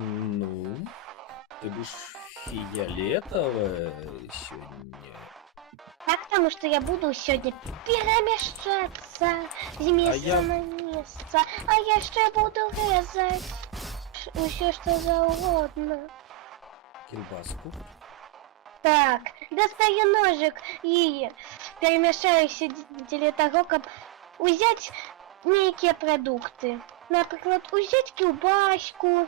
Ну, ты будешь фиолетовая сегодня. Так, потому что я буду сегодня перемещаться с места на место, а я ще буду резать все что завгодно. Килбаску. Так, достаю ножик и перемешаюсь для того, как взять некие продукты. Например, взять кілбаску.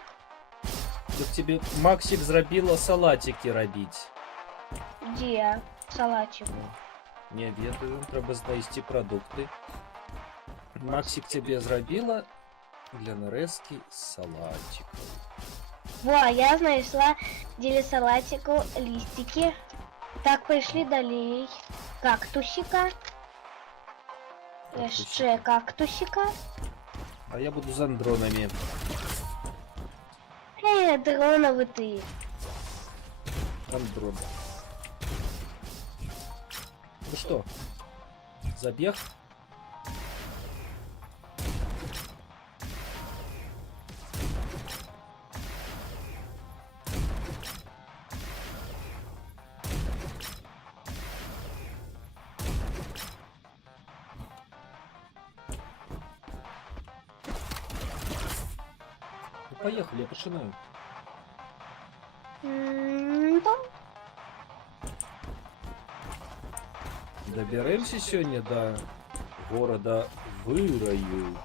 Так тебе Максик зробила салатики робить. Где салатик? Не ведаю, треба знайти продукты. Максик тебе зробила для нарезки салатиков. Во, я знайшла для салатику листики. Так, пошли далее. Кактусика. Ще кактусика. А я буду за дронами. Дроновый ты. Андрон. Ну что, забег? Ну, поехали, я починаю. Да. Доберемся сегодня до города Выраю.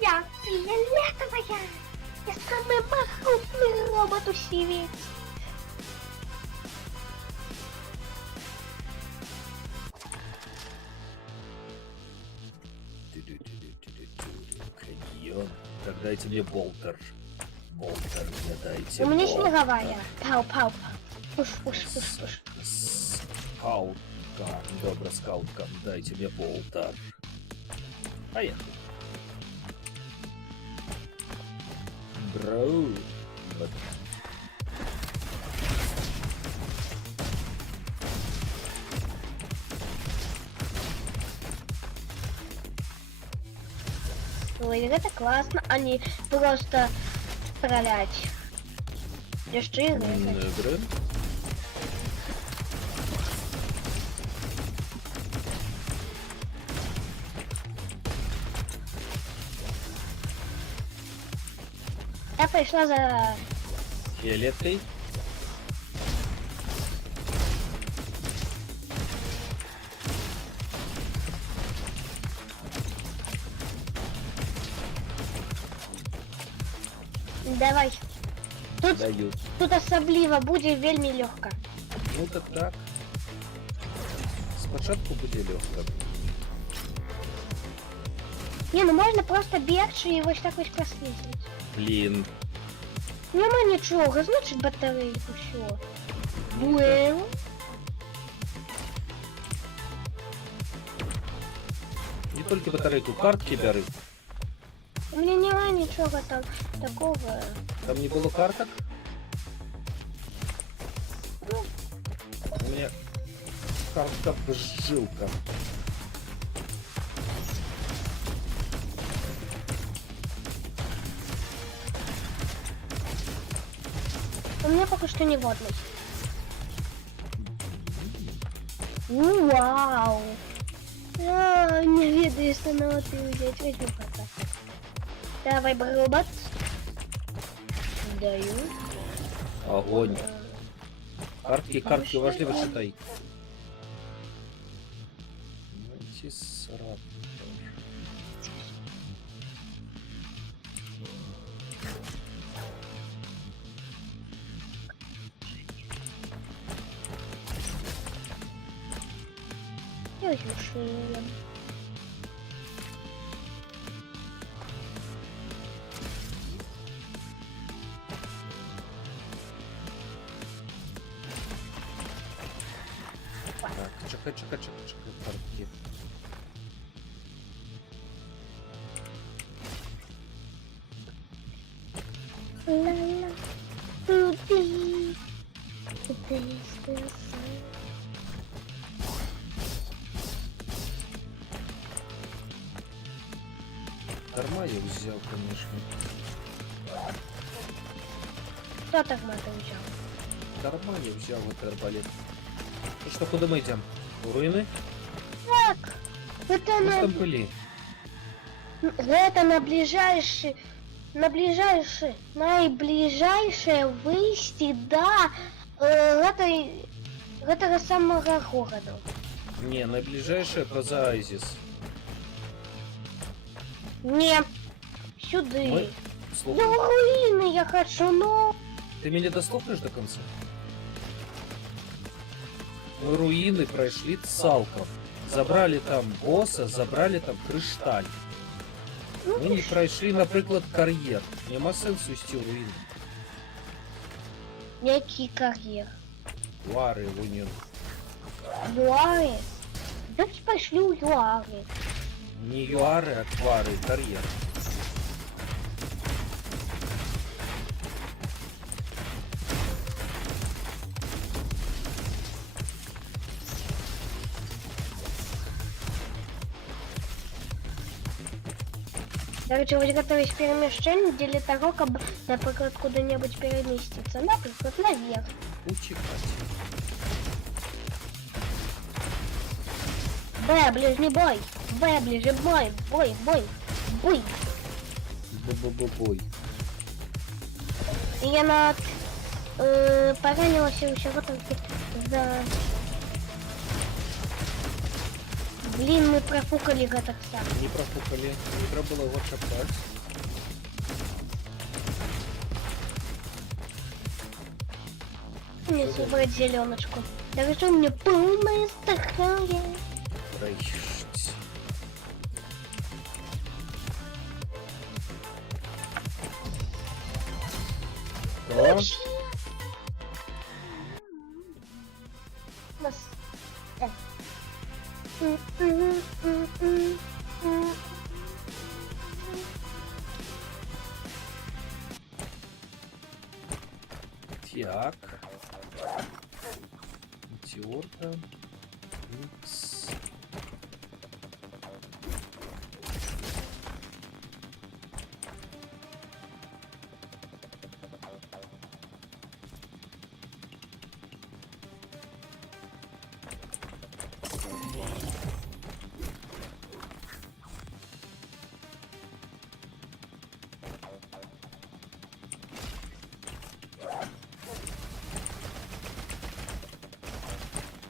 Я фиолетовая. Я самый могучий робот у свете. Каньон. Так дайте мне болтер. Болтер, мне дайте. У меня болтер. снеговая. Пау-пау. Пуш. Скаутка. Добро, скаутка. Дайте мне болтер. Поехали. Броу. Вот. Ой, это классно, а не просто стрелять. Еще и резать. Негры. Я пришла за... Фиолеткой. Давай. Тут, Дают. тут особливо буде вельми легко. Ну так так. Спочатку буде легко. Не, ну можно просто бегче и вот так вот прослизить. Блин. Нема нічого, значить батарейку, все. Дуэл. Не только батарейку, картки бери. У меня нема нічого там такого. Там не было карток? Ну, У меня картка жилка. у меня пока что не водный. Вау! Не ведаю, что на ты взять. Возьму пока. Давай, робот. Даю. Огонь. Картки важливо читай. Антисраптор. Я возьму шлем. Так, чекай, картки. Ла-ла. Туди. Туди, туди. Дарма я взял, конечно. Кто так мата взял? Дарма я взял этот арбалет. Ну что, куда мы идем? У руины? Так, это Ну на... там были. Это на ближайшее, наиближайшее выйсти до этого самого города. Не, на ближайшее поза Айзис. Не, сюда. Мы... Да Слухай, руины я хочу, но... ты меня дослухаешь до конца? Мы руины прошли цалком. Забрали там босса, забрали там кришталь. Ну, Ми не пройшли, наприклад, кар'єр. Нема сенсу йти в руїни. Який карьер? Вари, Лунін. Юари? Давайте пошли у Юари. Не юари, а квари, кар'єр. Короче, вы готовить перемещение для того, как, например, куда-нибудь переместиться. Например, наверх. Учекать. Ближний бой. Ближний бой. Бой. Бу-бу-бу-бой. И я поранилась еще в этом за... Блин, мы профукали этот сам. Не профукали. Не треба було його чапати. Мне собрать зеленочку. Даже мне полное здоровье. Проїжджать. О, Нас. так. Метеорка. Икс.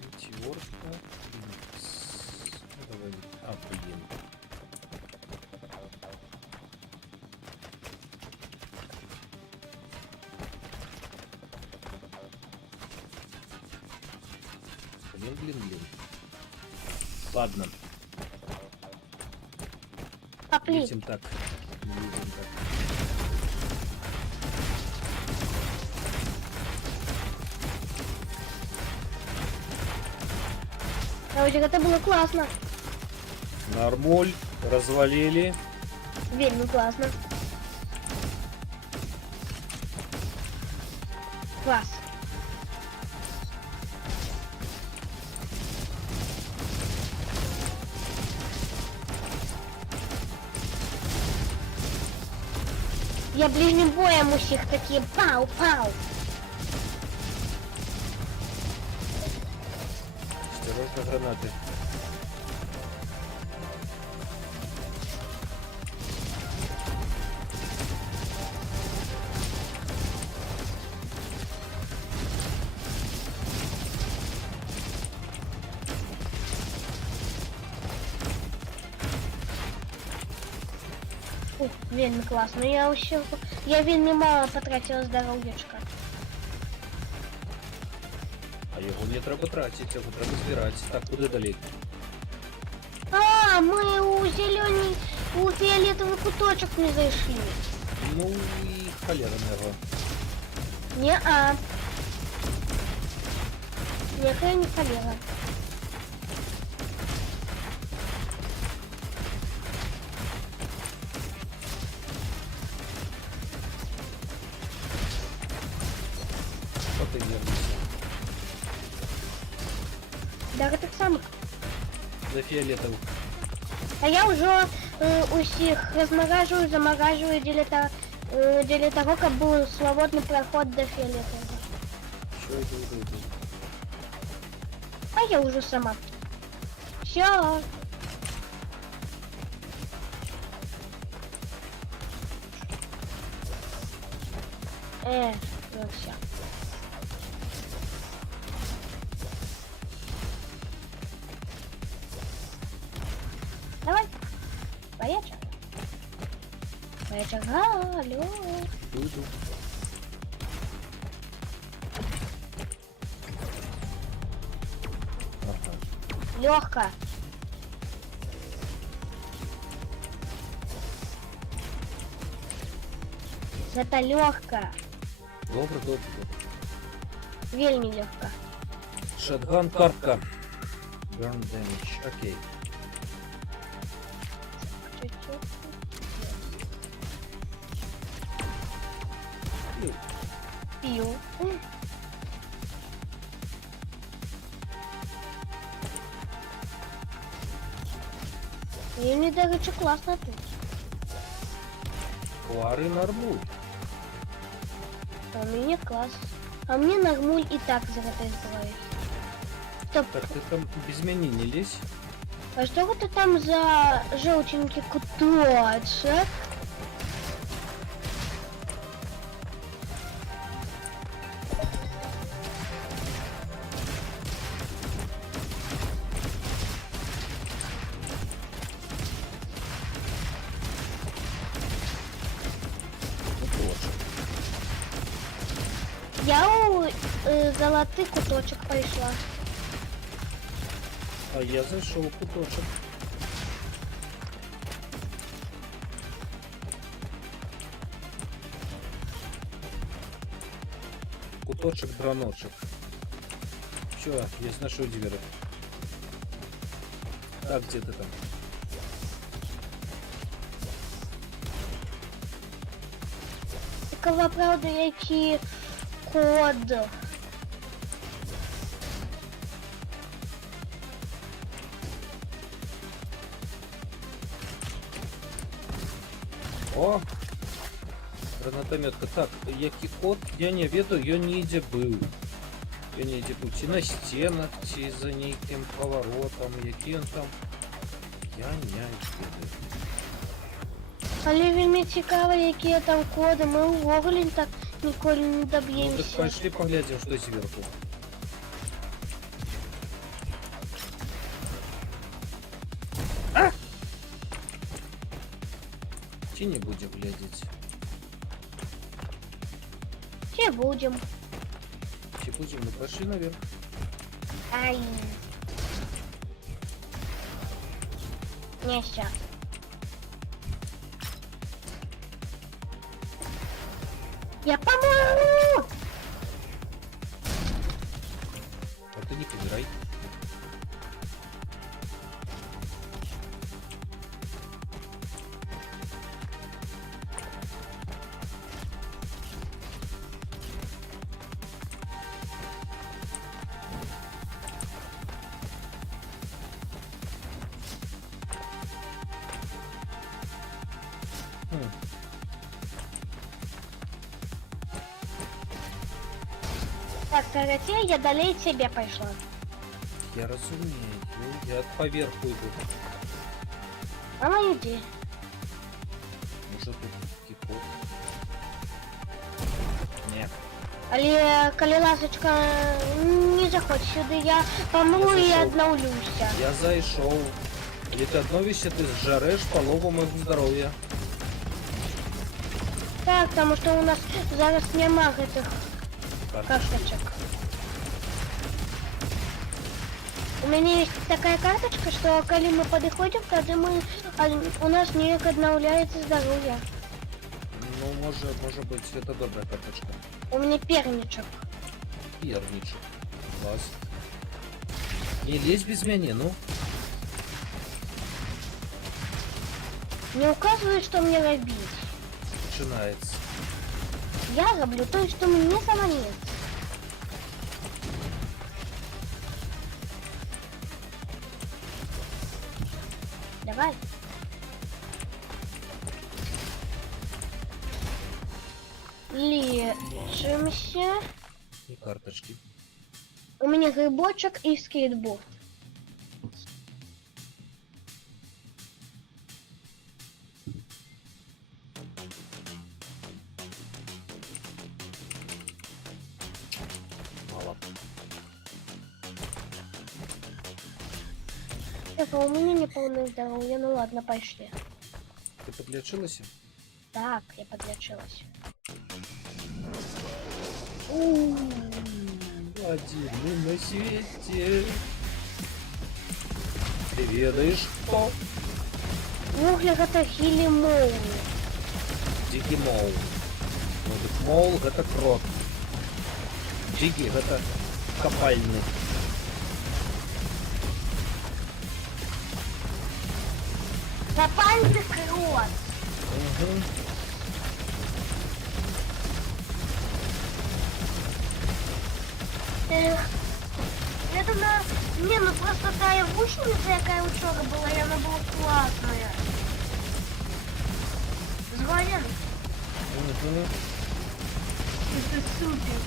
Метеорка. Икс. Ну, давай. А, блин. Блин. Ладно, Попли. едем так. Едем так. Короче, это было классно. Нормуль. Развалили. Вельми классно. Класс. Я ближним боем у всех такие пау-пау. Осторожно, гранаты. Вельми классно. Я вельми мало потратила здоров'ячка. А його не треба тратити, його треба збирати. Так, куди далі? А, мы у фиолетовый куточек не зашли. Ну і холера нього. Не-а. Некая не холера. Що ти нервничаєш? Да, так само. За фіолетову. А я уже усіх розморажую, заморажую для того, каб був свободний проход до фіолетового. Що йду. А я уже сама. Все. Ну все. Давай. Поехали. Поехали. Алло. Йду. Ага. Легко. Это легко. Добре. Вельми легко. Шотган картка. Burn damage. Окей. Чуть-чуть. Ю. Пью. И мне даже классно тут. Куари нормуль. А мне класс. А мне нормуль и так заротазывает. Стоп, Так, ты там без меня не лезь. а что это там за желтенький куточек? Куточек. Я у золотый куточек пришла. А я зашел в куточек. Куточек-драночек. Все, я сношу дверь. Так, где ты там? Такова правда, який код. О! Гранатометка. Так, який код? Я не ведаю, я ніде быў. Я ніде быў. Ці на стенах, ці за нейкім поворотом, які он там. Я не ведаю. Але вельмі цікаво, якія там коди. Ми увогуле так ніколи не Ну так доб'ємося. пошли поглядим, что сверху. А! Чи не будем глядеть? Чи будем? Чи будем? Мы пошли наверх. Ай. Не сейчас. Я помогу! А ты не помирай. Так, короче, я далее тебе пошла. Я разумею. Я поверху иду. А ну иди. Может тут кипот? Нет. Але коли ласочка не заходь сюди, я помру Я і зайшов. обновлюся. Я зайшов. Від одновища ти зжареш полову моего здоров'я. Так, тому що у нас зараз нема гэтых карточек. У меня есть такая карточка, что когда мы подходим, тогда у нас не обновляется здоровье. Ну, может быть, это добрая карточка. У меня перничек. Перничек. Класс. Не лезь без меня, ну. Не указывает, что мне робить. Начинается. Я роблю то, что мне заманит. Давай. Лечимся. И карточки. У меня грибочек и скейтборд. Мало. Это у меня не полное здоровье. Ну ладно, пошли. Ты подлечилась? Так, я подлечилась. Один мы на свете. Ты ведаешь, кто? Вуглер это хили моу. Дикий мол. Ну, так мол это крот. Дикий это копальный. Запальный крот. Угу. Я думаю, не, ну просто та гусеница, якая учора была, и она была классная. Звоним? Угу. Это супер.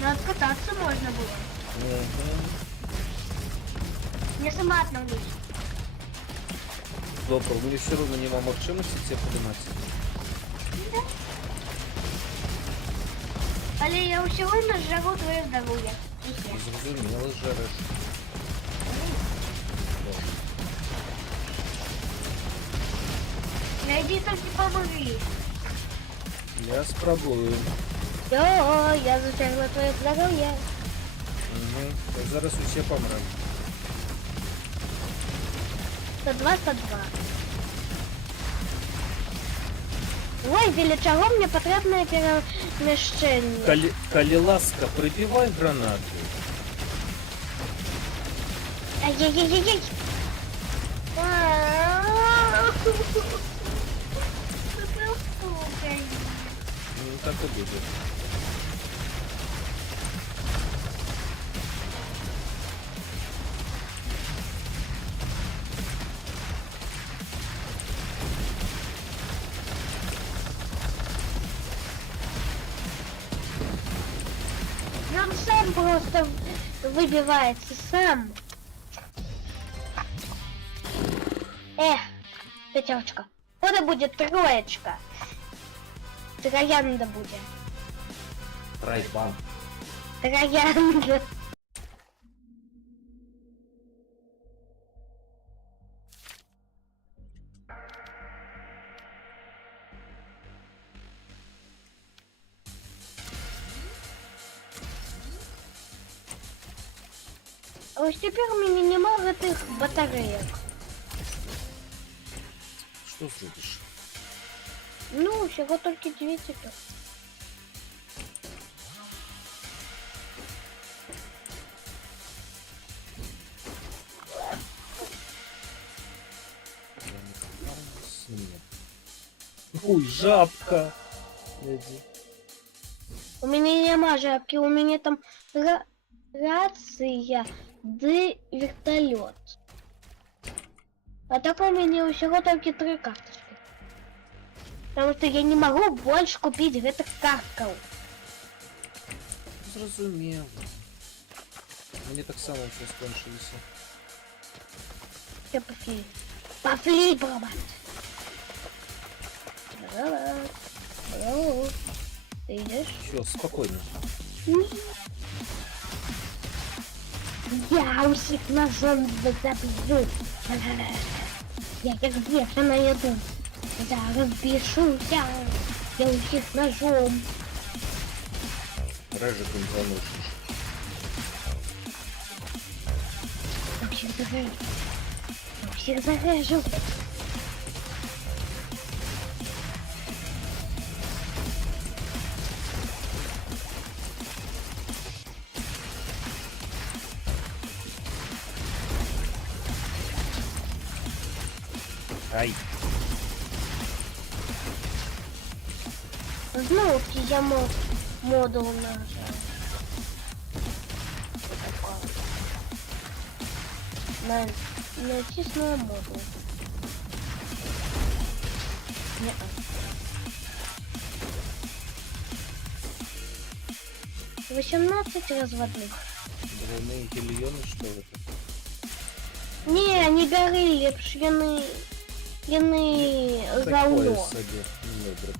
Надо кататься можно было. Угу. Не сама отновлюсь. Добре, мені все одно нема можливості це подимати. Да. Але я все одно жару твоє здоров'я. І все. Зрозуміло, жариш. Найди только помоги. Я спробую. Все, я затягиваю твоє здоров'я. Угу. Зараз усі помремо. 102, 102. Ой, для чого мені потрібне переміщення? Коли ласка, прибивай гранату. Ай-яй-яй-яй-яй. Ну так і буде. Нам сам просто выбивается сам. Пятерочка. Это будет троечка. Троянда будет. Райбан. Троянда. А ось тепер у меня немного тих батареек. Що зробиш? Ну, всего только 9 тепер. Я не попался. Нет. Ой, жабка. Гляди. У меня нема жабки, у меня там рация, да вертолет. А так у меня всего только 3 карточки. Потому что я не могу больше купить этих картков. Зрозуміло. Мені так само все скончилося. Все, пошли. Пошли, баба. Алло. Ты идешь? Все, спокойно. Я усіх ножом заб'ю. Я як бешена йду. Зараз бішуся. Я усіх ножом. Режиком заносиш. Я всіх зарежу. Я всіх зарежу. Ай. Знову я модул нажав. Натиснула модул. 18 разводных. Двойные гильоны, что ли? Не, не бери, ліпш яни Такое говно. собі. Добре.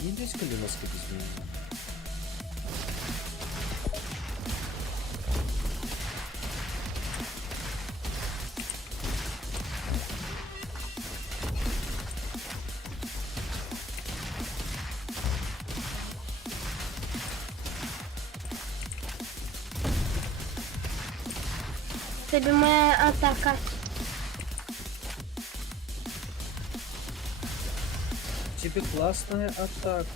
Не десь коліноски без мене. Тобі моя атака. Тебе классная атака.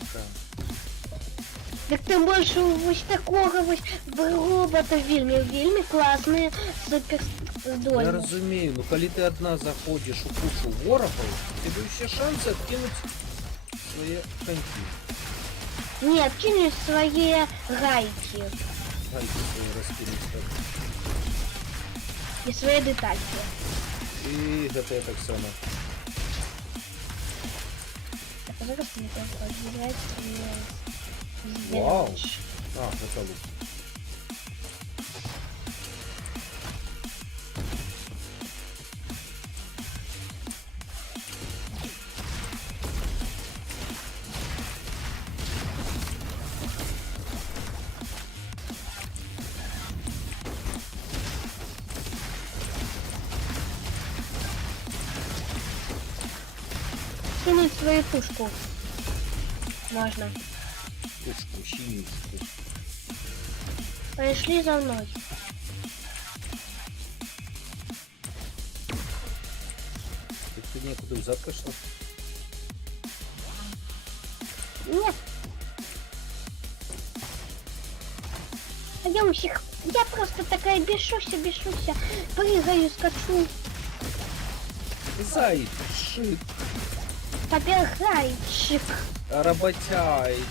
Так тим більше ось такого ось робота вельми класні супер Я здольні. разумею, но коли ты одна заходишь у кучу ворогов, тебе все шансы откинуть свои коньки. Ні, кинуть свої гайки Гайки свои раскинуть. Так. і свої детальки. И это я так само. Так, а зараз мені треба взяти Вау. А, это лук. Кинуть свою пушку. Можна. Пушку, щеничку. Пришли за мной. Ты некуда взад пошла? Нет. А я у всех... Я просто такая бешуся, прыгаю, скачу, Зайчик, побегайчик. работяйчик.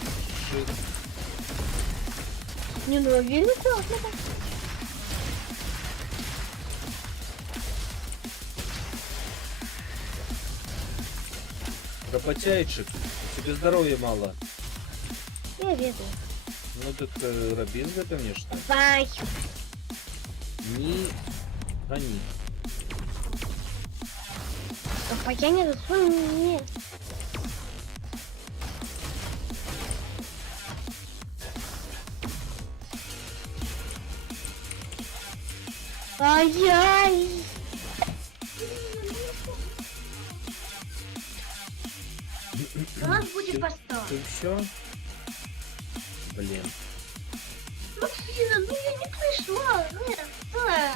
Не, ну, вельми классно. Работяйчик, тебе здоровья мало. Я веду. Ну так робизга, конечно. Давай. Не гони. А я не засуну, нет. Ай-яй! У нас будет поставь. Ты все? Блин. Максина, ну я не пришла. Нет, да.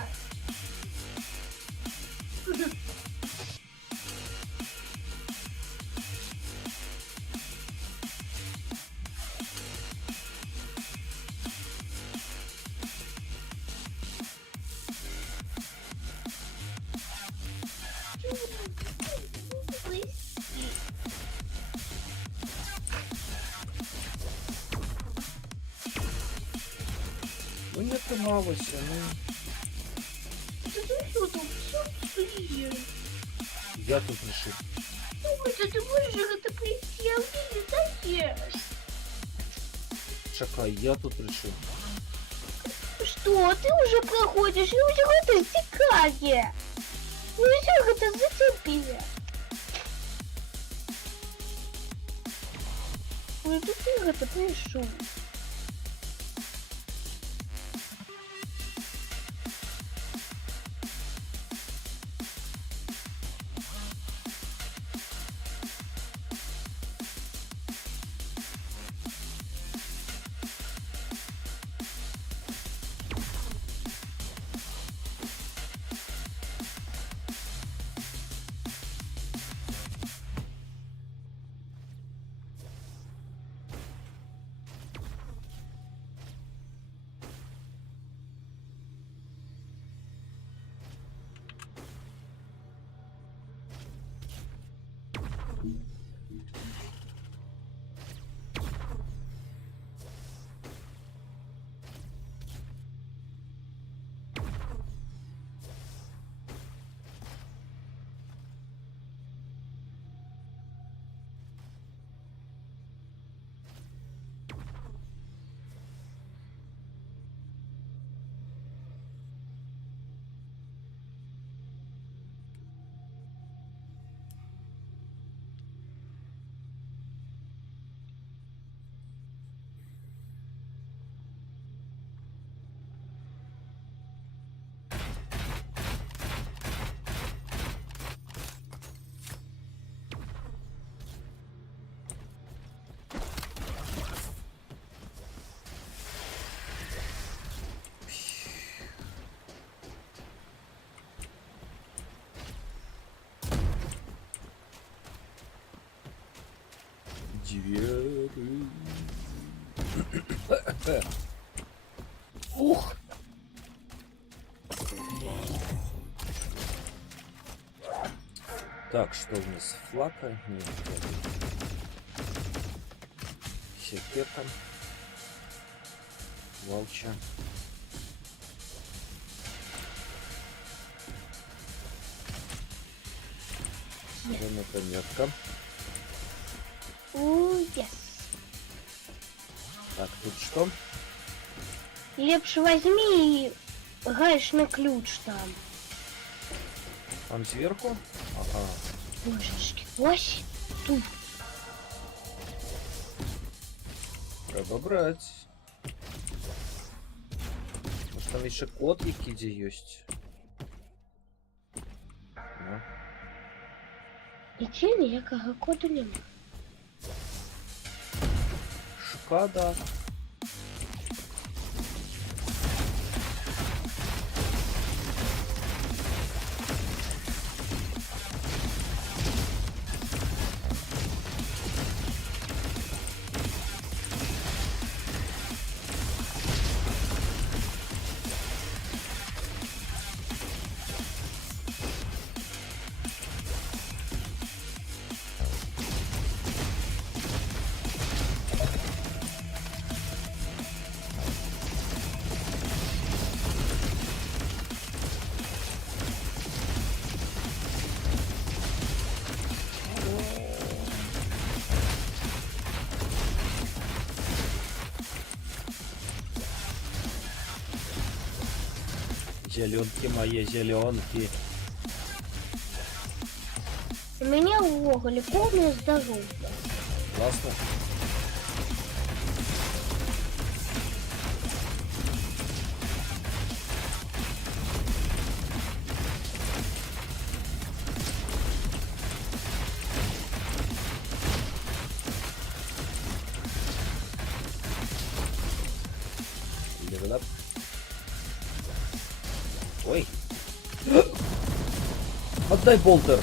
Ну не отымалась, ну. Ты что там? Все стоишь? Я тут решил. Ой, да ты можешь это присел и летаешь. Чакай, я тут решил. Что? Ты уже проходишь? Ну все это стекание. Ну все это за тебя. Ой, да ты это пришел. Ух! Так, что у нас? Флака? Нет. Секета. Волча. Гранатометка. Yes. Так, тут что? Лепш возьми и гаечный ключ там. Там сверху? Ага. Божечки. Ось тут. Треба брать. Может там еще код якіді есть? Ну. Іти ніякого коду нема. Шкада. Зеленки мои, зеленки. У меня увогуле повне здоров'я. Классно. Level up. Ой. Отдай болтер.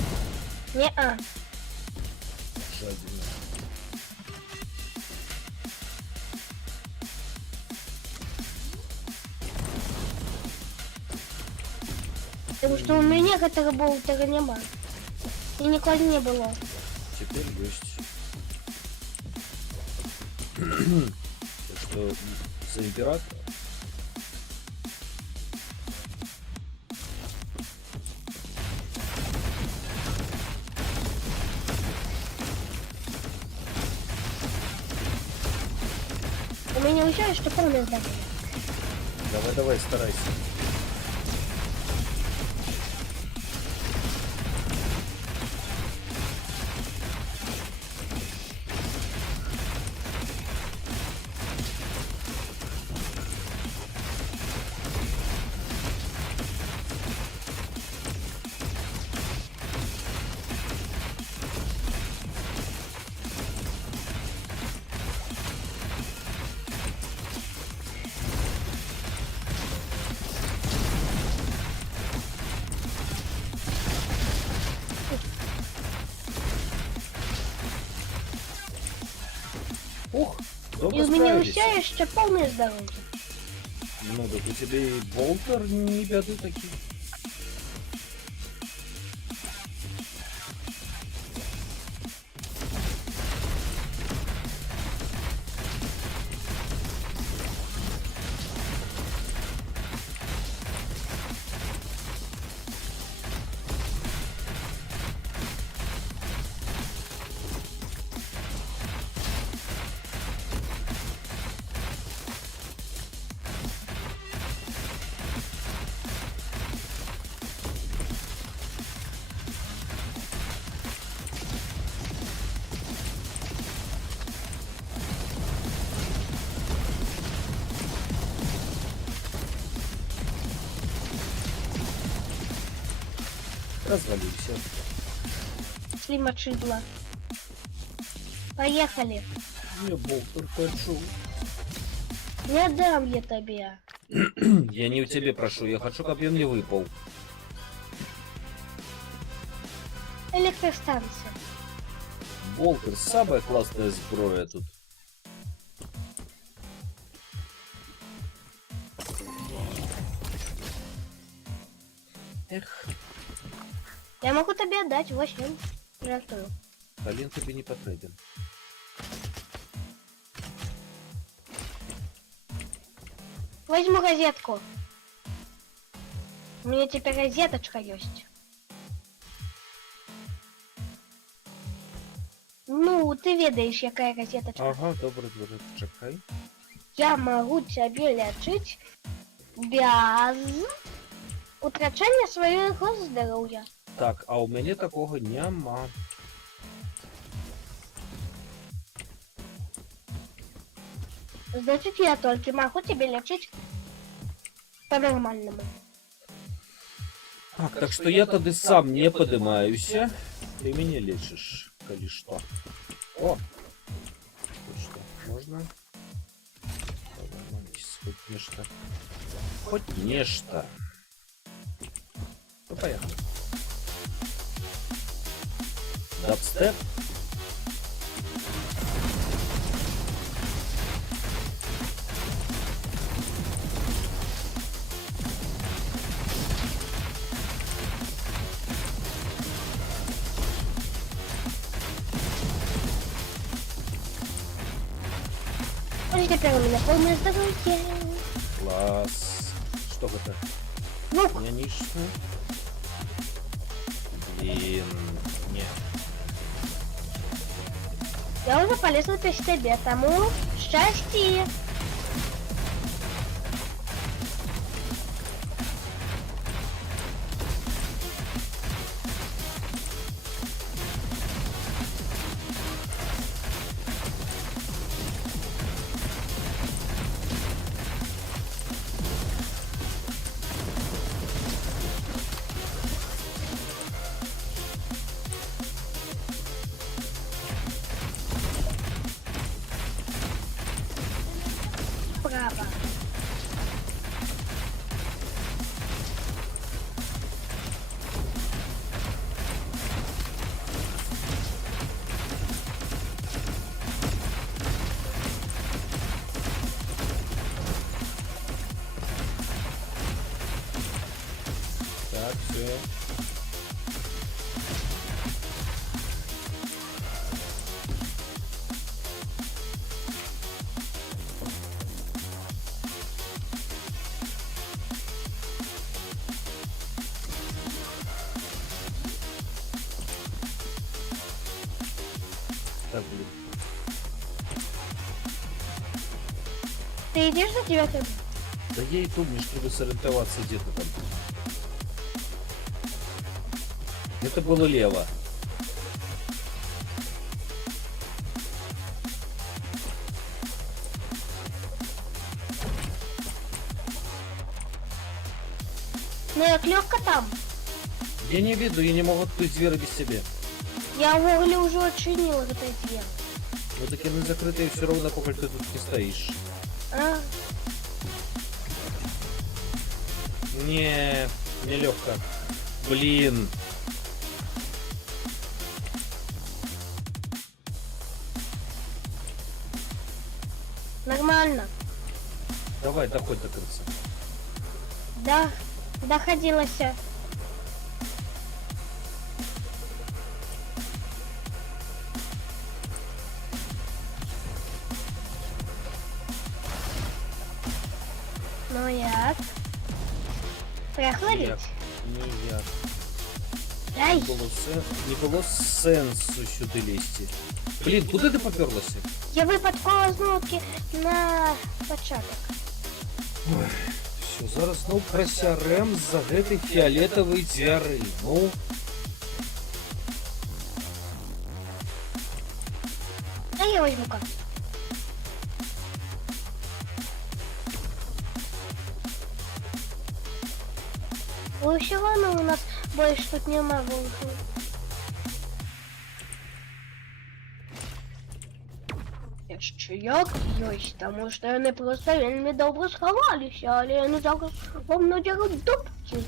Не-а. Жадина. Потому что у меня гэтага болтера нема. И ніколи не было. Теперь есть. Так что за императора. У меня уже что повне здоров'я. Давай, давай, старайся. Ух, долго И у меня справились. уже еще полное здоровье. Ну, так у тебя и болтер не беды такие. Развалился. Слимачидла. Поехали. Я болтер хочу. Не дам я тебе. Я не у тебя прошу, я хочу, чтобы он мне выпал. Электростанция. Болтер самая классная зброя тут. Эх, Я могу тебе отдать 8. Жартую. Калин тобі не потрібен. Возьму розетку. У меня теперь розеточка есть. Ну, ты ведаешь, какая розеточка. Ага, добре, добре, чекай. Я могу тебе лечить без утрачання свого здоров'я. Так, а у мене такого нема. Значит, я только могу тебе лечить по-нормальному. Так что я тогда сам не поднимаюся. Ты меня лечишь, коли что. О! Вот что, можно? Хоть нечто. Хоть нечто. Ну, поехали. Дабстеп. Ой, теперь у меня полное здоровье. Класс. Что это? Ну, Нянишно. Блин. Нет. я уже полезла к тебе, тому счастье. Право. Так, все. Так, блин. Ты идешь за 9? Да я и думаю, чтобы сориентоваться где-то там. Это было лево. Ну, я легко там. Я не виду, я не могу открыть дверь без тебя. Я в угле уже отчинила за дверь. Ну так я не закрытая все равно, пока ты тут не стоишь. А? Не легко. Блин. Нормально. Давай, доходь до конца. Да, доходилось. Ну як? Проходить? Ніяк. Ніяк. Дай. Не було сенсу сюди лізти. Блін, куди ти поперлася? Я випадково знову на початок. Все, зараз знов просярем за гэтай фіолетової дзвяры. Ну, А я возьму-ка. Ну все равно у нас больше тут нема вулиці. Ще як ёсць, тому що вони просто вельми добре сховалися, але я не зараз вам надягаю дубки.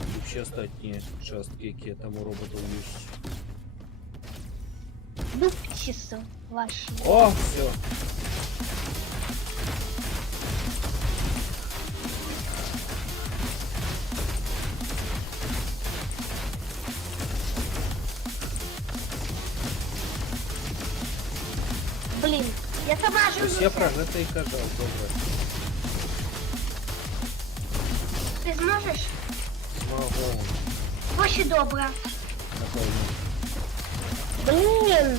і всі остатні частки, які там у робота є. Дубки ваші. О, все. Я сама Ось живу. я про гэта і казав, добре. Ти зможеш? Змогу, Ось і добре. напевно. Блін.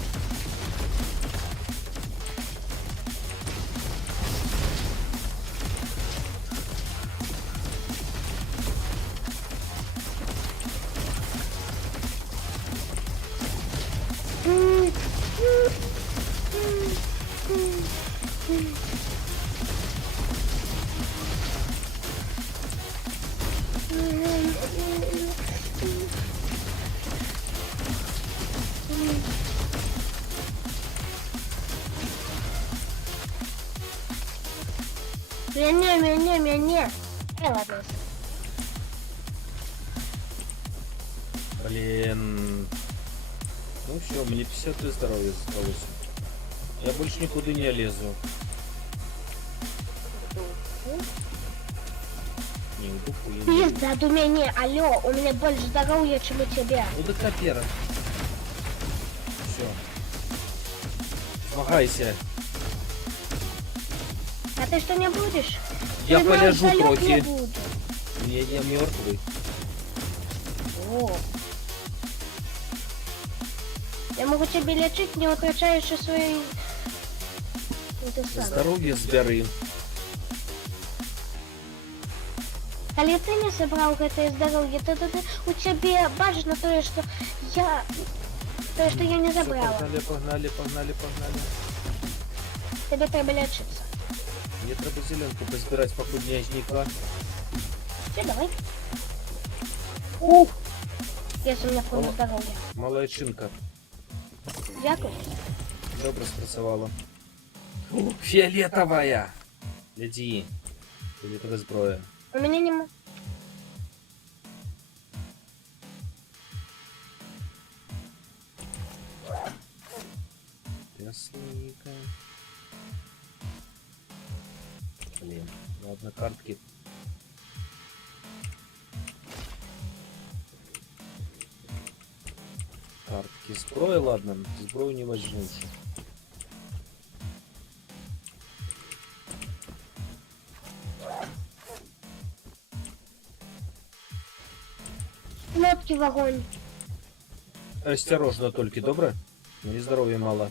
Не. Ладно. Блин. Ну все, мне 53 здоровья осталось. Я больше никуда не лезу. Не, в дупу я не лезу. Пизда, у меня, алло, у меня больше здоровья, чем у тебя. Ну да капера. Все. Змагайся. А ты что не будешь? Я Ты знаешь, полежу залёг трохи. не буду. Я мертвый. О. Я могу тебе лечить, не утрачаючи свои... Это самое. Здоровье збери. Коли ты не собрал это здоровье, то у тебя важно то, что я... То, что я не Всё, забрала. погнали. Тебе треба лечиться. Мне треба зеленку позбирать, поки дняжника. Все, давай. Ух! Если у меня полное О. здоровье. Молодчинка. Дякую. Добре спрацювала. Фіолетовая! Гляди. Фіолетова зброя. У меня нема. Ясненько. Блин, ладно, картки. Картки зброї, ладно, зброю не возьму уже. Кнопки в огонь. Осторожно только, добре? Мені здоров'я мало.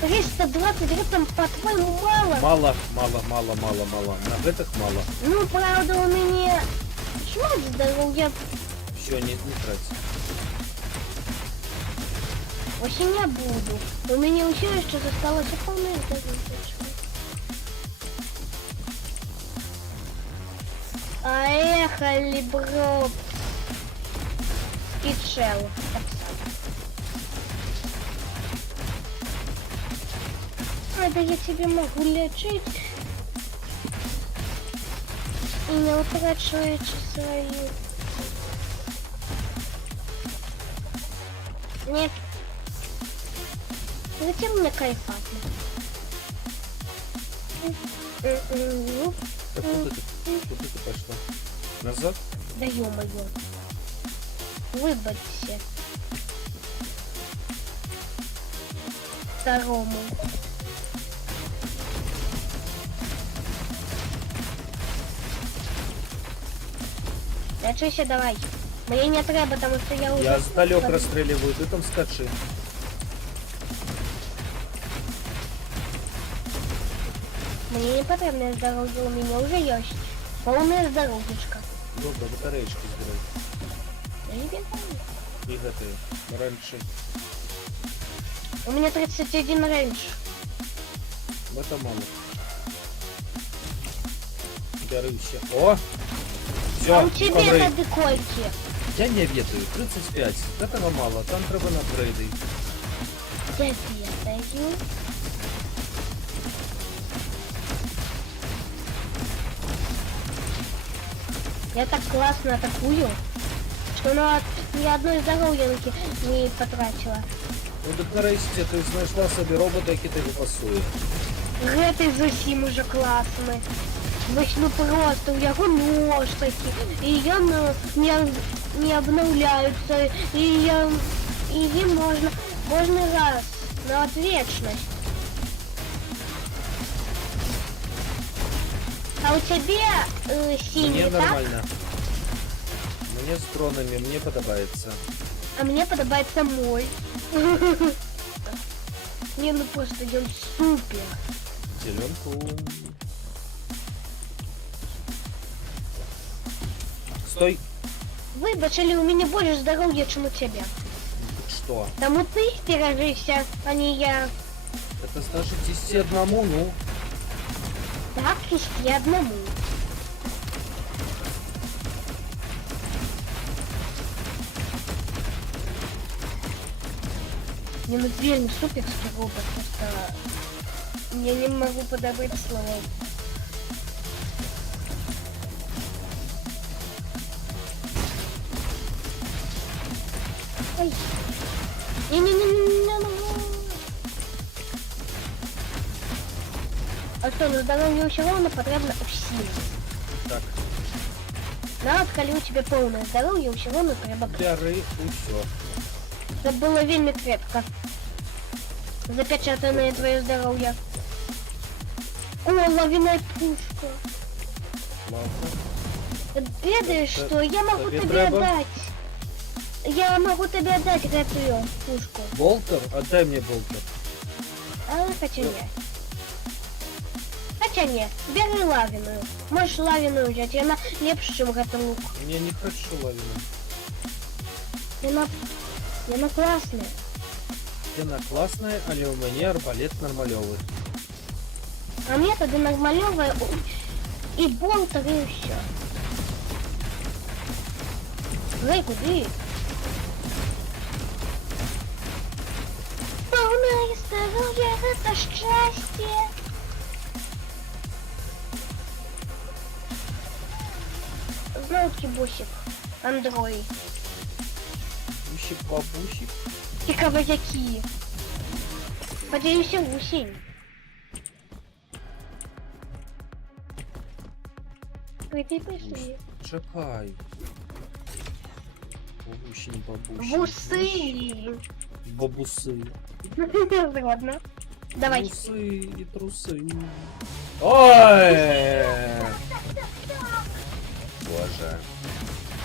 320 гривен, по-твоему, мало? Мало. На гэтых мало. Ну, правда, у меня... Чего здоровья? Все, не трать. Очень не буду. У меня все еще осталось полное здоровье. Поехали, бро. И чел. Так само. Это я тебе могу лечить. И не утрачиваете свою. Нет. Зачем мне кайфать? Так куда ты пошла? Назад? Да ё-моё. Выбачься. Второму. Лечися давай. Мне не треба, потому что я уже... Я сдалек расстреливаю, ты там скачи. Мне не потребное здоровье, у меня уже есть. Полное здоровьишко. Добре, батареечки збирай. Я не знаю. І гэтые. Раньше. У меня 31 рейндж. Это мало. Бярыся. О! Все, А у тебя на декольте. Я не ведаю, 35. Этого мало, там треба на апгрейды. Где я даю? Я так классно атакую, что ни одной здоровьянки не потратила. Ну так нарешті ти знайшла собі робота, який тобі пасує. Гэты зусім уже классный. Вось ну просто у яго нож такі, і яны не обновляются, і ім можна кожны раз На вот вечность. А у тебя синий, Мне так? нормально. Мне с кронами, мне подобается. А мне подобается мой. Не, ну просто идем супер. Зеленку. Стой. Выбачили, у меня больше здоровья, чем у тебя. Что? Тому ты стережися, а не я. Это значит 10 одному, ну. Так, и одному. Не, ну реально суперский робот, просто я не могу подобрать слова. Ой. Не-не-не-не-не. А что, ну здоровье еще ровно потребно усилить. Так, Нават, калі у тебе полное здоровье, усё ровно трэба. бяры усё. Это было вельмі крепко. Запечатанное твое здоровье. О, лавиная пушка. Ладно. Ты ведаешь, Это- что я могу тебе тебе треба? отдать. Я могу тебе отдать эту пушку. Болтер? Отдай мне болтер. А, хотя не. Хотя не. Бери лавиную. Можешь лавиную взять, и она лепше, чем это лук. Я не хочу лавину. И она классная. Яна классная, але у мяне арбалет нормалёвы. А методы нормалевые и болтер, и все. Эй, куды? Полное здоровье — это счастье. Знаете, бусик, андроид. Бусик-бабусик. И кавазяки. Поделюся гусень. Ты пришли. Чекай. Бабусень, бабусень. Бусы. Бабусы. Згодна. Давай. Бусы и трусы. Ой! Боже.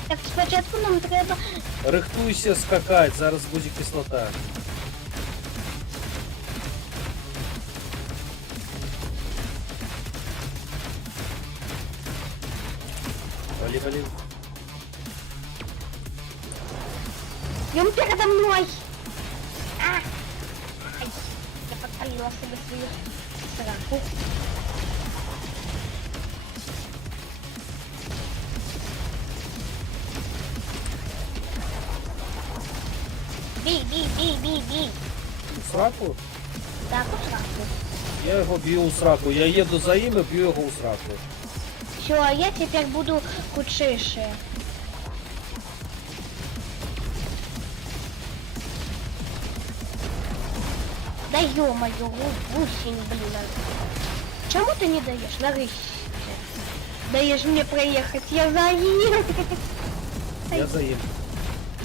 Так, спочатку нам треба. Рихтуйся скакать, зараз буде кислота. Вали. Идем передо мной. А! Ай, я подпалила себе свою сраку. Бей. У сраку? Так, у сраку. Я його б'ю у сраку. Я їду за ним і б'ю його у сраку. Все, а я теперь буду худшейшая. Да ё-моё, гусень, блин. Чему ты не даешь? Нарыщи. Даешь мне проехать, я за ним. Я за ним.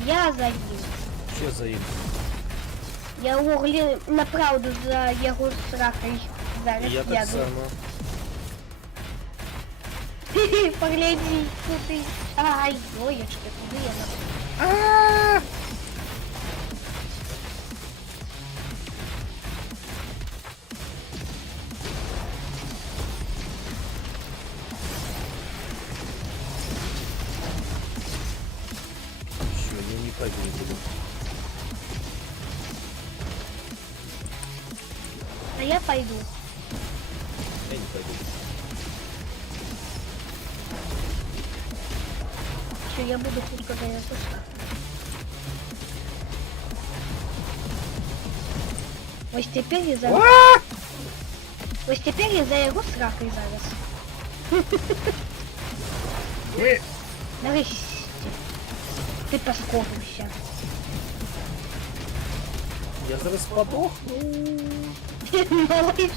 Я за ним. Ще за ним. Я угли направду за його сракой. Зараз Я так яду. само. Погляди, куди. Ай, доєчки, куди я на... Все, я не пойду не буду. А я пойду. Я не пойду. Все, я буду хутко за нього. Ось тепер я за... Ось тепер я за його сракою зараз. Ви! Нарешті. Ти поскорився. Я зараз подохну. Молодчина.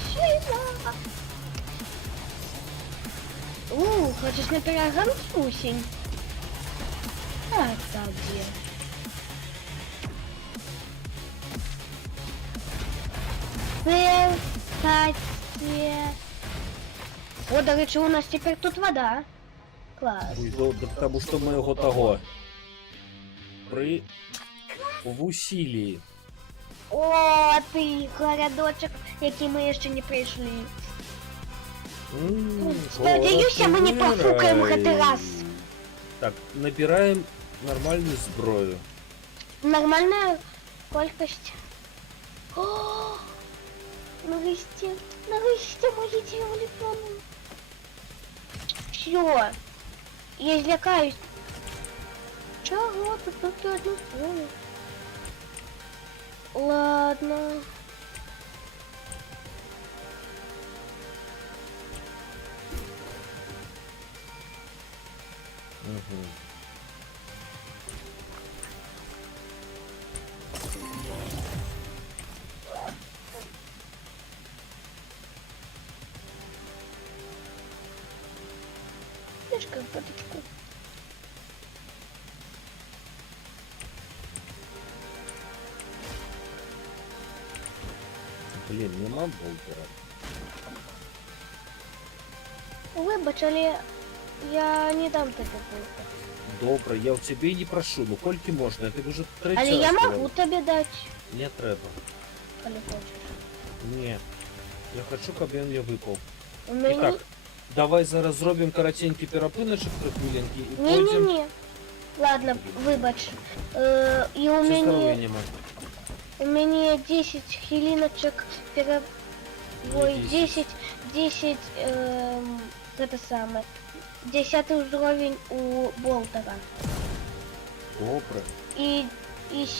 Хочеш на пирогам усень? А, кстати. Кстати. О, до речі, у нас тепер тут вода. Клас. Ой, потому что мы его того. В усилии. О, ти городочок, який ми ще не прийшли. Сподіваюся, ми не профукаємо хоч раз. Так, набираем нормальную зброю. Нормальна кількість. О, нарешті, нарешті мої телефони. Все, я злякаюсь. Чого тут тільки одну слово? Ладно. Угу. Мишка в фоточку. Блин, нема болтера. Вибач, але я не дам тобі булку. Добре, я в тебе і не прошу, ну кольки можна, я тобі вже третій Але раз я говорю. можу тобі дати, Не треба. коли хочеш. Ні. Я хочу, щоб він я випав. У І мене... так, давай зараз зробимо коротенький перепиночок трохвиленький і потім... Ні-ні-ні. Ладно, вибач. І у Це здоров'я мене... нема. У меня 10 хилиночек, ой, 10, 10, это самое, 10 уровень у Болтера. Добре. И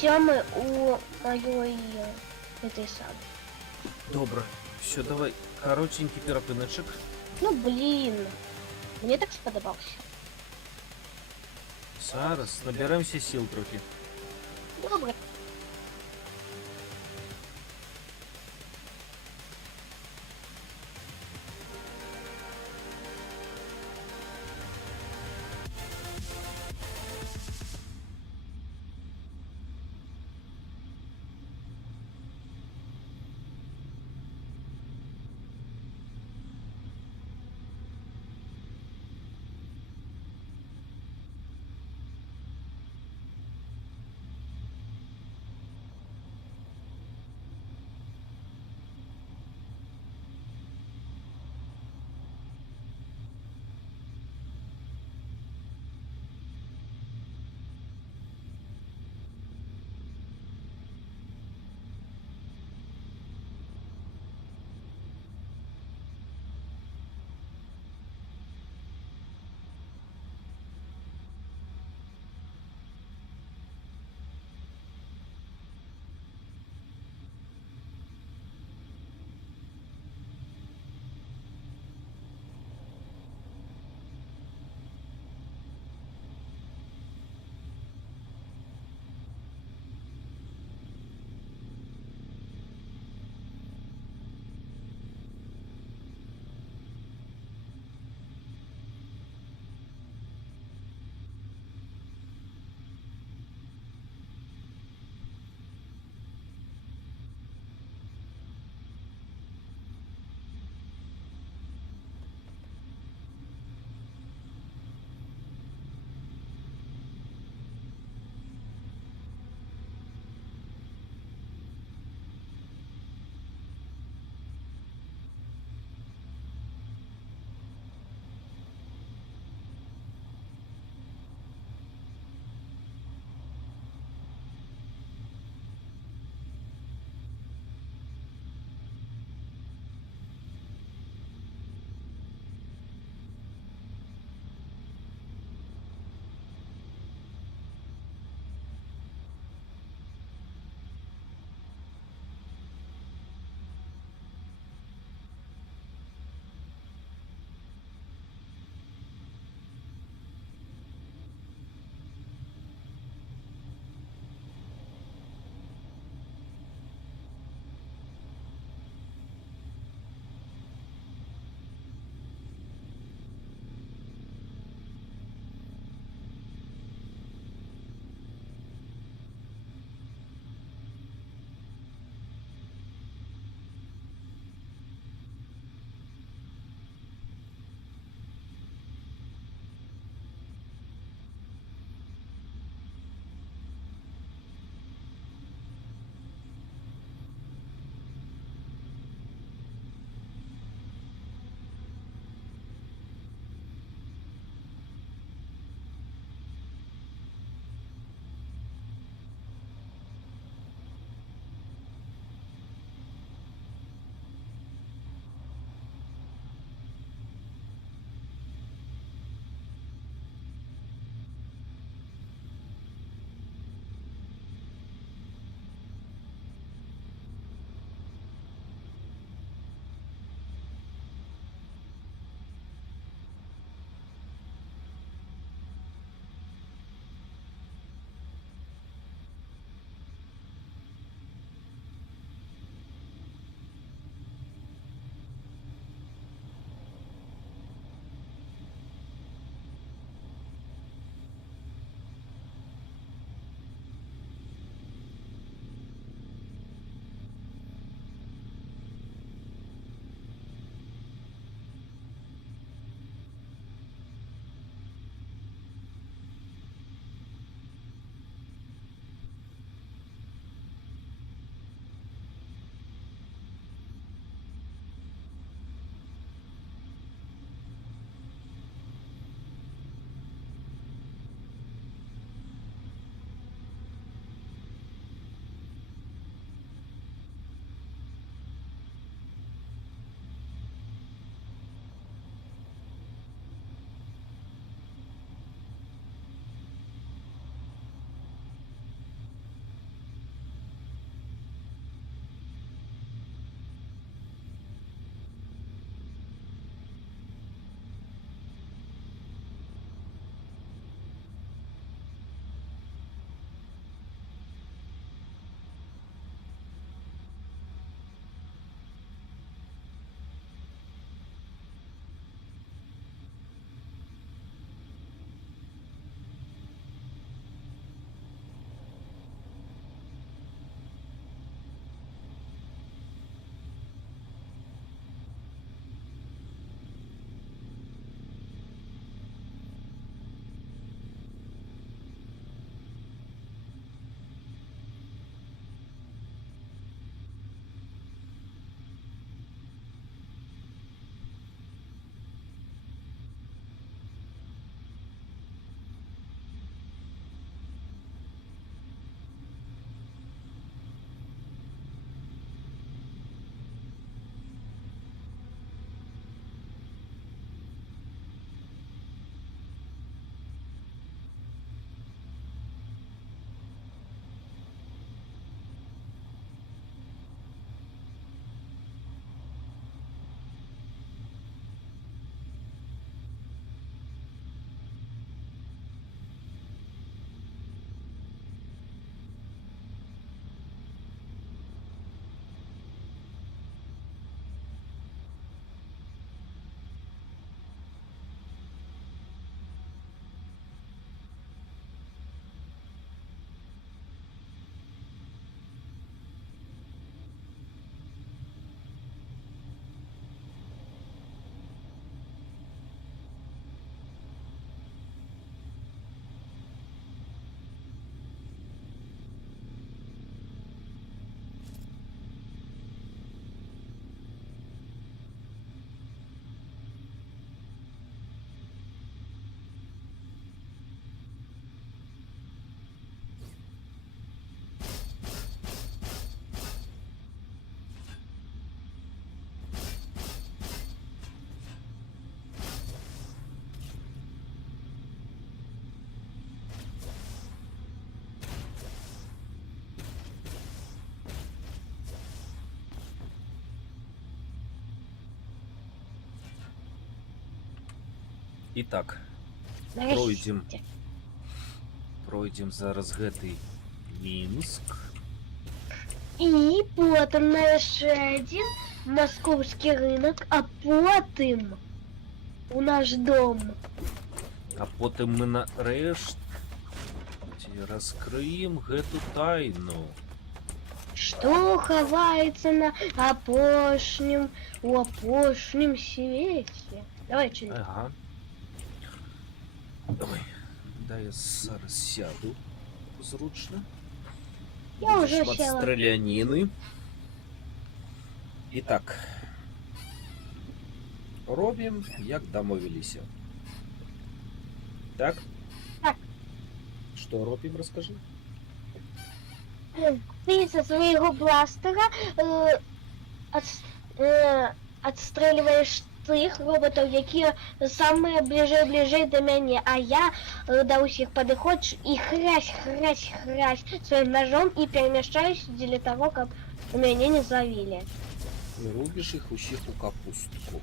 7 у моей, этой самой. Добре. Все, давай. Коротенький перепиночок. Ну, блин. Мне так сподобался. Зараз наберемося сил трохи. Добре. Итак, Нарешті. пройдем зараз гэты Мінск. І потім на ще один московський ринок, а потім у наш дом. А потым мы нарэшце раскрыем гэту тайну. Что ховається на у опошнім світі? Давай чуть. Ага. Давай. Дай я зараз сяду зручно. Я уже Шмат села. стрелянины. Итак. Робім, як домовилися. Так? Так. Что робім, расскажи. Ты со своего бластера отстреливаешь тих роботів, які саме ближе до мене, а я до усіх підходжу і хрясь своїм ножом і переміщаюсь для того, щоб мене не зловили. Рубишь их усіх у капустку.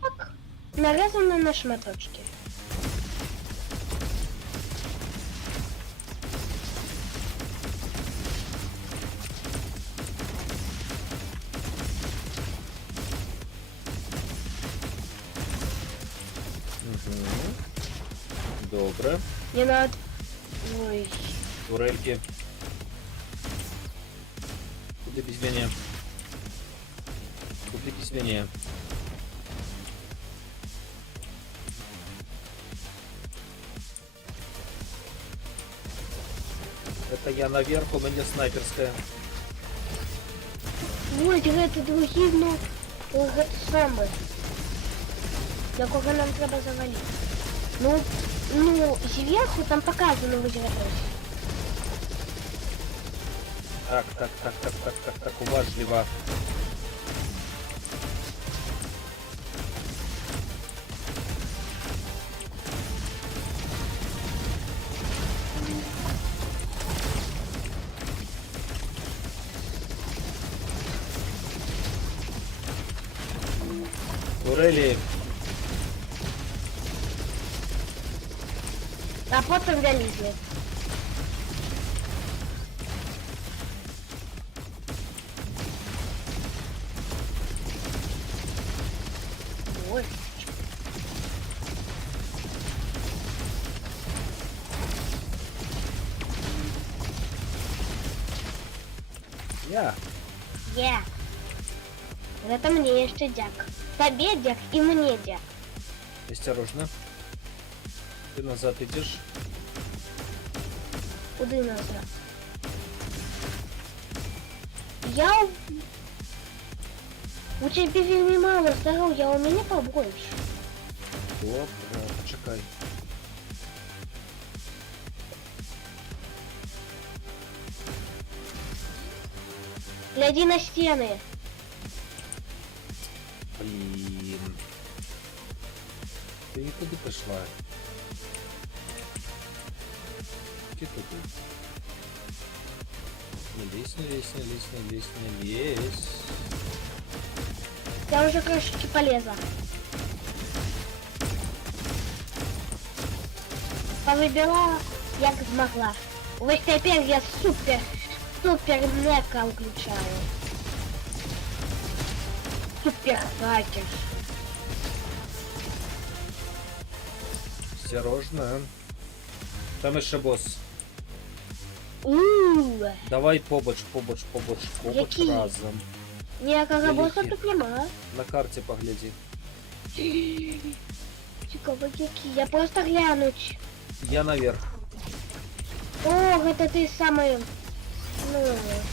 Так, нарезано на шматочки. Угу. Добре. Не надо... Ой. Турельки. Куди без мене? Куди без мене? Это я наверх, у меня снайперская. Ой, гэта другі, ну, гэта саме. Якого нам треба завалити. Ну, зверху там показано виграти. Так, уважливо. Турели. А потім вялізли. Ой. Я. Є. Гэта мне яшчэ дзяк. Табе дзяк і мне дзяк. Осторожно. Ты назад идешь. Куды назад? Я... У тебя вельмі мало здоров'я, а у меня побольше. Добре, почекай. Гляди на стены. Блин. Ты не туди пошла. Где ты тут? Не лезь, не лезь, не лезь, не лезь, не лезь. Я уже крошечки полезла. Повыбирала, як змогла. Вот теперь я супер нека включаю. Супер хакер. Осторожно. Там еще босс. У-у-у. Давай побач Які? разом. Ніякого босса Великі. тут нема. На карте погляди. Цікаво, які. Я просто глянуть. Я наверх. О, это ты самый... Ну,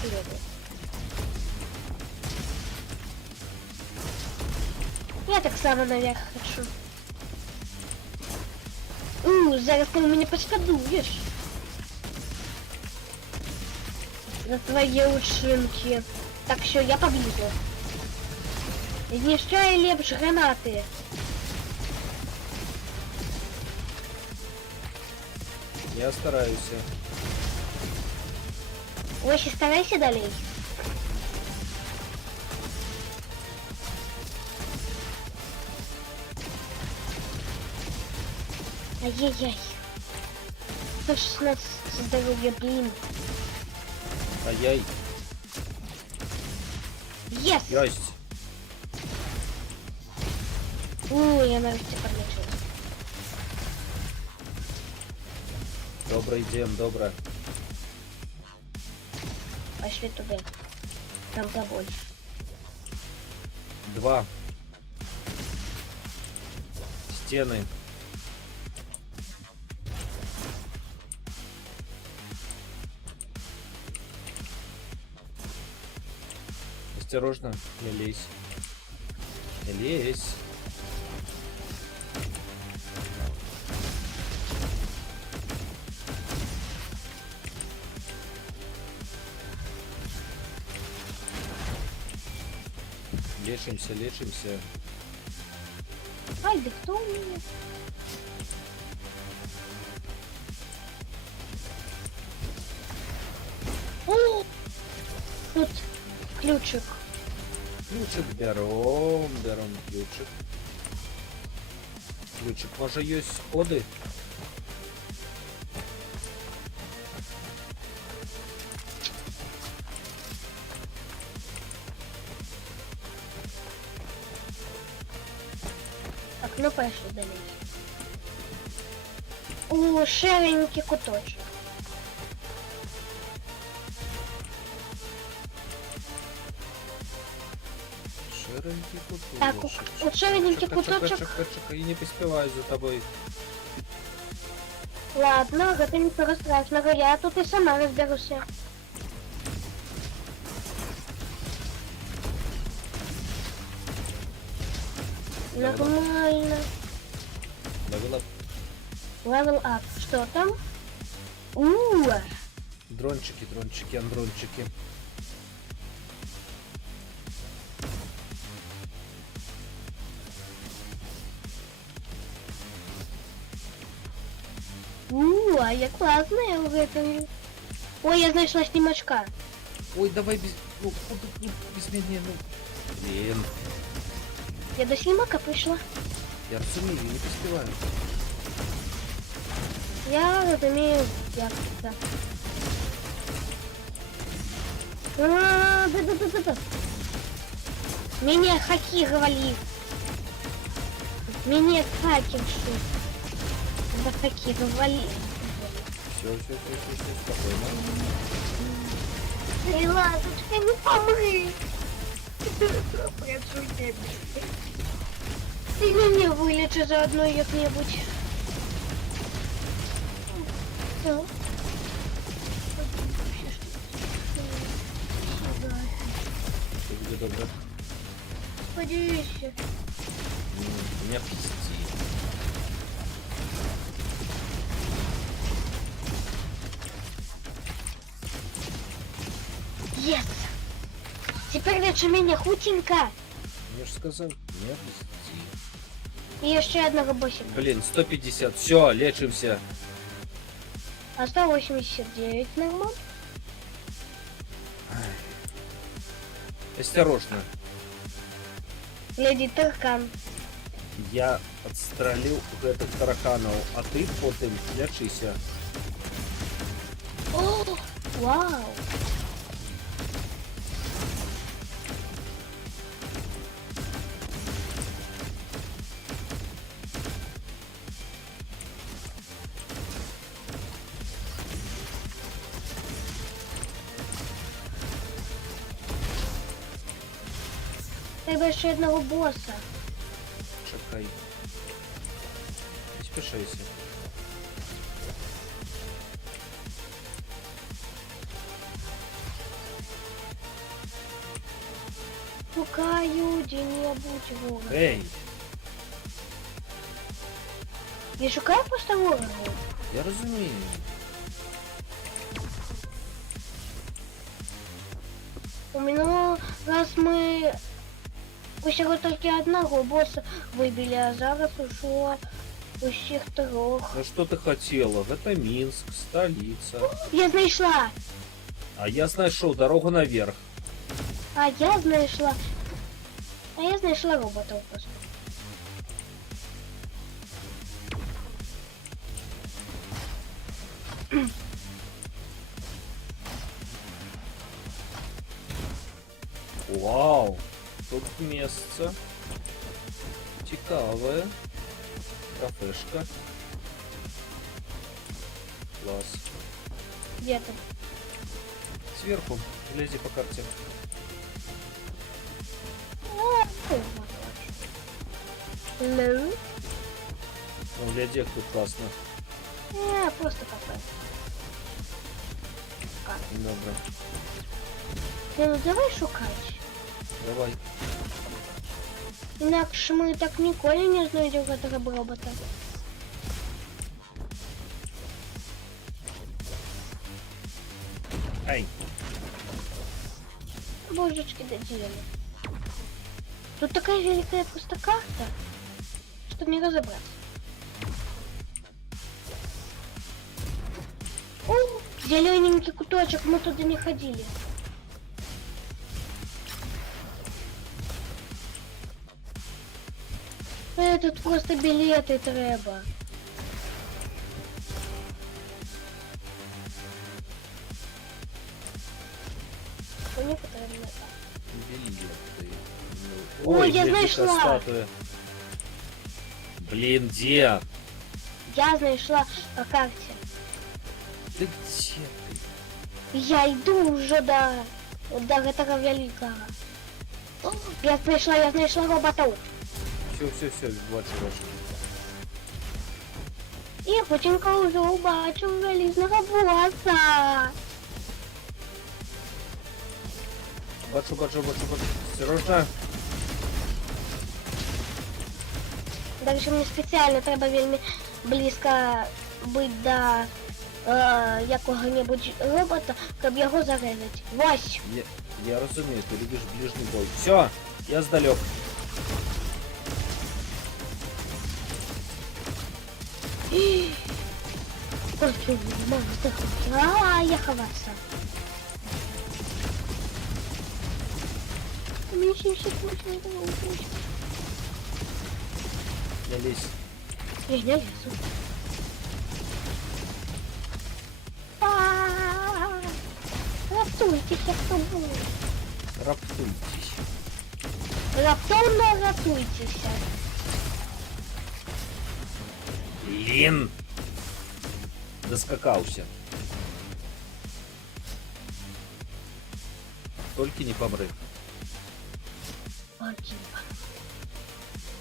хлебы. Я так само наверх хочу. Зараз ты меня пошкодуешь. За твои ушинки. Так що я поблизу. Знищай лепш гранаты. Я стараюсь. Ось і старайся далей. Ай-яй-яй. 116 здоровья, блин. Ай-яй. Yes! Ясть. Я нарешті подлечу. Добре, йдем, добре. Пошли туда. Там побольше. 2. Стены. Осторожно, не лезь. Не лезь. Лечимся, лечимся. Ай, да кто у меня? О! Тут ключик. Ключик берем, берем ключик. Ключик, може є сходи? Так, ну пошли далі. О, шеренький куточок. Ширенький куточек. Так, от шеренький куточок. Чекай, я не поспеваю за тобой. Ладно, это ничего страшного, я тут и сама разберусь. Нормально. Ловила Level up. Что там? дрончики, дрончики, андрончики. А я классная в этом. Ой, я знайшла снимачка. Ой, давай без... Ну, без меня, ну... Блин, Я до снимака прийшла. я разумею, не поспеваю. Я розумію, як це. Да. Меня хакировали. Меня хакерши. Да хакировали. Все, спокойно. Эй, ласточка, не помри. Прошу тебя. Ты меня вылечи заодно як-нибудь. Всё. Все будет добро. Подивися. Меня пизди. Yes! Теперь лечи меня худенько. Я же сказал, меня пизди. И еще одного босика. Блин, 150. Все, лечимся. А 189 нормально. Осторожно. Леди Таркан. Я отстрелил гэтых тараканов, а ты потом лечися. О, вау. Треба ще одного боса. Чекай. Не спешайся. Шукаю де-небудь ворога. Эй, Я шукаю просто ворога. я розумію. У мене раз ми усього тільки одного боса вибили, а зараз ушло усіх трьох. Ну что ты хотела? Это Минск, столица. Я знайшла! А я нашел дорогу наверх. А я знайшла роботов просто. Вау! Тут место. Цікаве. Кафешка. Класс. Где ты? Сверху. Лези по карте. Ну, Ну, гляди, як тут класно. просто кафе. Добре. Ну, давай шукати. Давай. Інакше ми так ніколи не знайдемо этого робота. Ай. Божечки доделали. Тут такая великая просто карта, что не разобраться. О, зелененький куточек, мы туда не ходили. Тут просто билеты треба. Мені потрібно так. Билеты. Ой, я гляди-ка, знайшла. статуя. Блин, где? Я знайшла по карте. Ты где ты? Я йду уже до этого великого. О, я знайшла роботов. Все, бачу. І Путінка вже убачив залізного боса. Бачу. Осторожно. Дальше мені спеціально треба вельми близько бути до якого-небудь робота, щоб його зарезати. Вась! Я розумію, ти любиш ближній бой. Все, я здалек. Ой, мама, ты я ховаться. У меня еще очень много. Не лезь. Я не лезу. Раптуйтесь, кто будет. Раптуйтесь. Раптовно раптуйтесь. Блин. Доскакался. Только не помри. Погиб.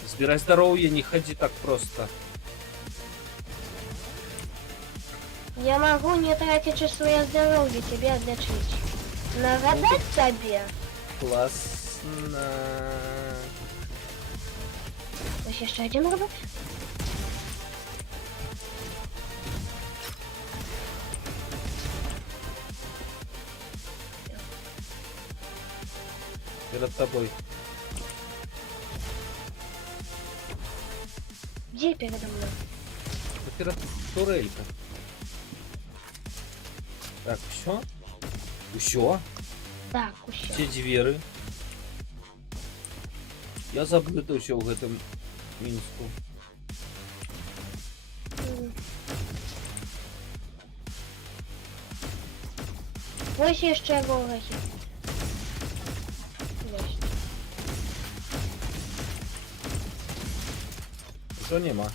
Сбирай здоровье, не ходи так просто. Я могу не тратить свое здоровье тебе отличить. Нагадать тебе? Классно. Ось еще один робот. Перед тобой. Где передо мной? Перед турелька. Так, все? Все? Так, еще. Все двери. Я заблудився в гэтым Мінску. Ось еще вороги. Есть. Що нема?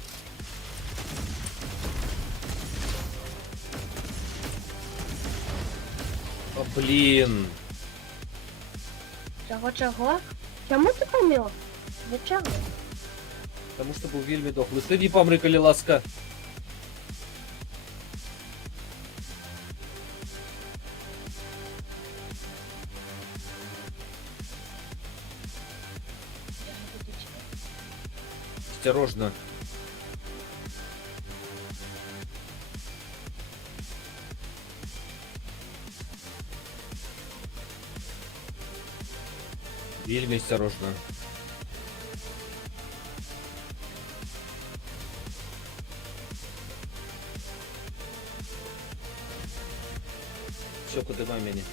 О, блін. Чого? Чому ти помер? Для чого? Тому що був вельми дохлий. Ти не помри, коли ласка. Я не буду тебе. Осторожно. Вельми осторожно. Все, куди мені.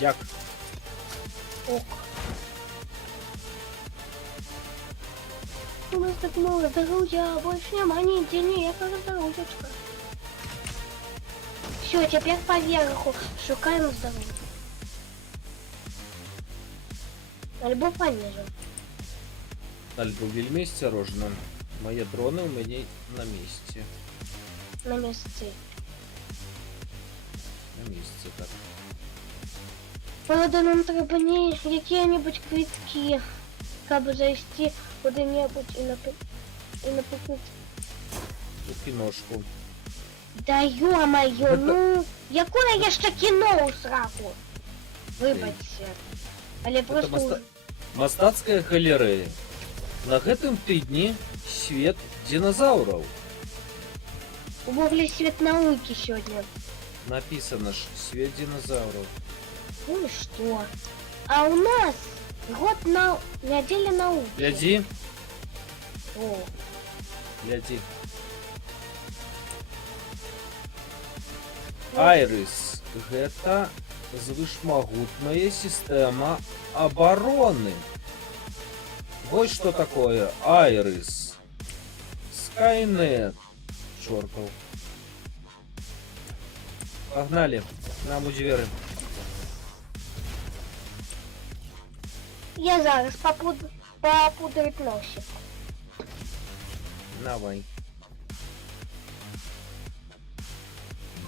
Дяк. Ок. У нас так мало здоровья, больше нема нигде никакого здоровьечка. Все, теперь поверху шукаем здоровье. Альбо пониже. Альбо вельми осторожно. Мои дроны у меня на месте. На месте. На месте, так. Правда, нам треба не які-небудь квитки, щоб зайти куди-небудь і наприклад. У кіношку. Да ё-моё, ну, якое я ще кіно у сраку? Вибачте. Але просто... Это мастацкая галерея. На гэтым тыдні свет динозавров. Увогуле свет науки сьогодні. Написано ж свет динозавров. Ну и что? А у нас год на неделя науки. Гляди, О, гляди. Айрис. Гэта звышмагутная сістэма обороны. Вот что такое Айрис. Скайнет. Чортов. Погнали. Нам у двери. я зараз попудрить носик. Давай.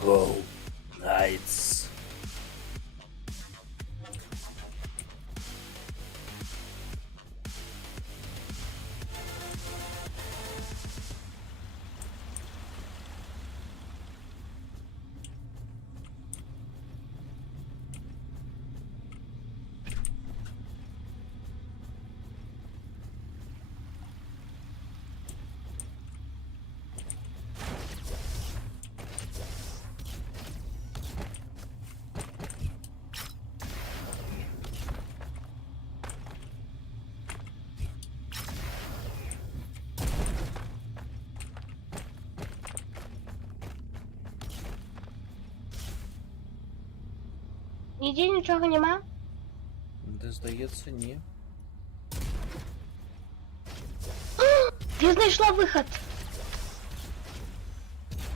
Go, Knights. Ніде нічого нема? Да, здається, ні. Я знайшла выход.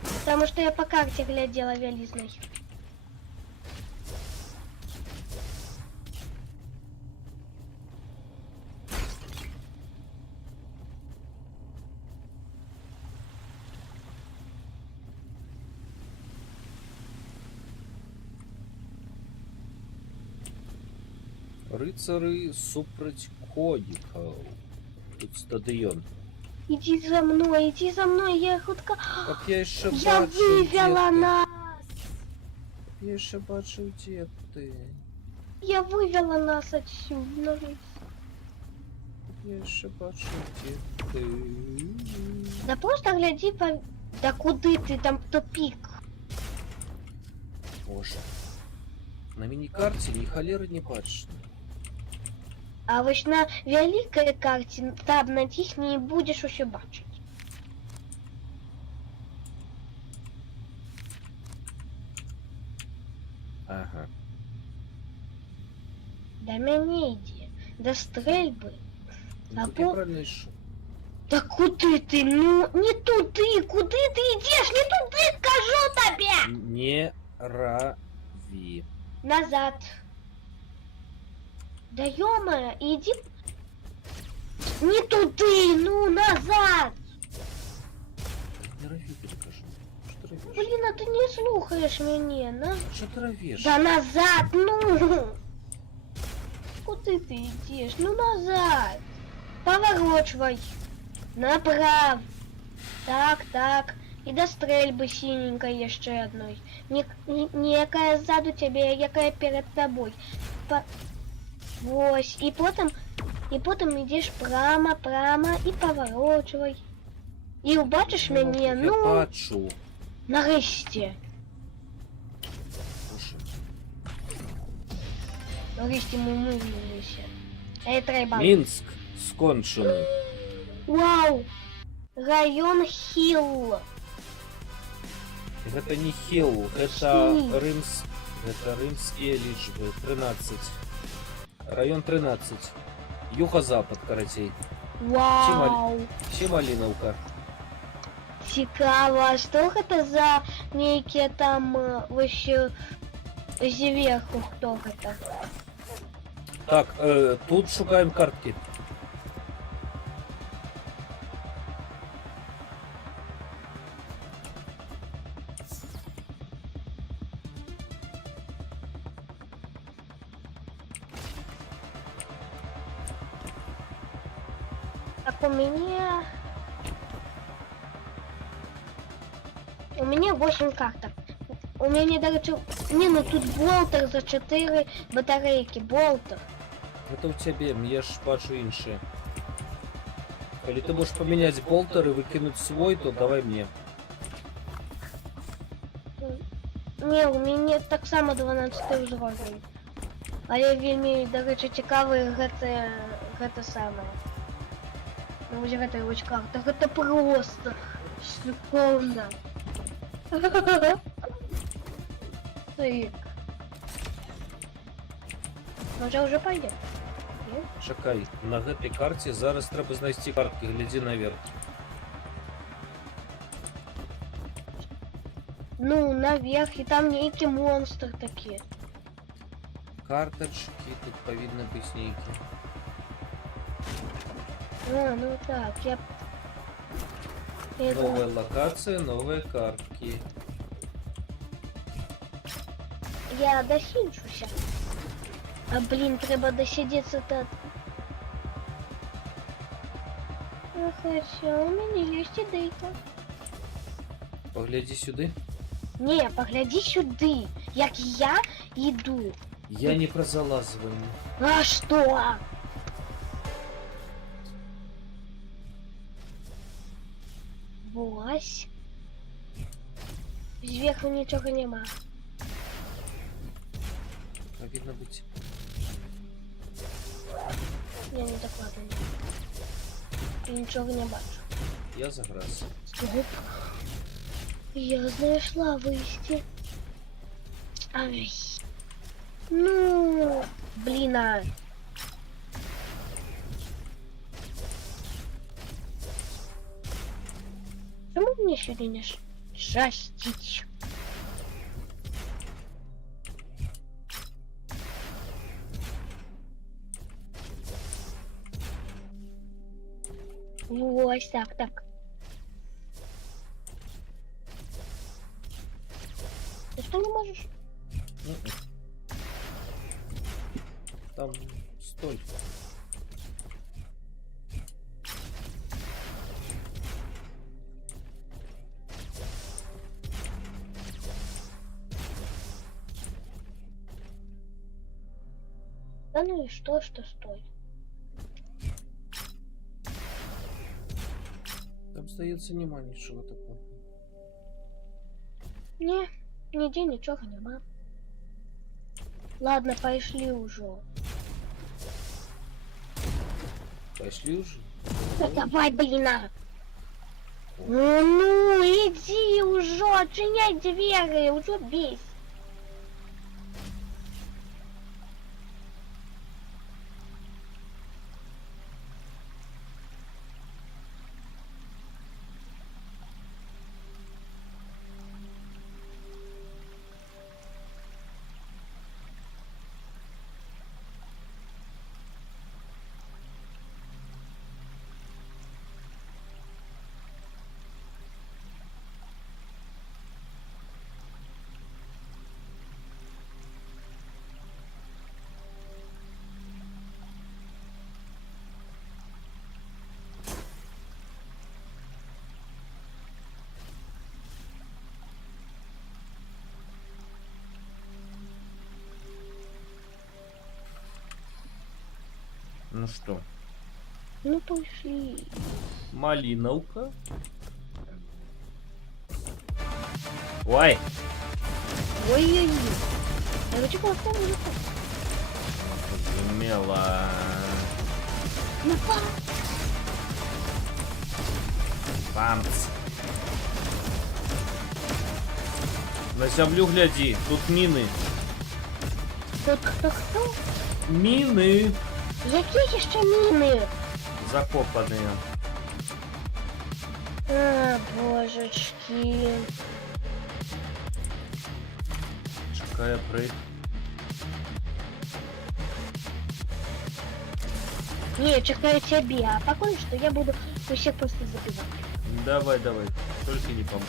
Потому что я по карте глядела велизной. Рыцары супраць конікаў. Тут стадыён. Иди за мной, я хутка... Каб я яшчэ Я бачыў, вывела дзе ты. нас! Я яшчэ бачыў, дзе ты. Я вывела нас отсюда. Я яшчэ бачыў, дзе ты. Да просто гляди по... Да куды ты, там тупик. Боже. На міні-карце ні халеры не бачна. А вось на вялікай карце таб натисни и будешь усё бачыць. Ага. Да мяне ідзе, да стрэльбы. Ну, А тут я по- правильно ішу. Да куды ты? Ну, не туды, куды ты идешь? Не туды, скажу тебе! Не рави. Назад. Да ё-моё, иди. Не туды, ну, назад! Не рави, перекажу. Что ты равишь? Блин, а ты не слухаешь меня, на? Что ты равишь? Да назад, ну! Куды ты идешь? Ну, назад! Поворачивай! Направо! Так, так. И до стрельбы синенькой еще одной. Не якая сзаду тебе, а якая перед тобой. Вось. И потом идешь прямо и поворачивай. И убачишь меня, Я ну, бачу. нарешті. Слушай, Нарешті ми мирилися. Треба. Мінск скончений. Вау! Район Хилл. Гэта не Хилл, Хилл. гэта рымскія лічбы. 13. Район 13. Юго-запад, карацей. Вау! Ще малиновка. Цікаво, а що це за некие там вообще зверху хто это? Так, тут шукаем картки. Так у меня 8 карток. У меня даже... Не, ну тут болтер за 4 батарейки. Болтер. Это у тебе, я ж бачу інше. Коли ти можеш поміняти болтер і викинути свой, то давай мне. Не, у меня так само 12 уровень. Але вельми, до речі, цікавий гэта самое. Ну, ось гэта ось карта. Гэта просто шикарно. Так. Може вже пойдем? Ні? Чекай, на гэтай карте зараз треба знайти картки, гляди наверх. Ну, наверх, і там некий монстр такі. Карточки, тут повинно быть некие. А, ну так, я... Новая локация, новые картки. Я досиджуся. А блин, треба досидеться тут. Ну хорошо, у меня есть идейка. Погляди сюда. Не, погляди сюди, як я иду. Я не про залазывание. А что? Ось. Зверху нічого нема. Повинно быть. Я не докладываю. Нічого не бачу. Я заграз. Стоп. Я знайшла вийти. Ай. Ну, блин, а. Чому мне сюда не шастить? Ось так, так. Ты что не можешь? Там столь. Да ну и что стоит? Там здається нема нічого такого. Не, нигде ничего нема. Ладно, пошли уже. Пошли уже. Да давай, блин, а. Ну, иди уже, отчиняй двери, уже бесит. Ну что? Ну, пошли. Малиновка. Ой! Ой-ой-ой. Я хочу просто выехать. Подумела. Ну, Памц. На землю гляди, тут мины. тут кто? Мины! Які ще міни? закопанные. А, божечки. Чекай, прыг. Не, чекаю тебя, а пока что я буду всех просто забивать. Давай, давай. Только не помру.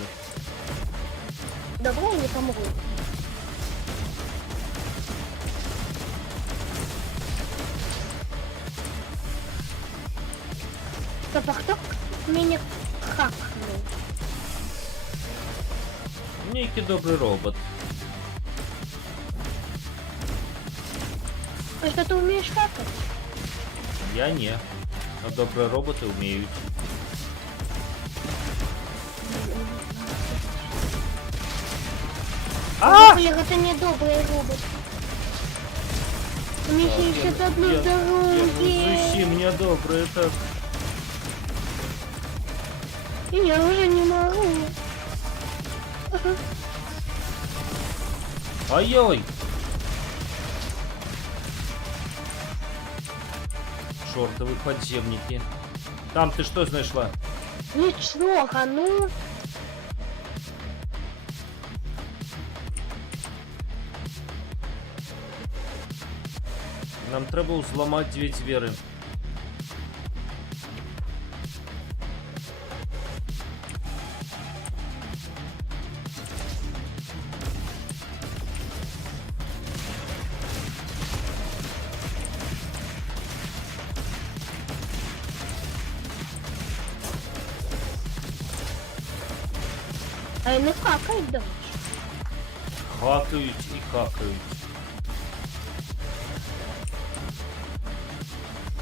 Давай я не помогу. Стоп, а кто меня хакнул? Некий добрый робот. А что ты умеешь хакать? Я не. Но добрые роботы умеют. Блин, это не добрый робот. Мне ищет одну дороги. Зачем мне добрый, это... И я уже не могу. Ай-ой! Чёртовы подземники. Там ты что нашла? Ничего, ну. Нам треба взломать две двери. Ай, ну какай дальше? Хакают и хакают.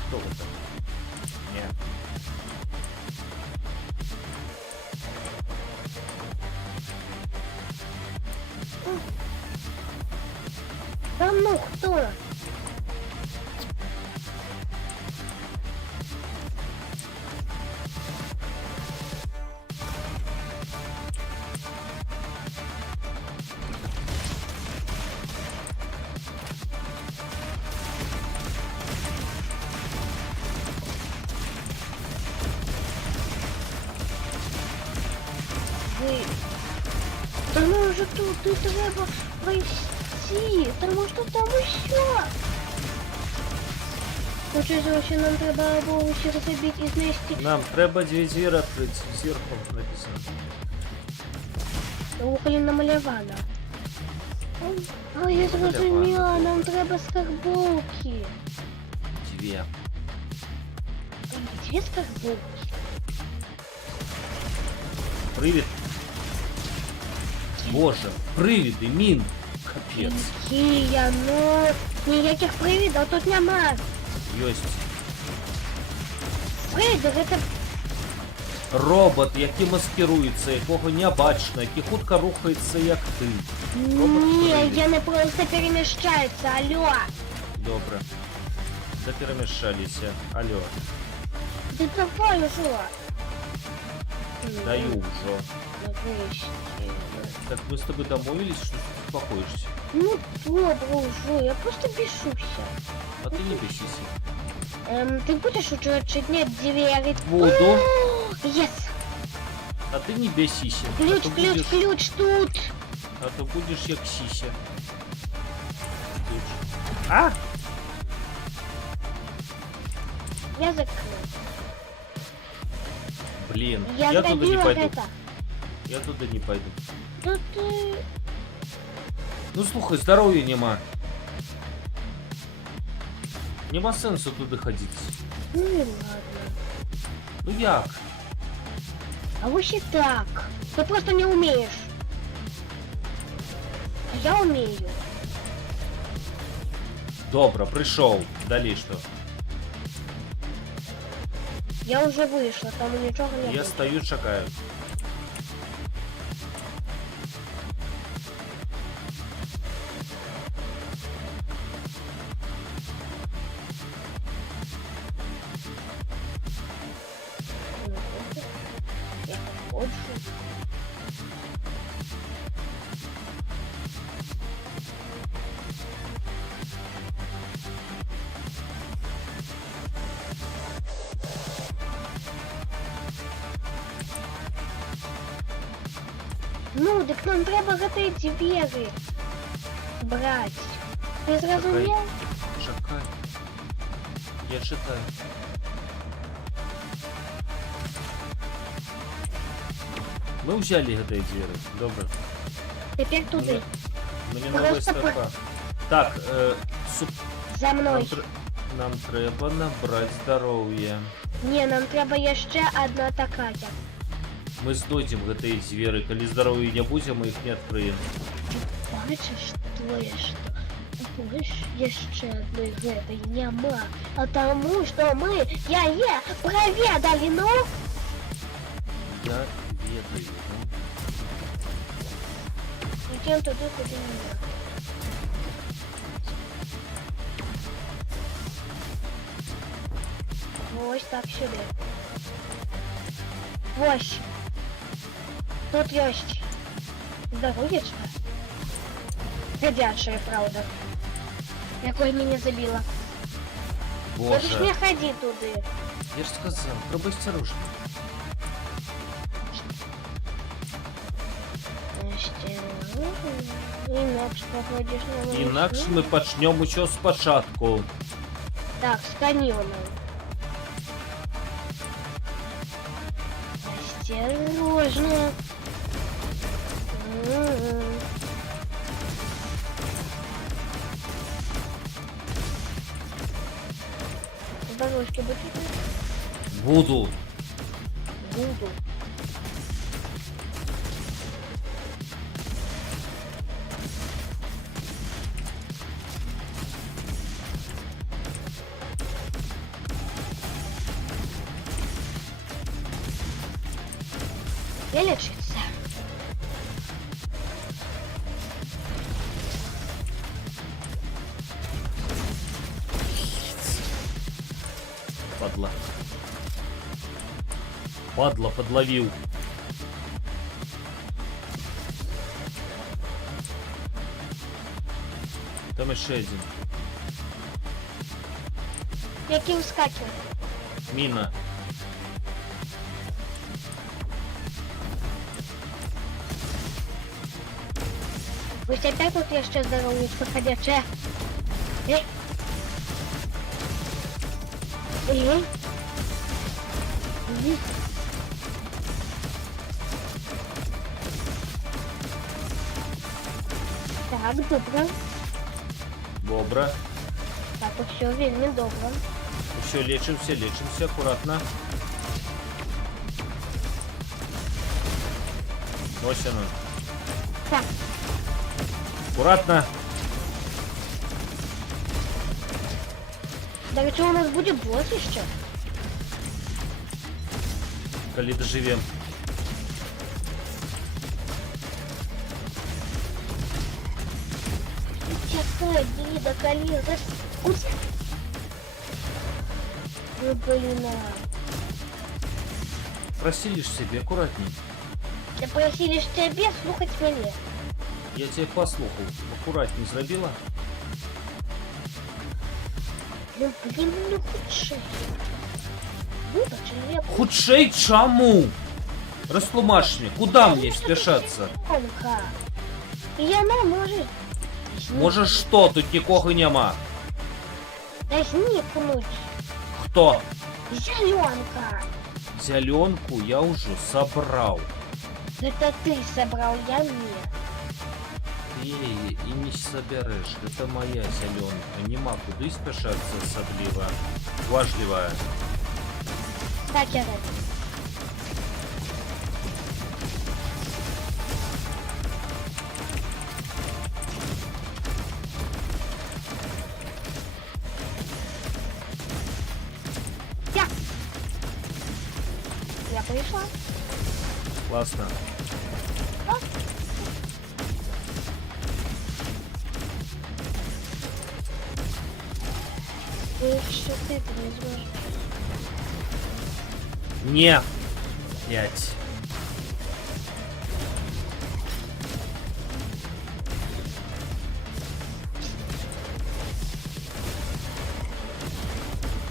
Кто это? Нет. Да ну кто? Вы... Да ну уже тут, тут треба пройти, тому що там еще. Получается, нам треба було ще розбити і знести. Нам треба две двери открыть. Зеркало написано. Рухали намалевано. А я зрозуміла, нам треба скарбовки. Две. Две скарбовки. Привет. Боже, привиды, мин. Капец. Кия, ну ніяких привідів тут нема. Ёсть. Привіди, це... Робот, який маскирується, якого не бачно, який хутко рухається, як ти. Ні, привид. я не просто переміщаюся, алло. Добре. Заперемішалися. Алло. Ти давай уже. Даю уже. Навіщо? Так мы с тобой домовились, что ты успокоишься. Ну добре уже, я просто бешуся. А ты не бесись. Ты будешь уже дня двери? Буду. Yes! А ты не бесись. Ключ, а то ключ, будешь, ключ тут! А то будешь як сися. Ключ. А? Я закрыл. Блин, Я я туда не зробила пойду. это. Я туда не пойду. Ну ты... Ну слухай, здоров'я нема. Нема сенсу туди ходити. Ну и ладно. Ну як? А вообще так. Ты просто не умеешь. А я умею. Добре, прийшов. Далі що? Я уже вышла, там ничего не Я было. стою, чекаю. Я подходжу. Ну, дык нам трэба гэтыя дзверы браць. Ты зразумеў? Чакай. Я читаю. Мы взяли гэтыя дзверы. Добра. Цяпер туды. Мне новая Просто строка. Так, За мной. нам трэба набраць здароўе. Не, нам трэба яшчэ адна такая. Мы знойдзем гэтыя дзверы. Калі здароўя не будзе, мы іх не адкрыем. Бачыш, тое, што больш яшчэ адной гэтай няма. А таму, што мы яе праведалі, ну? Я ведаю. Ідзем туды, куды не надо. Вось так сюды. Вось. Тут ёсць здоровечка. Гадячая, правда. Якой мяне забіла. Можеш не Боже, хадзі туды. я ж сказал, трэба асцярожна. Інакш паходзіш на Інакш мы пачнём усё спачатку. Так, з каньёнам. Осторожно. Дорожки будут? Буду. Буду. Я лечиться. Падла. Падла, подловил. Там еще один. Яким скакивать? Мина. Пусть опять тут я сейчас здоровечко ходячая. Эй. Эй. Эй. Так, добро. Бобра. Так, все вельми добро. Еще лечимся, аккуратно. Ось оно. Так, Аккуратно. да что у нас будет босс еще? Коли доживем. Чекай, Дида, коллега. Ну, блин, Просилишь себе аккуратней. ты просили ж тебе слухать меня. Я тебе послухал. Аккуратней зробила. Ну, блин, ну худший. Ну, так человек. Худшей чаму? Растлумаш мне, куда мне спешаться? Тонко. И она может... Можешь что, тут нікого нема. Возникнуть. Кто? Зеленка. Зеленку я уже собрал. Это ты собрал, я нет. Ты її і не соберешь. Это моя зеленка. Нема куди спешаться особливо. Важливая. Так, я рад. Я пришла. Классно. И что ты это не сможешь? Не. 5.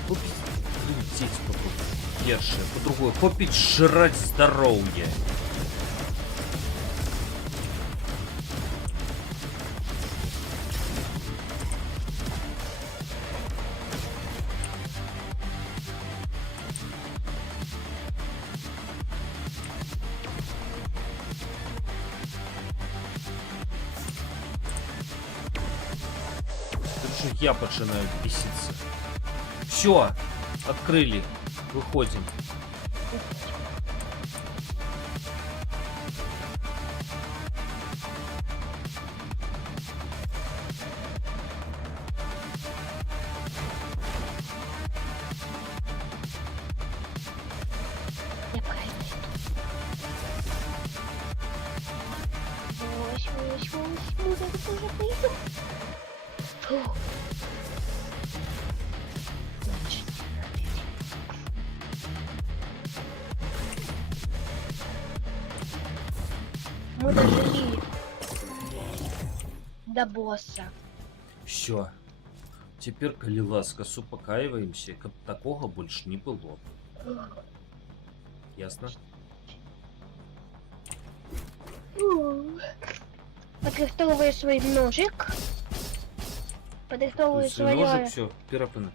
Купить. Лететь першее. По-другому. Купить жрать здоровье. уже я начинаю беситься. Все, открыли. Выходим. Я правильно иду. Ось, мы уже поедем. Фу. Значит, мы дожили до босса. Все. Теперь, коли ласка, супокаиваемся, каб такого больше не было. Ясно? Подрихтовываю свой ножик. Подрихтовываю Свой свое... ножик, все, перепинок.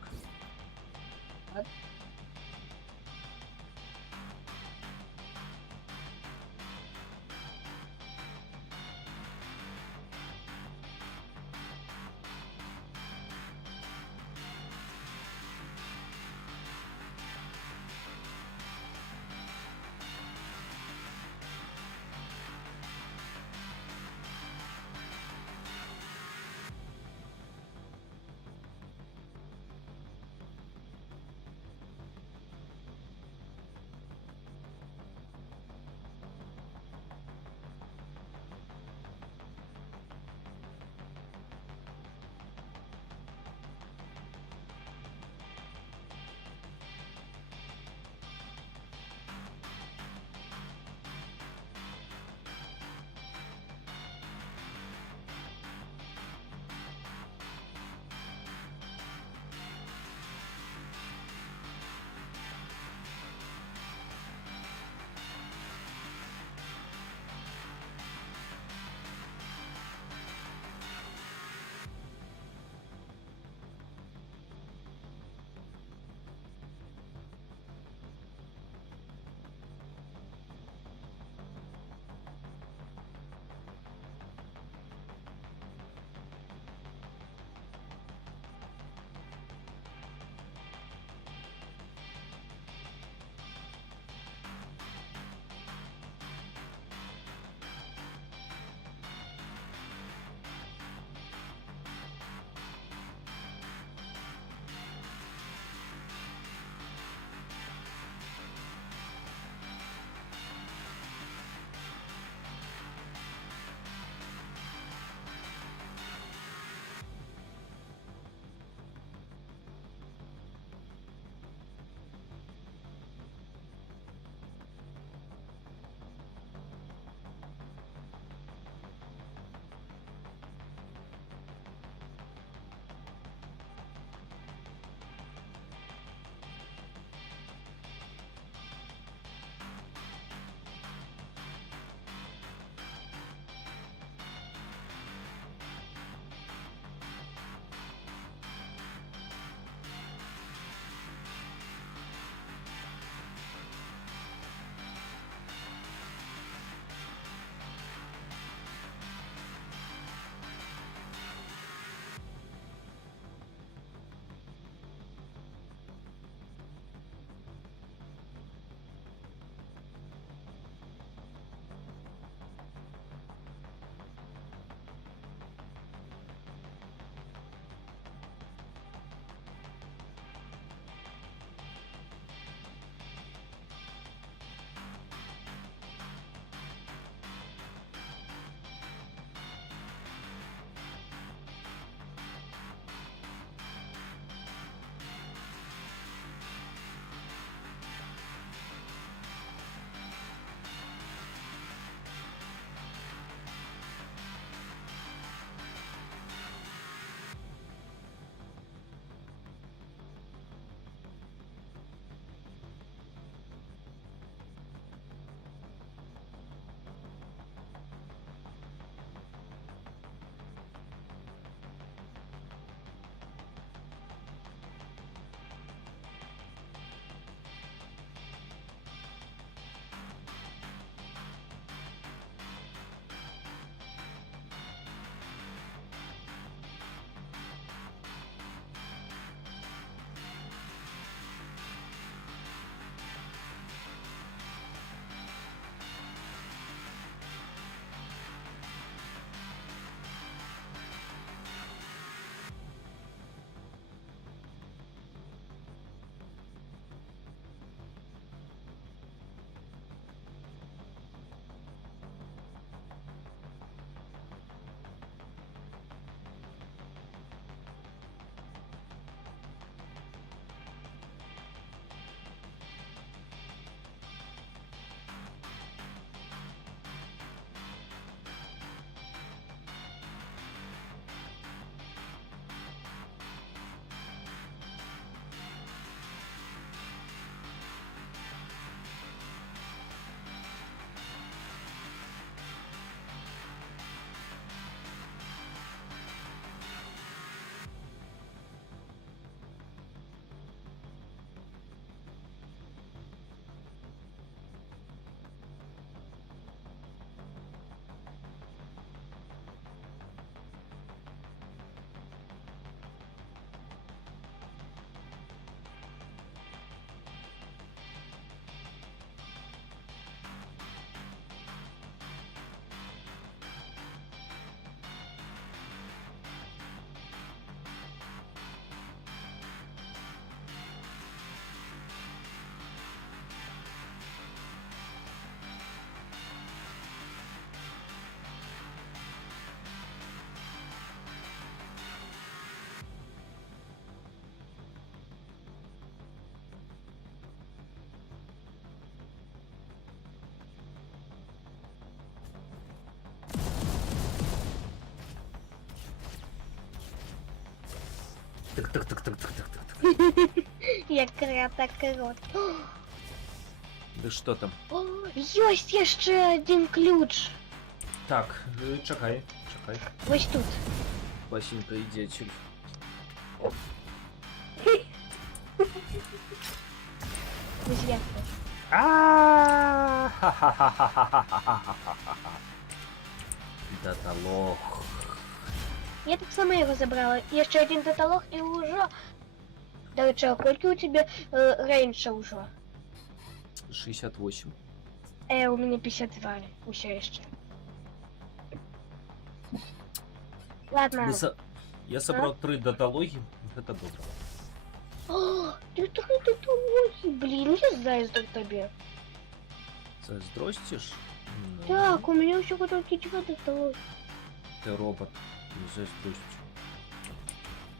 Так. Як крата крот. Да что там? О, ёсць яшчэ один ключ. Так, чакай, чакай. Ось тут. Васенька, иди отсюда. Друзья. Даталог. Я так сама його забрала. Jeszcze один даталог і уже. До речі, а скільки у тебе рейнджа уже? 68. У мене 52. Усе ще. Ладно. Я собрал 3 даталоги. Это добро. О, ти трохи даталоги. Блін, я зайздрю тобі. Здростишь? Ну, Так, у меня всего только 2 даталоги. ты робот. Не здростишь.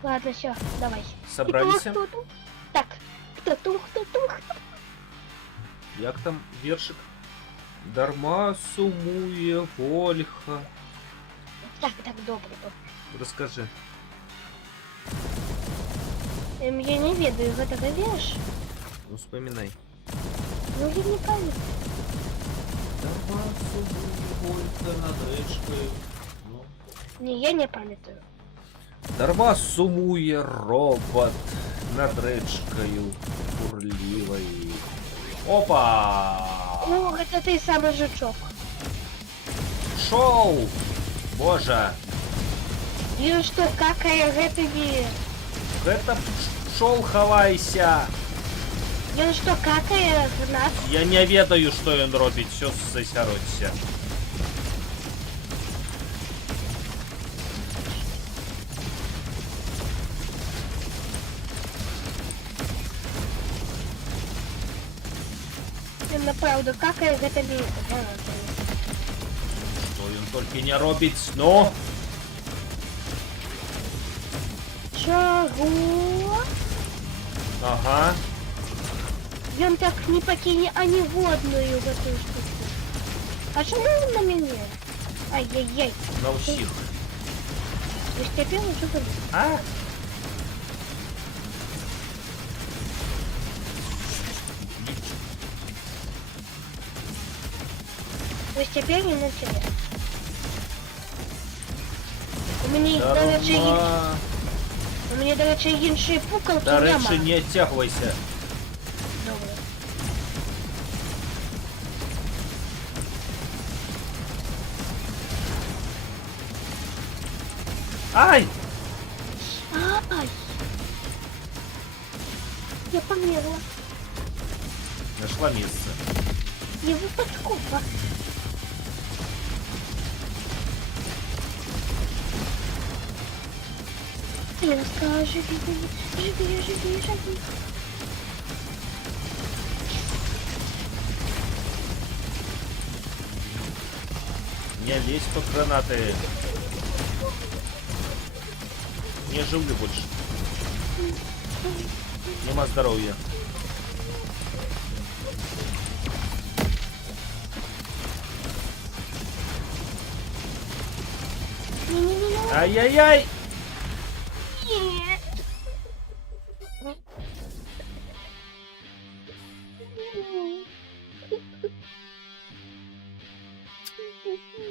Ладно, все, давай. Собрались? Кто тут? Так, кто тут? Як там вершик? Дарма сумує Ольха. Так, добре. Расскажи. Я не ведаю гэтага веш. Ну, вспоминай. Ну, я не помню. Дарма сумує Ольха над речкою. Ну. Не, я не памятаю. Дарма сумує робот над речкою бурливою. Опа! О, это ты самый жучок. Шоу! Боже! И что, какая гэта не... Гэта пшол хавайся! Ён что, какая нас? Я не ведаю, што ён робіць, всё засяродся. Ён направду, какая гэта не... Што ён толькі не робіць, ну? Чаго? Ага. Ён так не пакіне аніводную гэтую штуку. А чаму ён на мяне? Ай-яй-яй. На ўсіх. Вось цяпер ужо было. А? Вось цяпер не на цябе. У мяне, до речі, іншыя пукалкі До няма. речі, не оттягивайся. Добре. Ай! Ай! Я померла. Нашла место. Не випадково. Ленка, живи. Не лезь под гранаты. Не живлю больше. Нема здоровья. Не-не-не. Ай-яй-яй! Нет.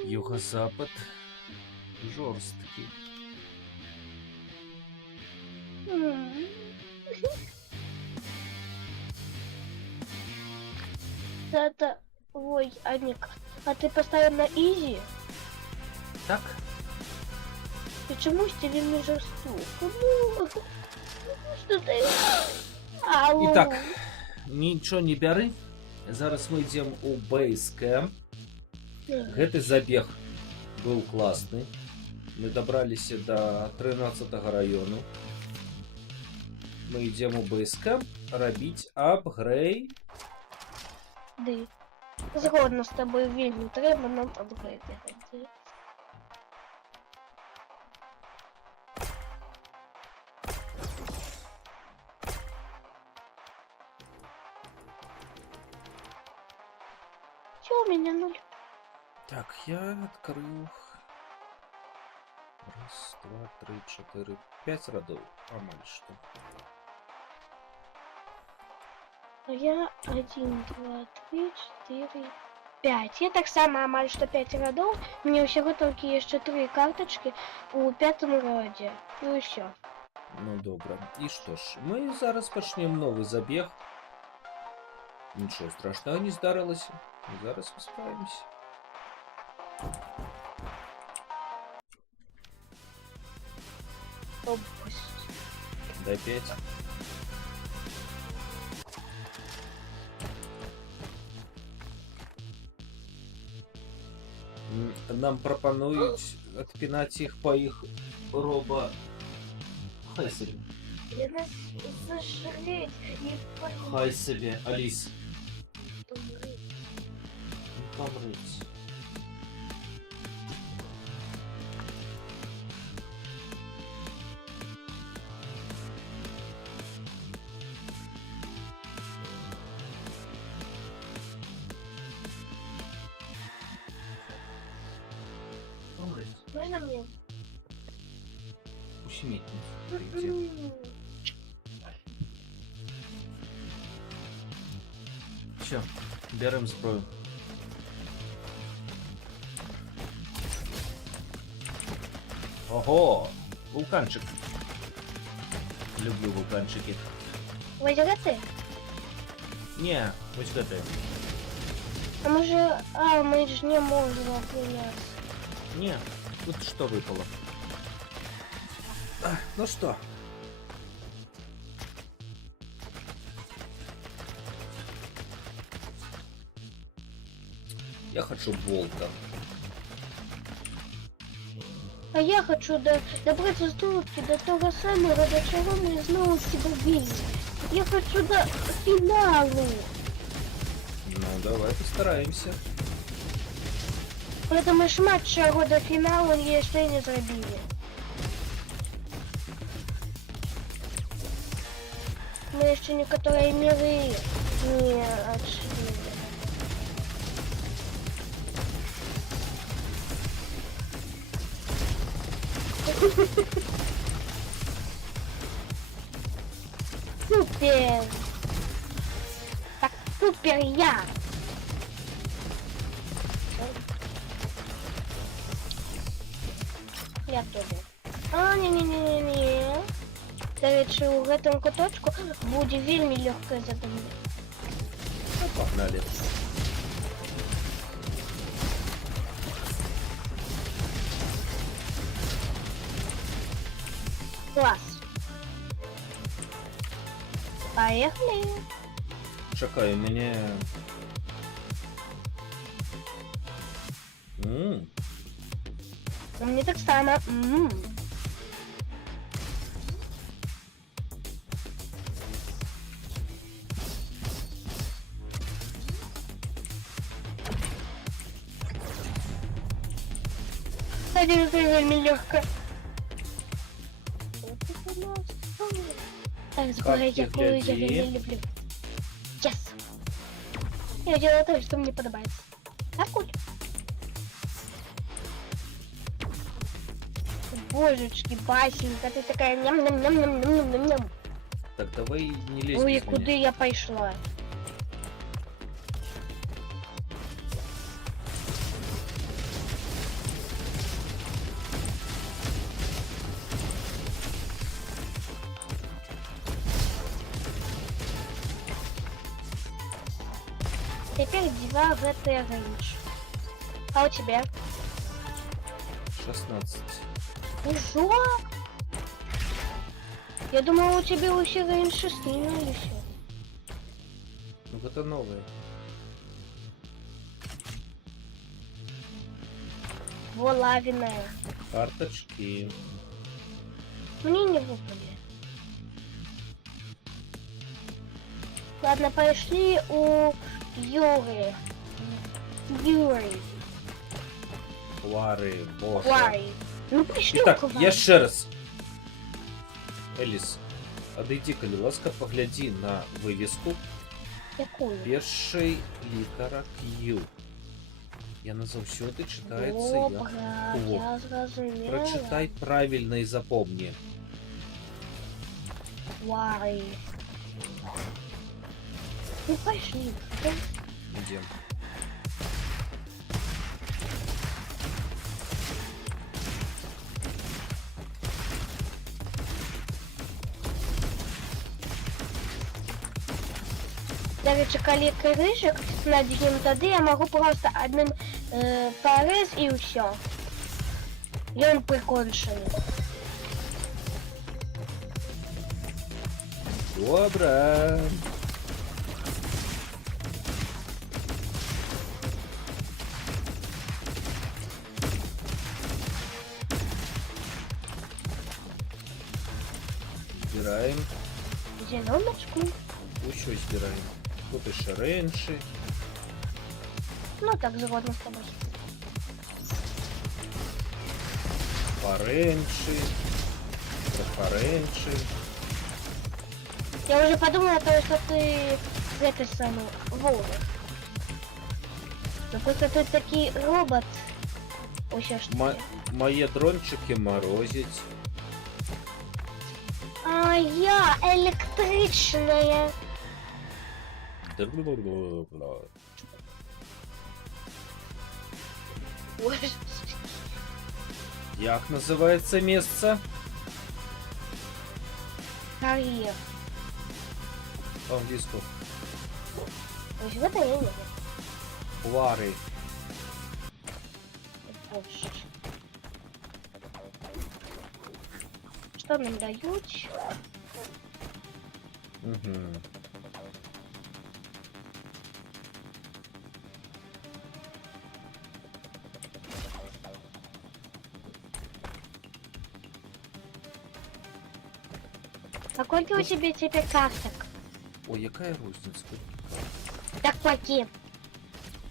Юго-запад. Жорсткий. Это... Ой, Аник, а ты поставил на изи? Так? Почему стиль жесток? Ну, что ты... Алло. Итак, ничего не бяры. Зараз мы идем у бейскэмп. Гэты забег был классный. Мы добрались до 13-го району. Мы идем у бейскэмп рабіць апгрейд. Ды. Згодна з тобой, вельмі трэба нам апгрейд. Чё у меня нуль? Так, я открыл. Раз, 2, 3, 4, 5 радов. Амаль что. А я 1, 2, 3, 4, 5. Я так само амаль что 5 родов. Мне всего только еще 3 карточки у 5-му роді. Ну і все. Ну добре. І що ж, ми зараз почнемо новий забіг. Нічого страшного не здарилося. Зараз ми справимося. О, боже. Дай 5. Нам пропонують відпінати їх по їх робо... Хай собі. Я нас зажреть и Хай собі, Аліс. помрить. Не помрить. Помрить. Можно мне? Ущемить не хотите. Все, берем зброю. Ого! Вулканчик. Люблю вулканчики. Возьми ты? Не, ось гэта. А мы же... А, мы же не можем охренять. Не, тут что выпало? Ну что? Я хочу волка. А я хочу добраться с трубки до того самого, до чего мы снова себя били. Я хочу до финалу. Ну, давай постараемся. Потому что матча до финалу еще не забили. Мы еще некоторые миры не отшли. Супер! Так супер я! Я тоже. А, не-не-не-не-не. До речі, у гэтым куточку буде вельмі легкое задание. Ну, погнали. Класс. Поехали. Чекай, у меня... А мне так само. Кстати, это вельми легко. Так, сборы, Капки якую я гляди. вельми люблю. Yes. Я делаю то, что мне подобается. Так вот. Божечки, Басенька, ты такая ням-ням-ням-ням-ням-ням-ням. Так, давай не лезь Ой, без куда меня. я пошла? Теперь 2 ГТ рейндж. А у тебя? 16. Ужо? Я думала, у тебя вообще рейндж 6 или все. Ну, это новое. Во, лавиная. Карточки. Мне не выпали. Ладно, пошли у Юры. Юры. Квары, боже. Вай. Ну пошли Итак, у Квай. я ще раз. Элис, отойди, коли ласка, погляди на вывеску. Какую? Перший літера Q. Яна заўсёды чытаецца Добра, як клоп. я зразумела. Прочитай правильно и запомни. Вай. Ну пошли. Идем. До речі, коли крыжик наденем, тады я могу просто одним порез и все. И он приконченный. Добро. Збираем. Зеленочку. Еще збираем. Тут еще ренши. Ну так згодно с тобой. Паренши. Профоренши. Я уже подумала, что ты этой самый волк. Ну просто ты такой робот. Еще что. Мои дрончики морозить. А я электричная. Ой, Як называется место? карьер. По-английски. То есть это я не знаю. Вары. Больше. Что нам дают? Угу. А сколько у тебя теперь карток? Ой, якая розниця? Так какие?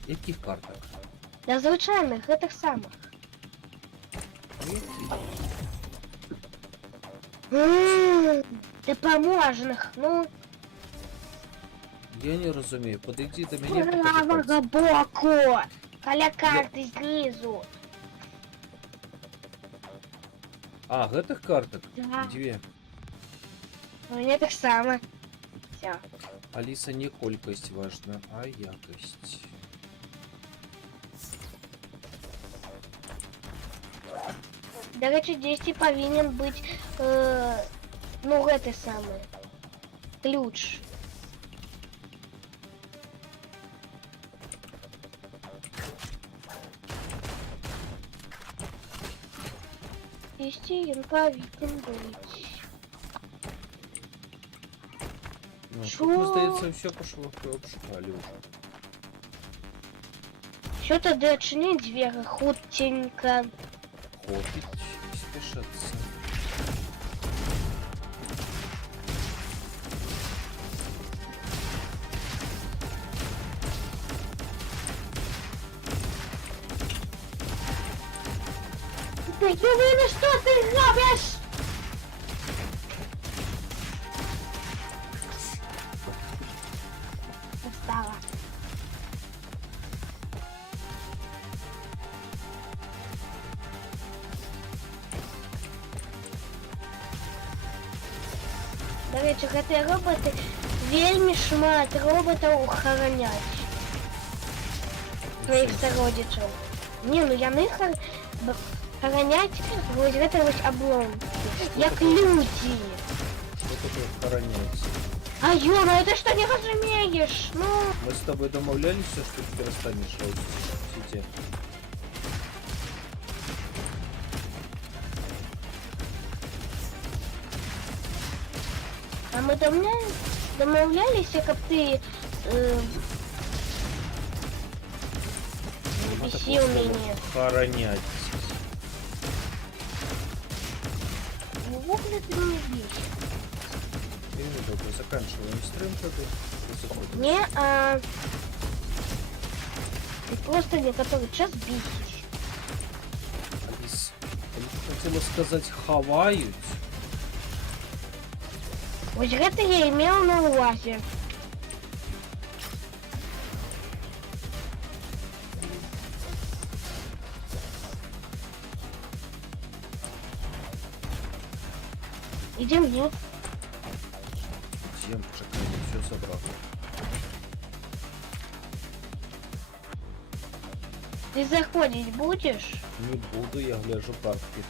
Яких карток? Да звичайных, этих самых. Допоможных, ну, Я не разумею. Подойди до меня. правого боку. Коля карты снизу. А, гэтых карток? Да. Две. У меня так само. Все. Алиса, не колькость важна, а якость. До речі, действий повинен быть, ну, это самое. Ключ. Действий он повинен быть. Ну, Шо? тут, мне здається, все пошло в шкале уже. Що тоді очини двері хутенько. Хопить, спешаться. Ти Юлина, що ти робиш? Устала. До речі, гэтыя роботы вельмі шмат роботаў ахараняць сваіх сародзічаў. Не, ну яны хараняць вось гэта вось абломкі, як людзі. Что такое охраняется? А ё, ну это что не разумеешь? Ну, Мы с тобой домовлялись, что ты перестанешь в сети. а мы домовлялись, каб ты бесил меня. Охранять. Ну, вот ты не бесишь. И мы только заканчиваем стрим тогда. И заходим. Не, ты просто не который час бесишь. Алис, я хотела сказать хавают. Вот это я имел на увазе. Иди мне. Зем, чекай, я все собрал. Ты заходить будешь? Не буду, я гляжу картки.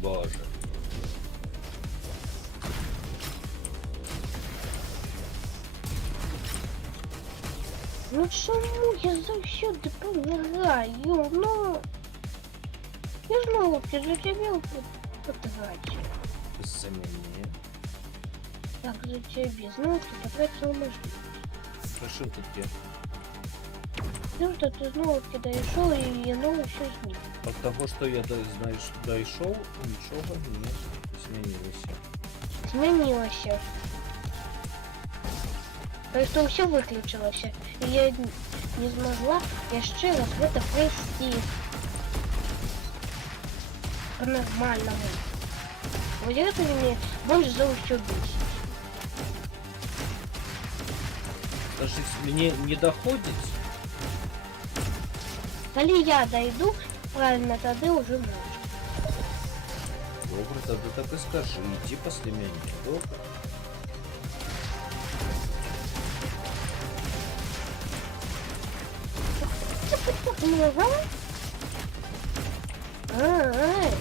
Боже. Ну чому я завсюди помираю? Ну... Я ж могу за тебя потратить. За меня. Так, за тебя. Знал, что потратил нож. А что тут где? Ну что ты снова дошел и я новый все снял. От того, что я, знаешь, дошел, ничего не изменилось. Сменилось. То есть все выключилось. И я не смогла еще раз в это пройти. По-нормальному. Вот это мне больше за все бесит. Даже мне не доходит. Коли я дойду, правильно, тогда уже можно. Добре, тогда так и скажи. Иди после меня. Добре. Ага. Ай.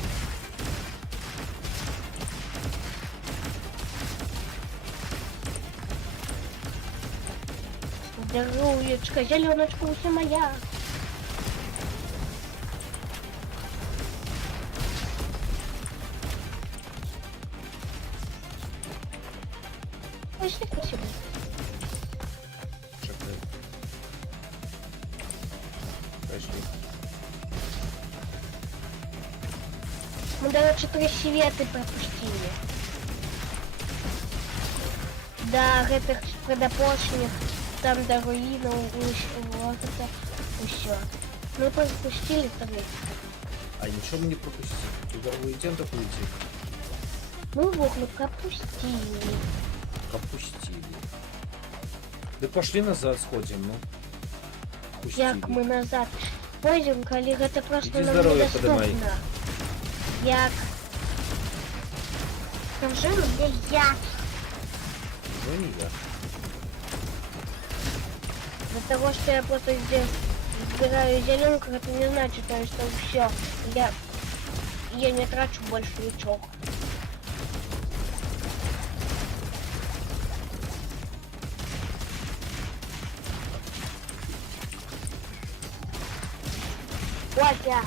Здоровечка, зеленочка уся моя. Пошли, спасибо. Чекай. Пошли. Мы даже 4 светы пропустили. Да, гэтых предопошних, там до руина, вот это, все. Мы пропустили 3. А ничего мы не пропустили. Игровой идем так уйти. Мы вохлю пропустили. Опустили. Да пошли назад сходим, ну. Пустили. Як мы назад пойдем, коли гэта просто Иди нам здоровье недоступно. подымай. Як? Скажи мне як. Ну не я. Для того, что я просто здесь избираю зеленку, это не значит, что все. Я не трачу больше ничего. Вася!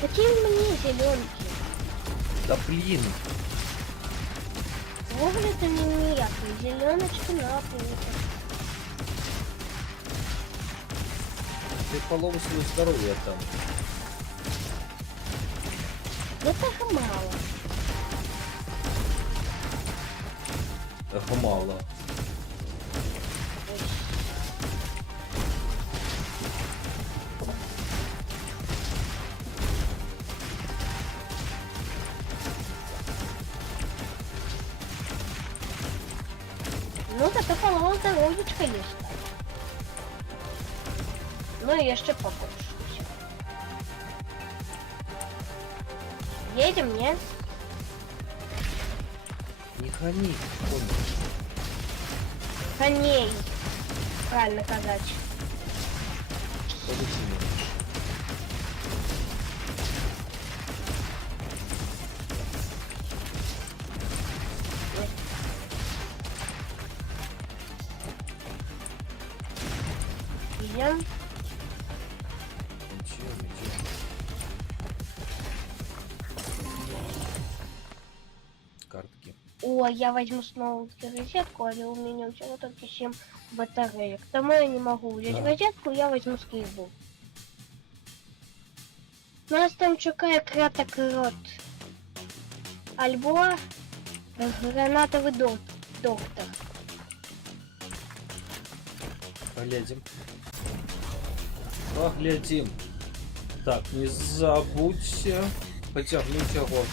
Какие мне зеленки? Да блин. Вовле ты не якой, зеленочка на пол. Ты полову свое здоровье там. Это мало. Этого мало. Ну, зато полова здоровечка есть. Ну и еще побольше. Всё. Едем, не? Не хони, помнишь. Коней. Правильно сказать. Повыше немножко. Идем. Идем. Картки. О, я возьму снова розетку, але у меня всего только 7 батареек. Тому я не могу взять Да. розетку, я возьму скейбу. Нас там чекає кратокрот. Альбо гранатовый доктор. Поглядим. Поглядим. Так, не забудьте потягнуть его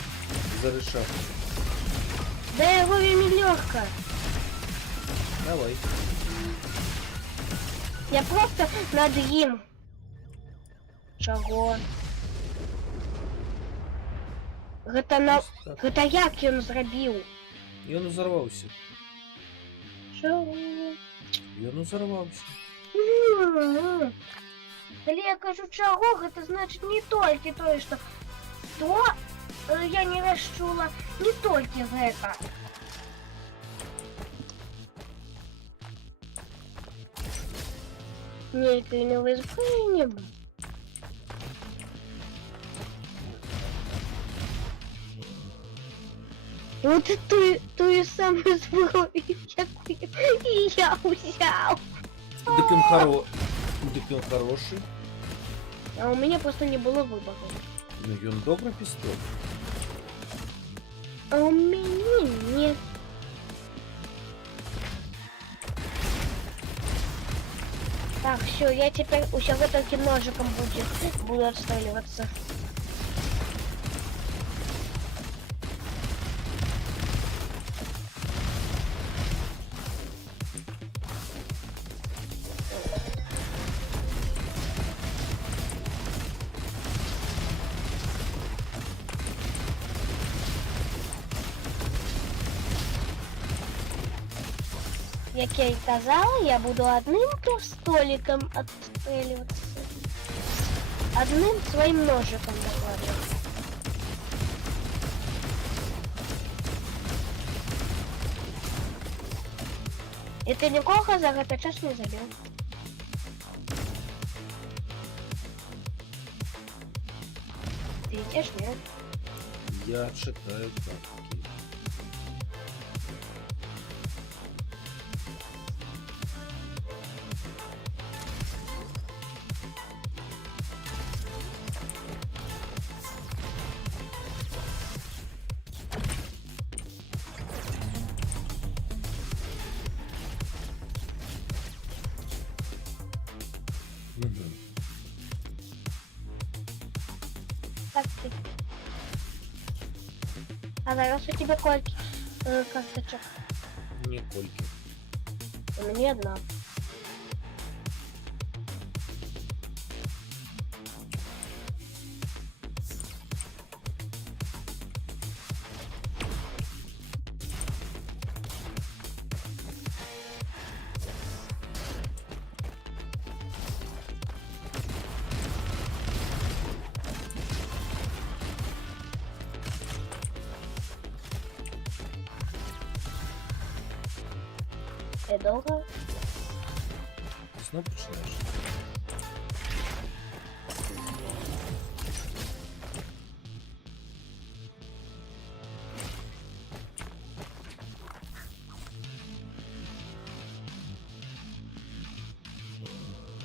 за решетку. Да его вельми легко. Давай. Я просто над їм. Чого? Гэта як ён зрабіў? Ён узорвался. Чого? Ён узорвался. Калі я кажу чаго, гэта значыць не толькі тое, што я не расчула, не толькі гэта. Нейкае новае зброенне. Вот тую самую зброю, якую і я взял. Дык ён хороший. А у меня просто не было выбора. Ну ён добрый пистолет. А у меня нет. Так, все, я теперь еще в этом ножиком буду отстреливаться. Як я и казала, я буду одним пистоликом отстреливаться. Одним своим ножиком докладывать. И ты нікого за этот час не забил. Ты идешь, нет? Я читаю картки. Так ты. А зараз у тебя кольки карточек? Ніколькі. У меня одна. Ты долго? Ти знов починаєш?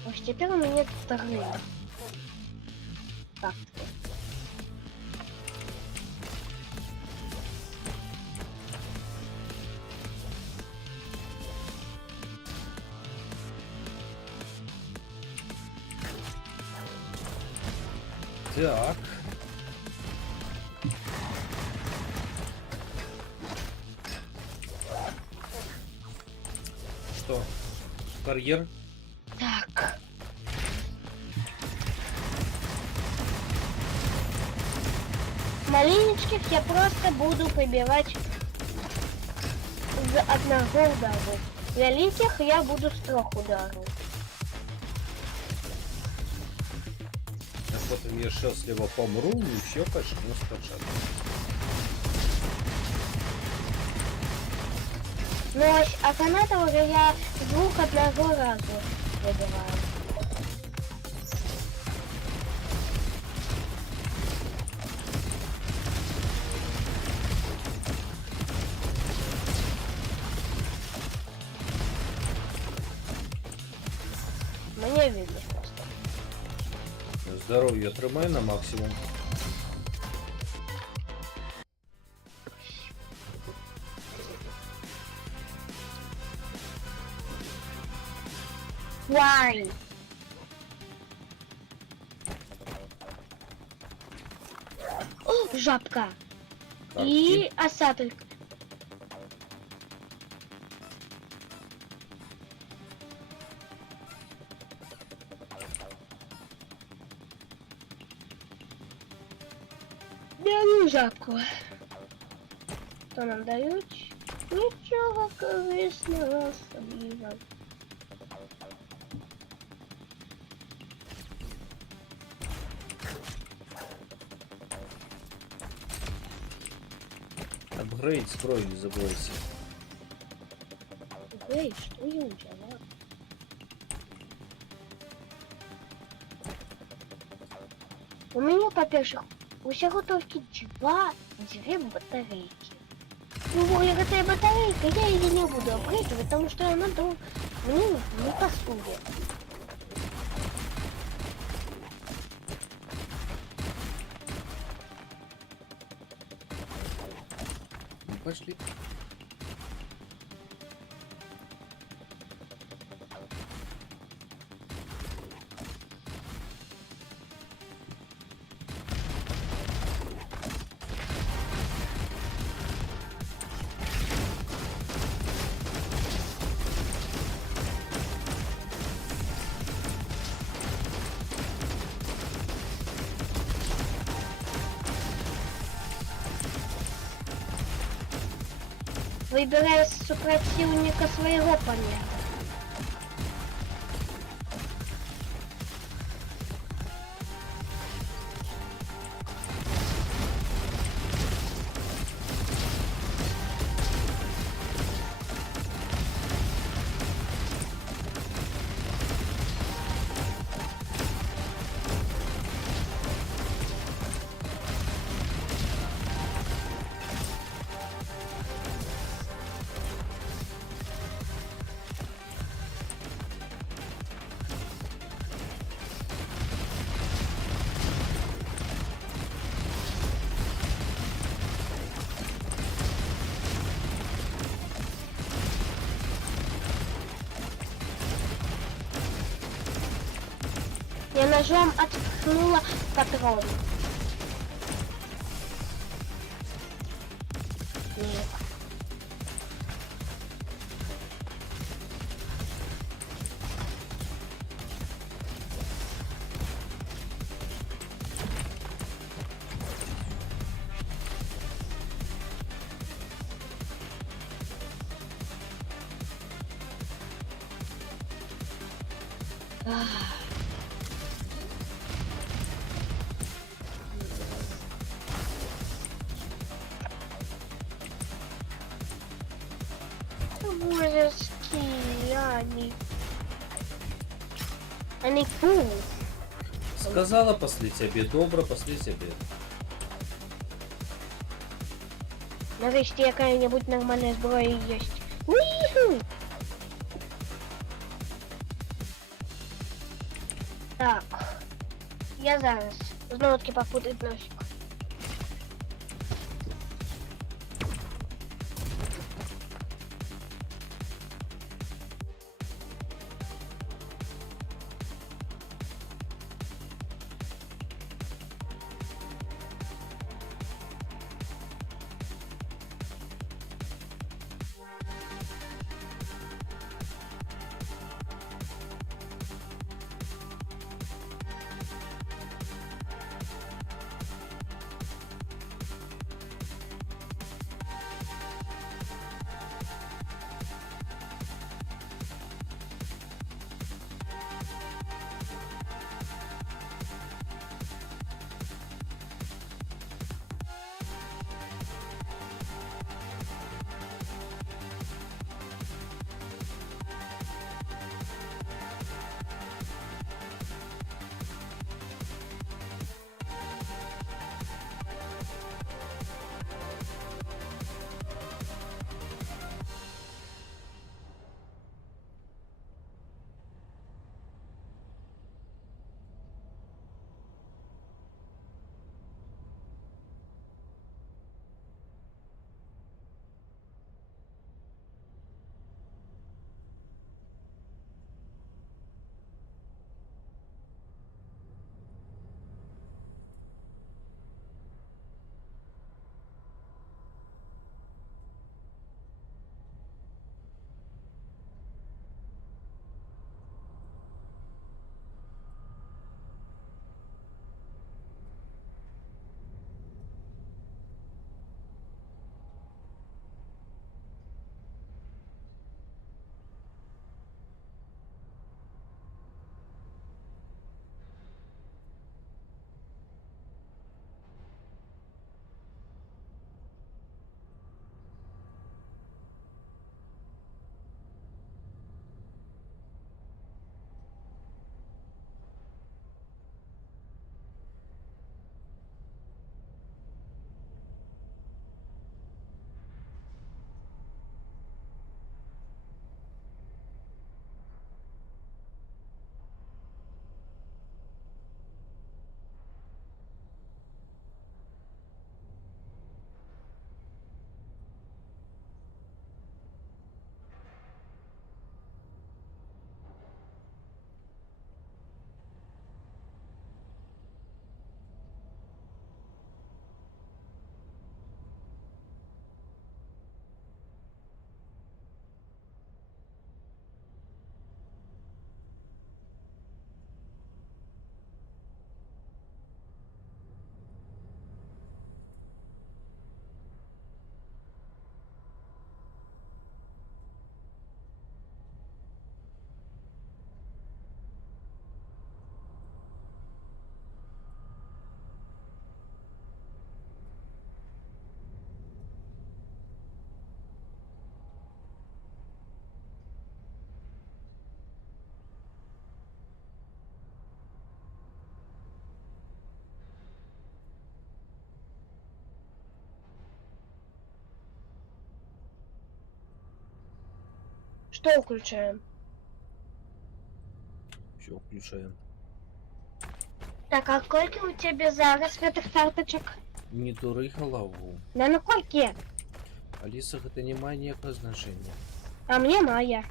Ось теперь у меня вторые. Так. Так. Что? Карьер? Так. Маленечких я просто буду побивать з одного удару. Великих я буду з 3 ударів. А потом я счастливо помру, и все почну спочатку. Ну ось, а канатового я з 2 одного разу вибиваю. Мне видно просто. Здоров'я тримай на максимум. Тварь. О, жабка. Карпи. И осатрик. Беру жабку. Что нам дают? Ничего корисного особливо. Апгрейд строй, не забывайся. Эй, что я взяла? У меня, по-перше, усяго тільки 2 батарейки. Ну, благодаря батарейка я ее не буду апгрейдить, потому что она мне не посудит. Ну, пошли. Выбираю супротивника своего планета. Я ножом отпихнула патрон. Нет. Ах. Божески, они фу. Сказала после тебе, добро, после тебе. Нарешті яка-нибудь нормальная зброя есть. Уиху! Так. Я зараз знову таки попутать носик. Что включаем? Все, включаем. Так, а сколько у тебя зараз гэтых карточек? Не дуры голову. Да ну сколько? Алиса, гэта не мае ніякага значэння. А мне моя.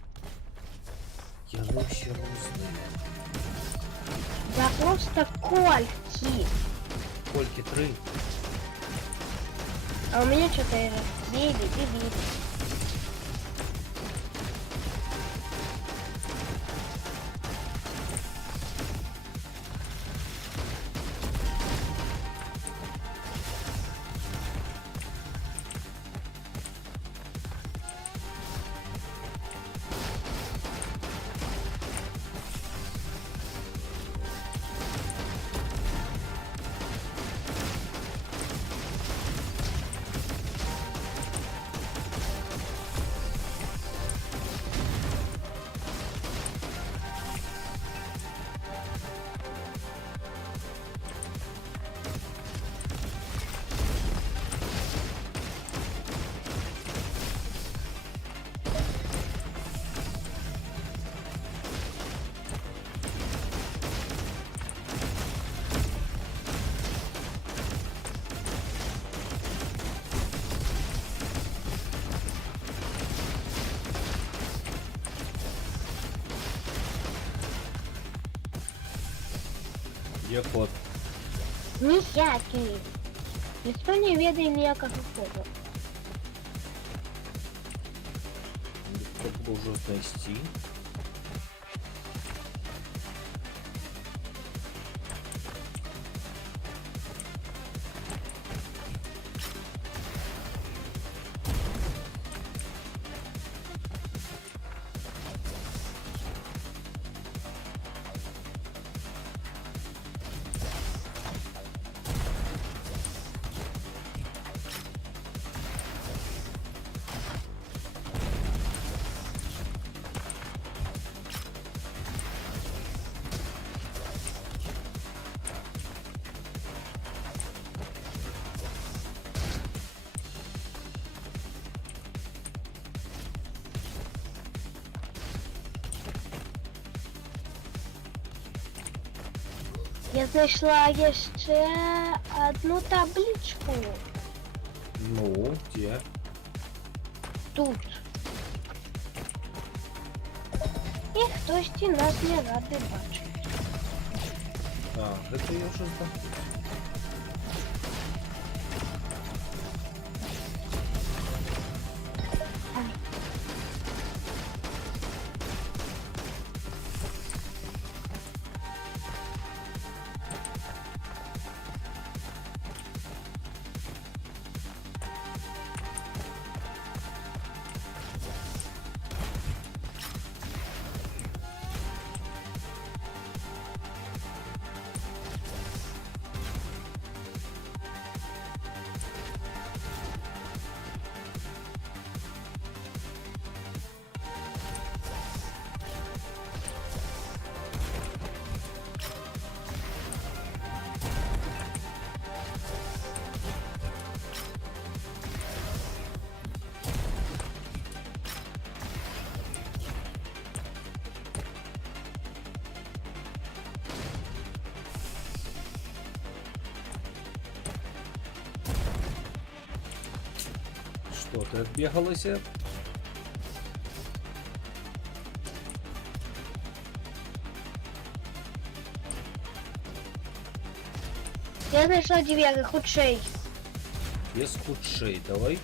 Яны ўсе розныя. Да просто кольки. Колькі 3. А у меня 4. Биби. Є код. Ніякий. Ніхто не ведає ніякого коду. Код можна знайти. Я знайшла ще одну табличку. Ну, де? Тут. І хтось нас не радий бачити. А, гэта я вже знаю. Что, ты отбегалася? Я знайшла двері, худший. Без худшей, давай.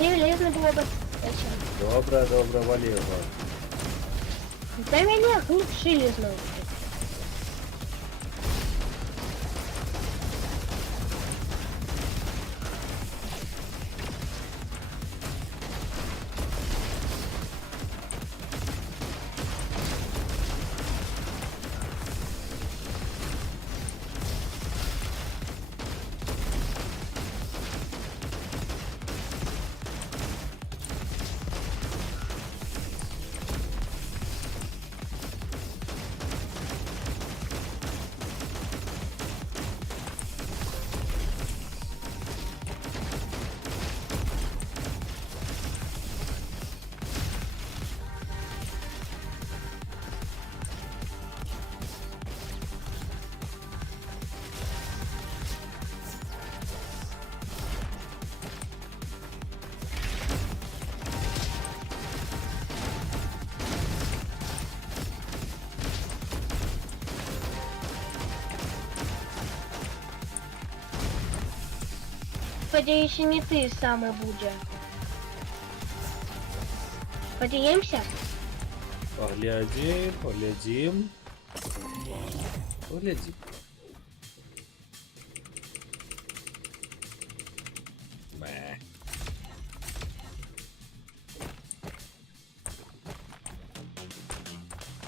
Релізно було б. Добре, добре, Валєва. Та мене глушили знову. сподіваюся, не ти саме буде. Подіємося? Поглядим, поглядим. Поглядим. Мэ.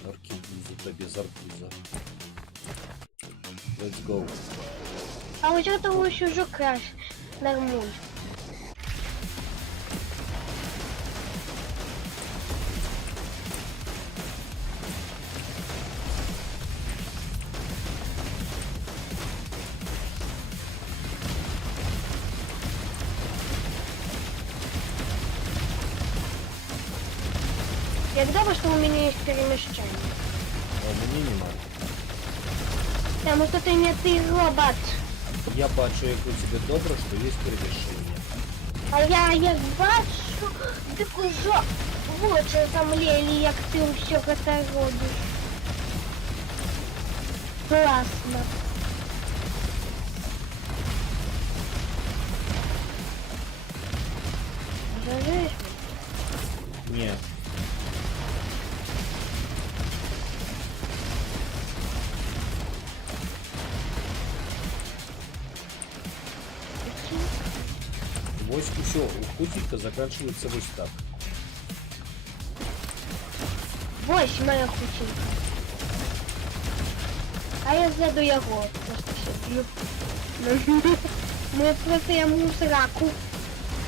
Аркебуза, да без арбуза. Let's go. А ось этого ще вже краще. Нормуль. Як добре, що у мене є переміщення. А мені нема. Тому що ти не ти робот. Я бачу, як у тебе добре, що є переміщення. А я як бачу, так уже в очі замлели, як ти все це робиш. Класно. Зажиш? Ні. Вось все, хутенько заканчивается вот так. Ось моя хутінка. А я ззаду його просто ще б'ю. Ми просто йому в сраку.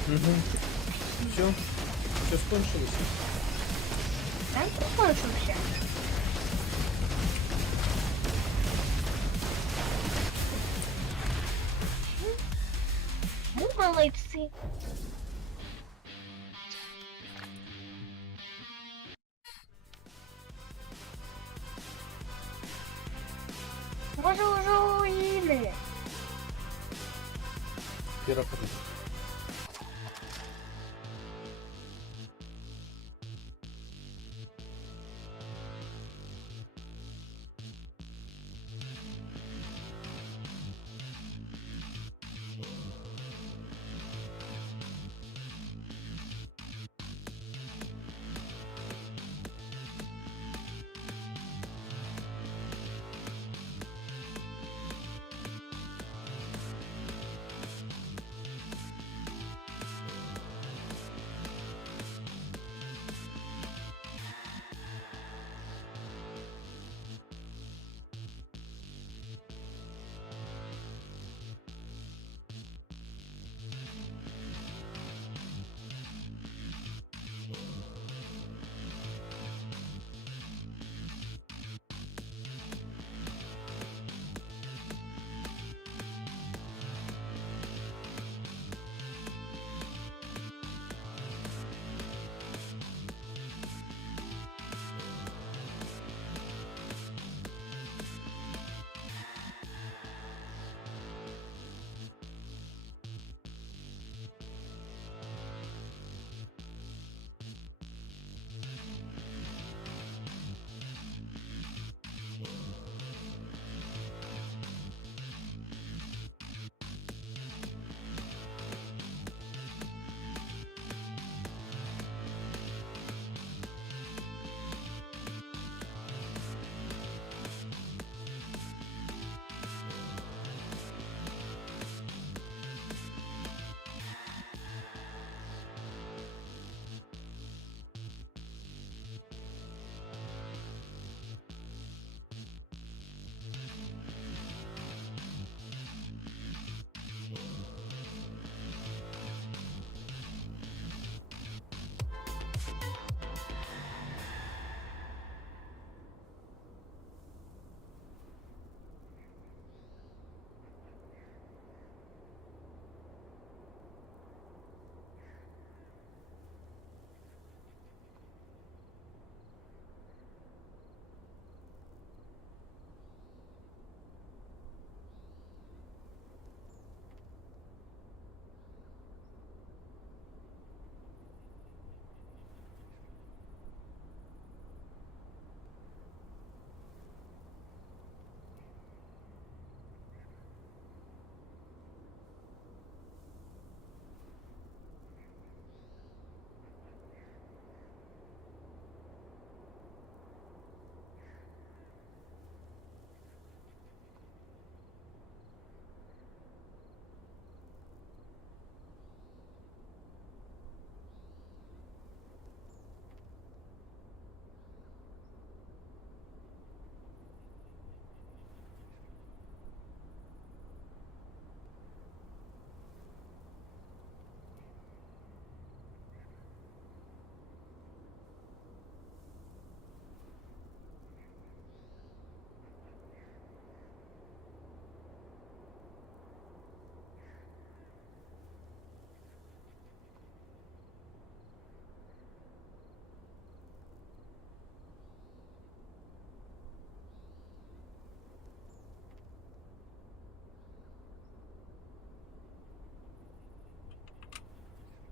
Угу. Все скончилось. Так, закончився. Ну, молодці. Може, вже уїли? Пирокрыт.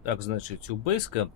Так, значить, у Basecamp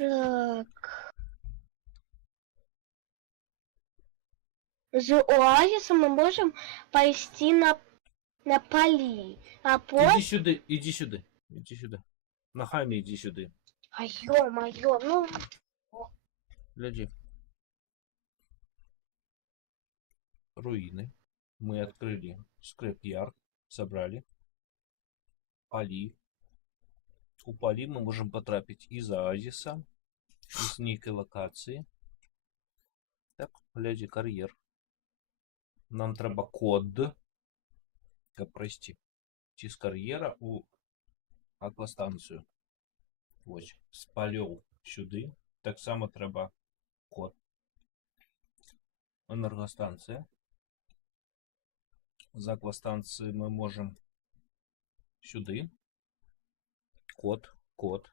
Так. З оазисом мы можем пойти на поли. А Іди после... сюди, іди сюди, іди сюди. Ногами іди сюди. А ё-моё, ну... Гляди. Руины. Мы открыли скрэп-ярд, собрали. Поли. У поли мы можем потрапить из оазиса, из некой локации. Так, гляди, кар'єр. Нам треба код. Прости. З кар'єра у аквастанцію. Ось, з польов сюди. Так само треба код. Енергостанція. З аквастанції ми можемо сюди. Код.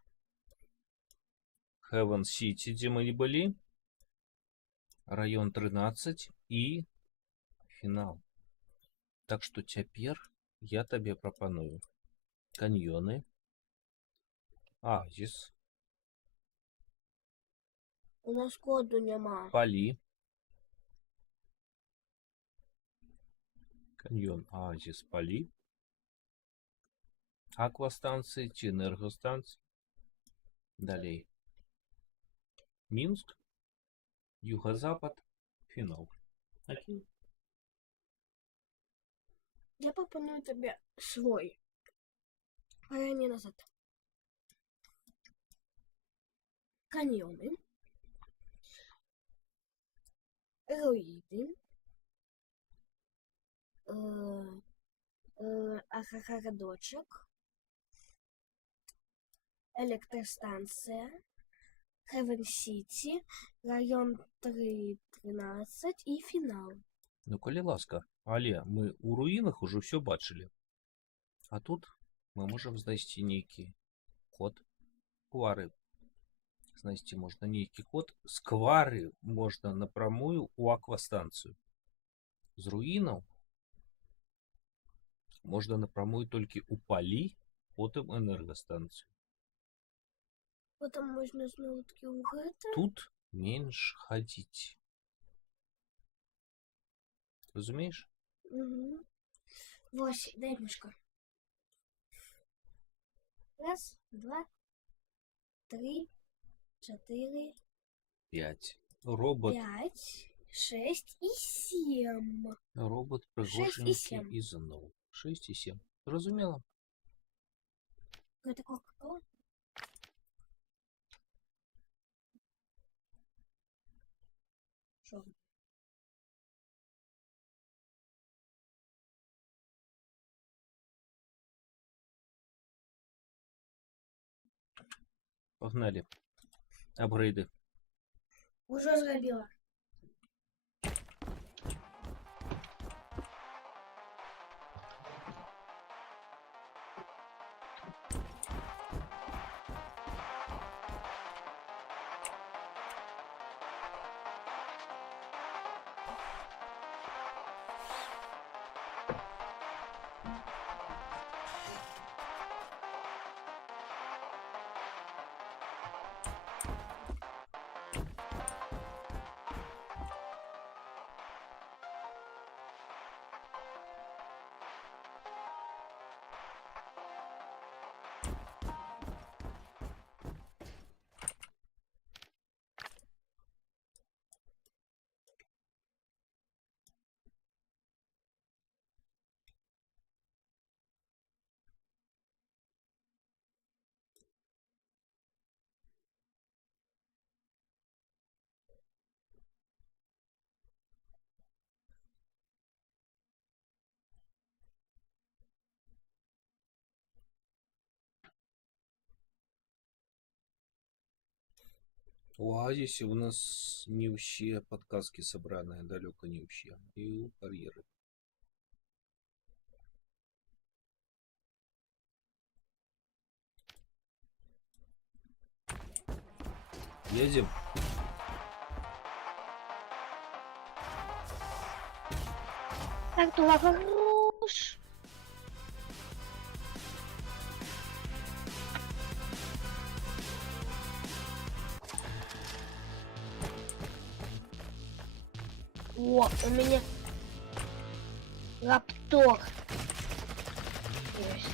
Heaven City, где мы не были. Район 13 и финал. Так что теперь я тебе пропоную каньоны, оазис, У нас коду нема. поли, каньон, оазис, поли, аквастанции, чи энергостанции. Далее. Минск, юго-запад, финал. Окей. Я пропоную тебе свой. Поверни назад. Каньоны. Руиды. Городочек. Электростанция. Heaven City. Район 313 и финал. Ну, коли ласка, але ми у руїнах уже все бачили. А тут ми можемо знайти некий код. Квари. Знайти можна некий код. З квари можна напрямую у аквастанцію. З руїнів можна напрямую тільки у полі, потім енергостанцію. Потом можно снова таки угадать. Тут менш ходить. Розумієш? Угу. Вось, дай мишку. Раз, два, три, 4, 5. Робот. 5, 6 и 7. Робот 6 і пригоженький 7. і знову. 6 і 7. Зрозуміло? Это Кока-Кола? Что? Погнали. Апгрейди. Уже зробила. У Оазисе у нас не все подказки собранные, далеко не все. И у карьеры. Едем. Так, дула хорош. О, у меня раптор есть.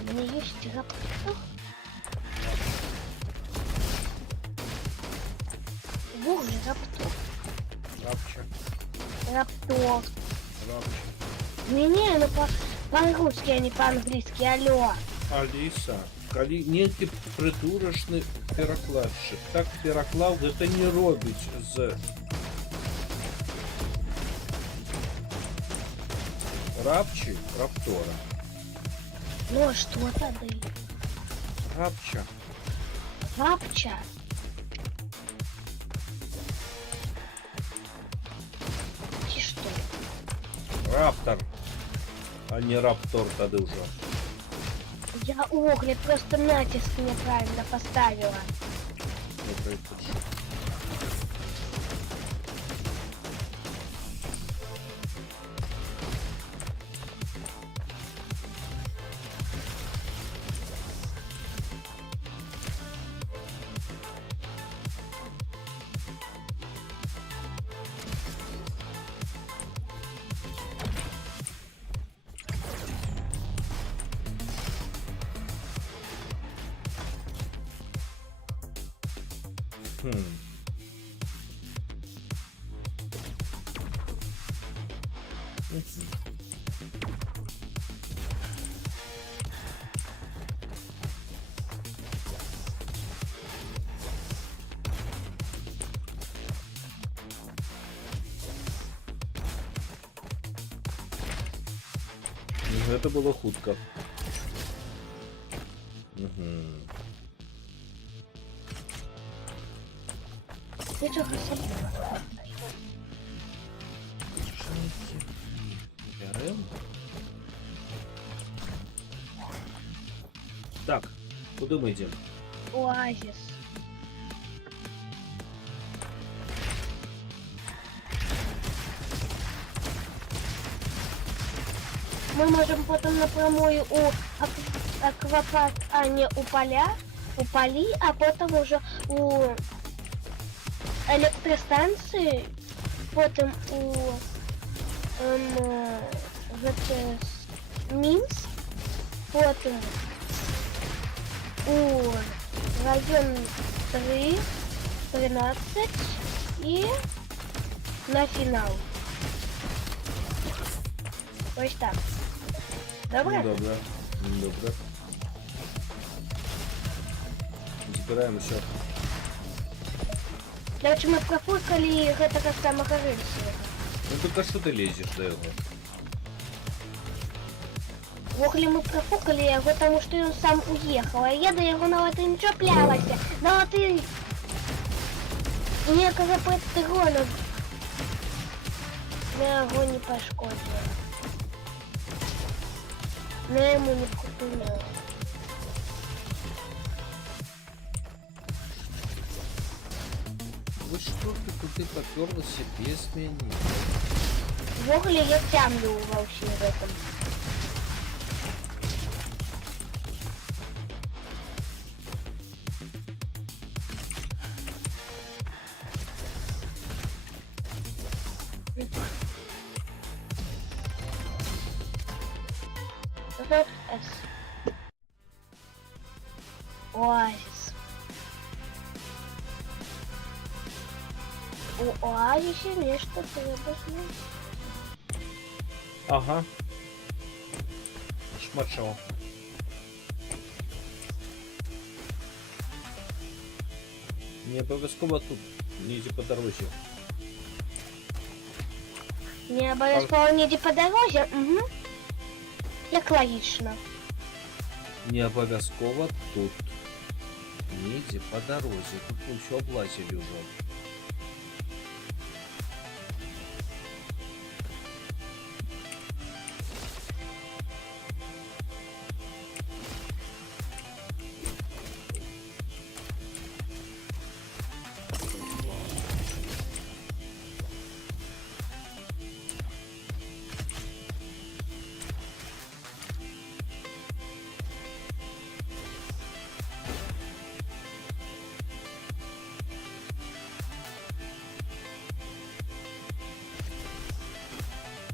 У меня есть раптор. Боже, раптор. Рапча. Раптор. Рапча. Не, ну по-русски, а не по-английски. Алло. Алиса, калі нейкі прытурачны перакладчык, так пераклаў гэта не робіць з рапчы раптора. Ну а что тогда? Рапча. Рапча. Ти что? Раптор, а не раптор тады ўжо. Я огляд просто натиск неправильно поставила. Добрый путь. Гэта было хутка. Ты что хотел? Бярем. Так, куды мы ідзем? Оазис. Мы можем потом напрямую у аквапарк, а не у поля, у полей, а потом уже у электростанции, потом у Минск, потом у район 3, 13 и на финал. Ось так. Добре? Добре. Добре. Збираємося. Короче, мы профукали гэтага самага рельсу. Ну так а що ти лезеш до його? Вогли мы профукали яго, тому что он сам уехал, а я до яго нават і не чаплялася. Нават і ніякага патрону на яго не пашкодзіла. На йому не купила. Ви що ти куди поперлася без мене? Вогли я тямлю во всем этом. Вот С. Оазис. У оазисе нечто треба знать. Ага. Шмат чого. Не обов'язково тут, не йди по дорозі. Не обов'язково не йди по дорозі. Угу. Як логічно. Не обов'язково тут. Ніде по дорозі. Тут ми все облазили уже.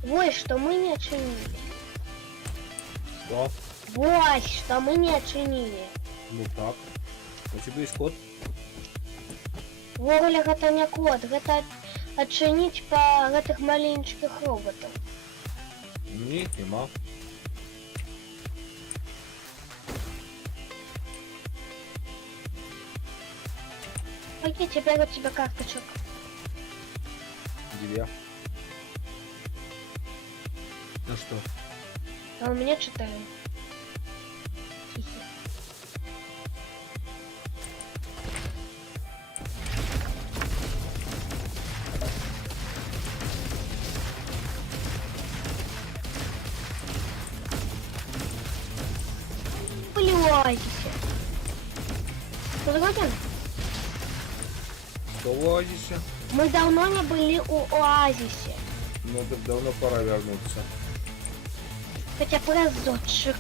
Вот что мы не оценили. Что? Вот что мы не оценили. Ну так. У тебя есть код? Воля, это не код, это оценить по этих маленьких роботов. Ні, нема. Окей, теперь у тебя карточек. 2. Ну что? А у меня 4. Были в оазисе. Ты згоден? Что в оазисе? Мы давно не были у оазисе. Ну так давно пора вернуться. Хотя б разочек.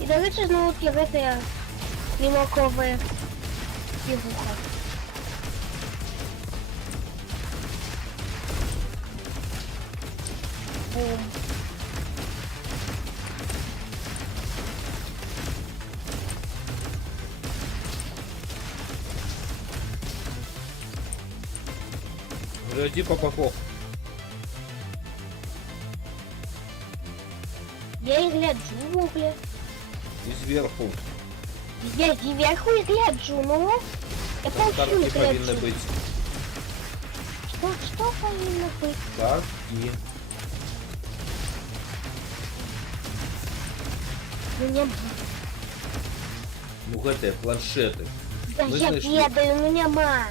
І, до речі, знову таки гэта лімаковая фігуха. Бум. Гляди по боков. Я і гляджу в углі. И сверху. Я зверху і гляджу, ну. Я Там повсюду карты повинны гляджу. быть. Что повинно быть? Карты. Ну, не... Ну гэтые планшеты. Да Мы я знайшли. ведаю, ну нема.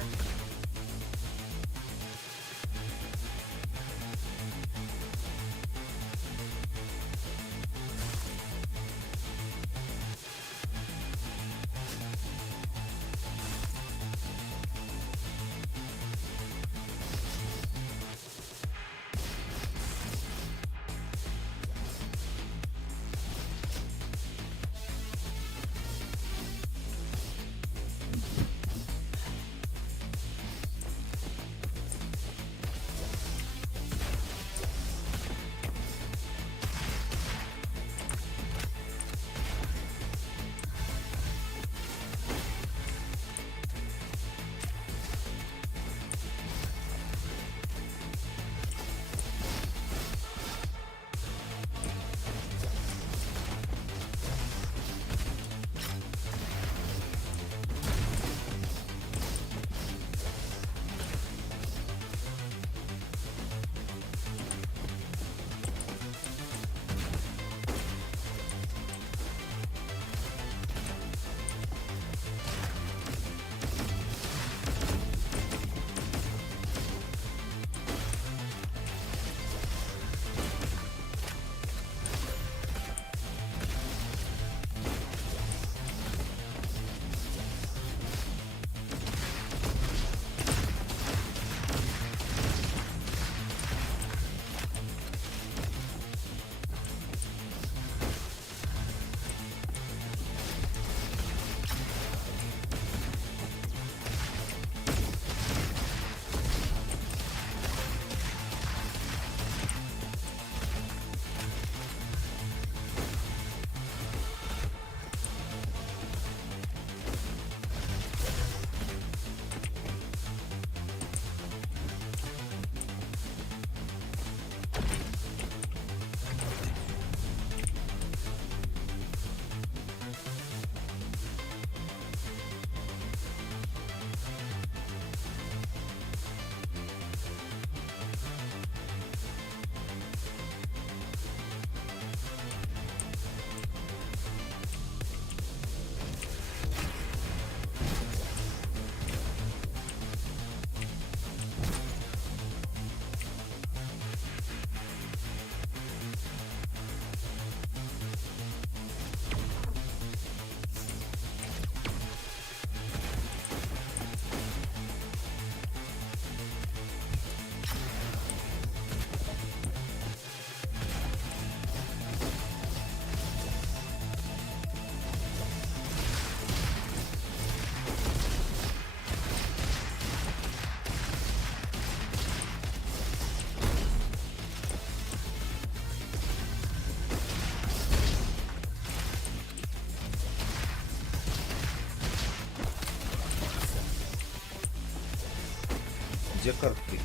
Где картки?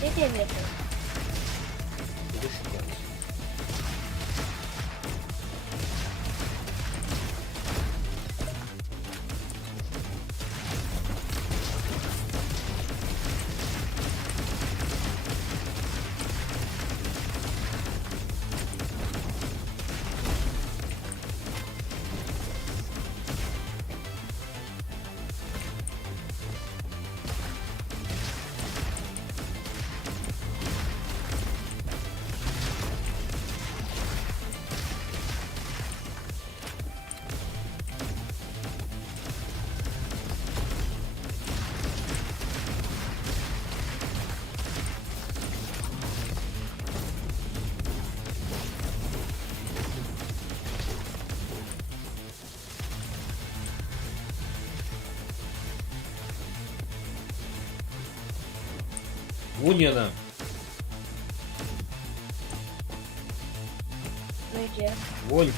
Где ветер? Буду шукать. Вон она. Ну где? Вонь.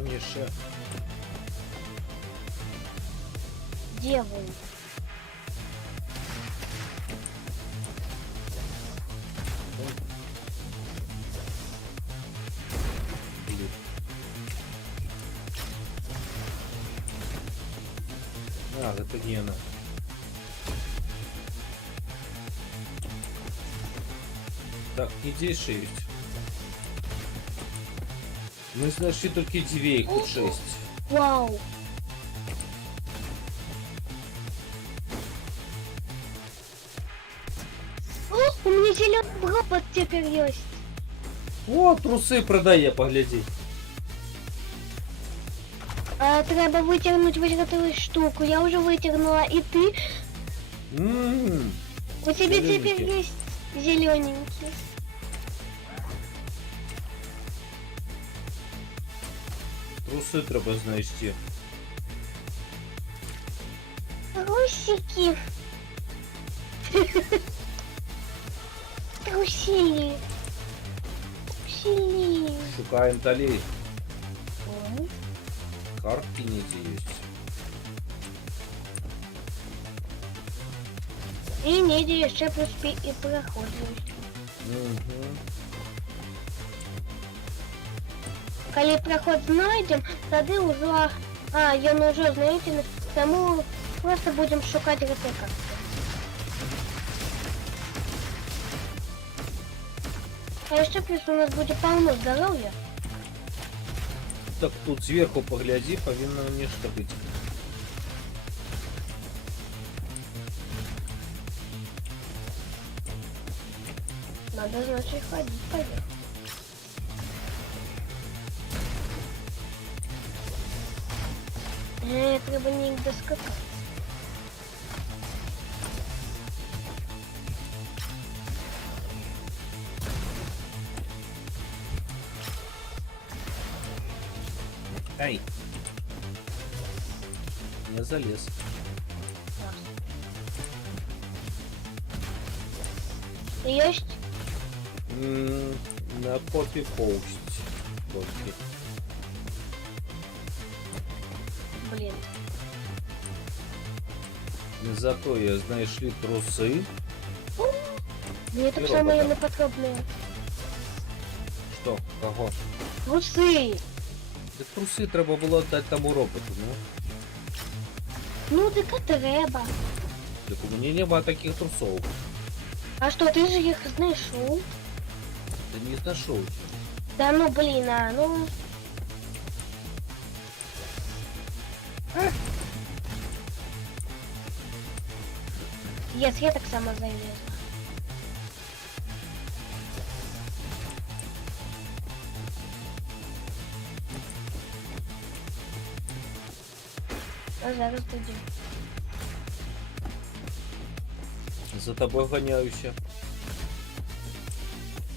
Миша. Где вы? Блин. А, это не она. Так, где 6? Мы знайшли тільки 2, їх тут 6. Вау! О, у меня зеленый робот теперь есть. О, труси продає, погляди. Треба вытянуть вот эту штуку. Я уже вытянула. И ты? У тебя Зелененький. теперь есть зелененький. Труси треба знайти. Трусики. Трусили. Трусили. Шукаємо далі. Ой. Картки ніде є. И не еще плюс и проходишь. Угу. Коли проход знайдем, тоді уже... ён уже знайден, тому просто будем шукать гэтай карты. А еще плюс у нас будет полно здоровья. Так тут зверху погляди, повинно нечто быть. Надо, значит, ходить, пойдем. Треба не доскакать. Ай! Я залез. Есть? На попе ползть. Только. Блин. Зато я, знаешь ли, трусы. Мне так И самое робота. непотребное. Что? Кого? Трусы. Да труси треба було дати тому роботу, ну. Ну так и треба. Так у меня нема таких трусов. А что, ты же их нашел? Да не нашел. Да ну блин, ну... Yes, я так само залезла. зараз тоді. За тобой гоняюся.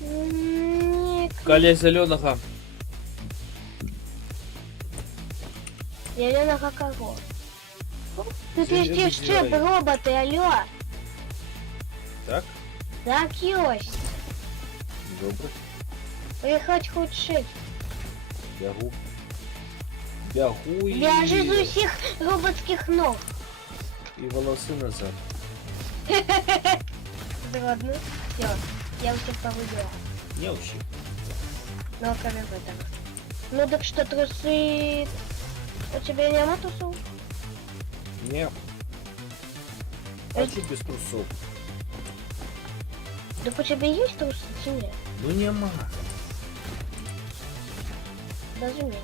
Ні, Каля зеленого. зеленого кого? Тут Зеленый є ще зверь. роботи, алло. Так? Так ось. Добре. Приходь худший. Бягу. Бягу і... В'яжи з усіх роботських ног. І волоси назад. Згодно. Все, я усіх повидела. Не вообще. Ну, кроме этого. Ну так что, трусы... У тебя нема трусов? Не. Хочу без трусов. Так у тебя есть трусы чи нет? Ну нема. Разумею.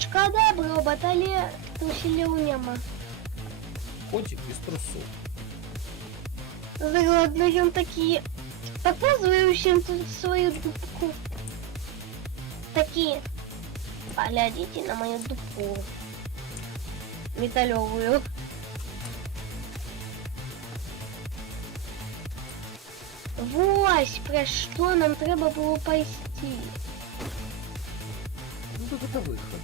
Шкода, робот, але трусів нема. Котик без трусов. Згодно, він такі... Показую всім тут свою дубку. Такі... Поглядите на мою дубку. Металевую. Вось, про що нам треба було пойти. Ну так это выход.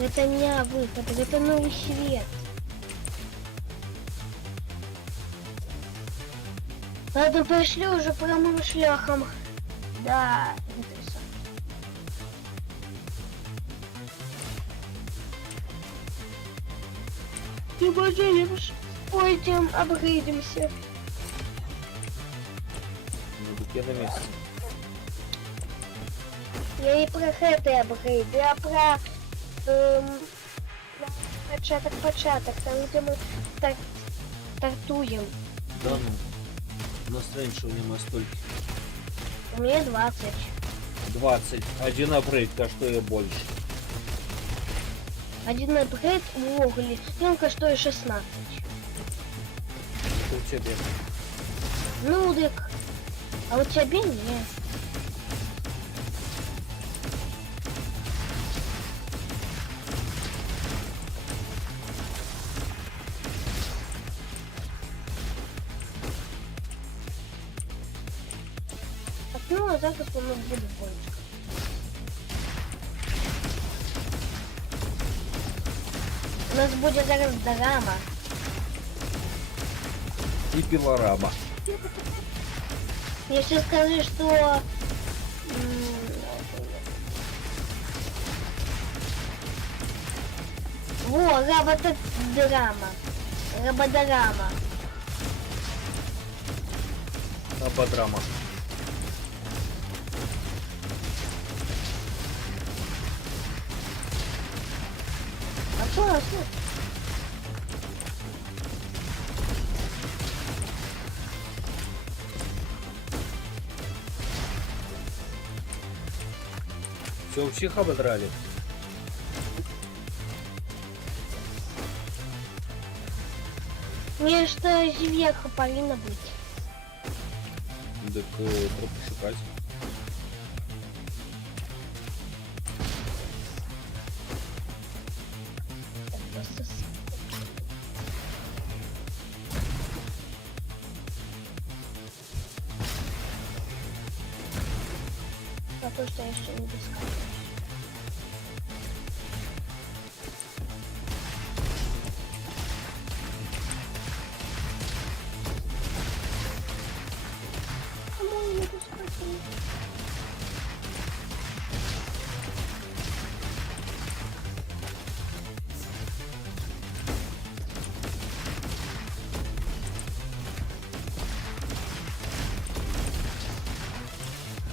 Это не выход, это новый свет. Ладно, пошли уже прямым шляхом. Да, интересно. И пойдем, обгрыземся. Ну так я на месте. Я и про это обгрыз, я про початок, там где мы стартуем. Да ну. У нас раньше нема столько. У меня 20. 20. Один апгрейд, коштує больше. Один апгрейд в уголе, он коштует 16. Что у тебя? Ну, дык. А у тебя нет. Ну, а зараз воно буде больше. У нас будет зараз драма. И пилорама. Если скажи, что... Во, роботодрама. Рободрама. Абадрама. А что у нас нет? Все, у всех ободрали. Мне что зверху повинно быть. Так треба шукать. Просто а то, что я еще не искал. По-моему, не искал.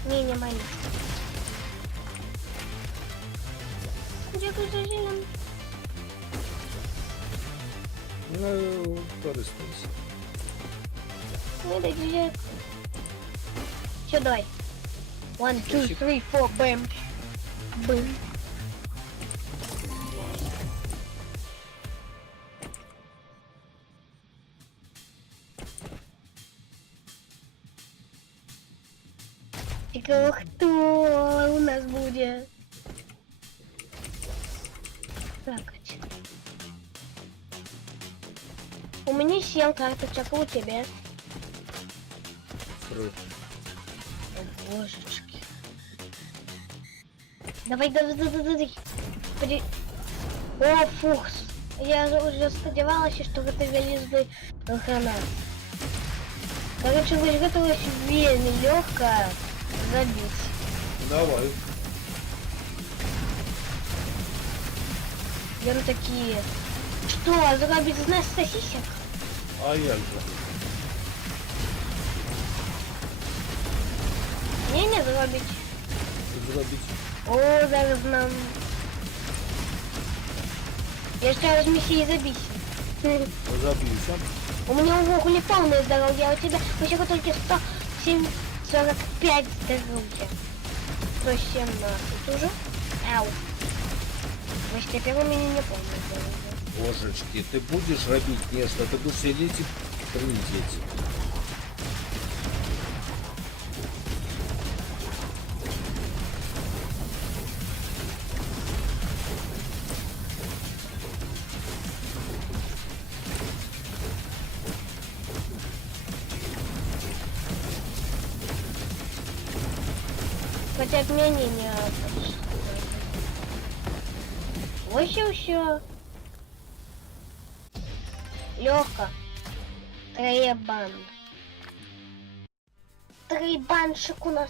Не мои. Где ты зелен? Ну, користуйся. Ну да где? Все, давай. 1, 2, 3, 4, бэм. Бэм. Кто у нас будет? Так. У меня 7 карточек, а у тебя? Срыв. О, божечки. Давай, давай. О, фух. Я уже сподевалась, что это велизный гранат. Короче, виготовилось вельми легко забить. Давай. Прям такие. Что, забить из нас сосисек? А як же? Не забить. Зробить. О, зараз нам. Я ще раз миссии забить. Заб'юся. У меня увогуле полное здоровье, а у тебя всего только 145 здоровья. 117 уже? Ау. Значит, теперь у меня не полное здоровье. Божечки, ты будешь робить нечто, ты будешь сидеть и трындеть. Хотя от меня не вообще все. Легко. Трейбан. Трейбаншик у нас.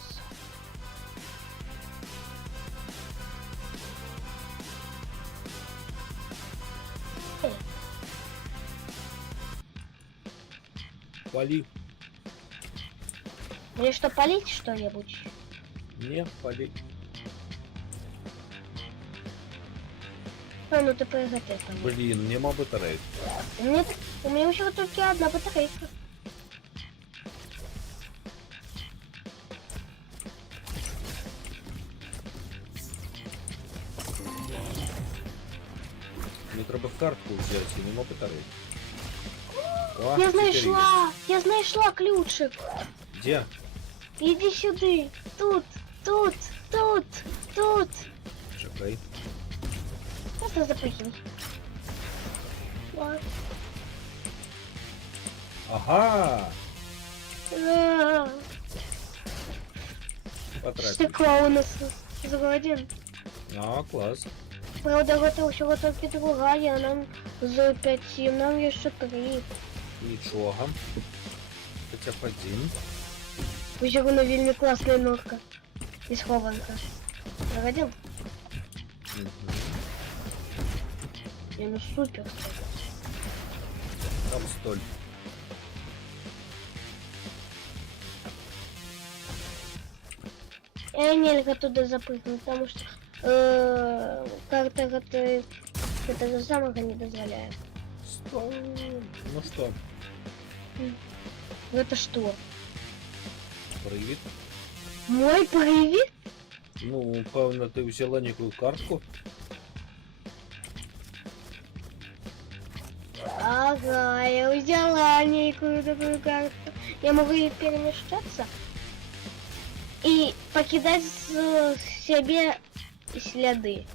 Пали. Мне что, полить что-нибудь? Не, пали. А, ну ты приготовь. Блин, нема батарейки. У меня еще только одна батарейка. Мне треба картку взять, и нема батарейки. О, Я теперь знайшла ключик. есть. Где? Иди сюда. Тут. Чекай. Это запрыгнуть. Вот. Ага! Да. Потратил. Стекло у нас заводим. А, класс. Правда, это всего только другая, а нам за 5, нам еще 3. Ничего. Хотя б один. Еще вона вельми классная норка. И схованка. Заводим? Мгм. Я ну супер. Там столь. Я нельзя туда запрыгнуть, потому что карта это самого не дозволяет. Столь. Ну что, Это что? привіт. Мой привет? Ну, певно, ти взяла некую картку. Ага, я взяла некую такую карту. Я могу ей перемещаться и покидать себе следы.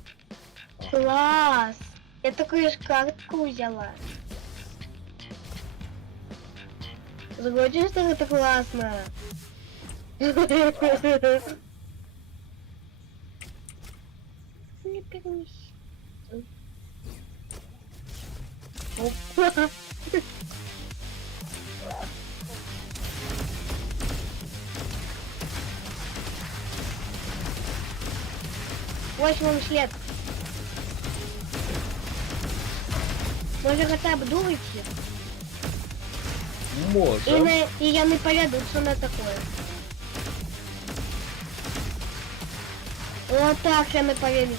Класс! Я такую же картку взяла. Согласен, что это классно? Не перемещай. Опа. Вот вам след. Може хоча б думайте. Можем. И я не поведутся на такое. Вот так я не поведуся.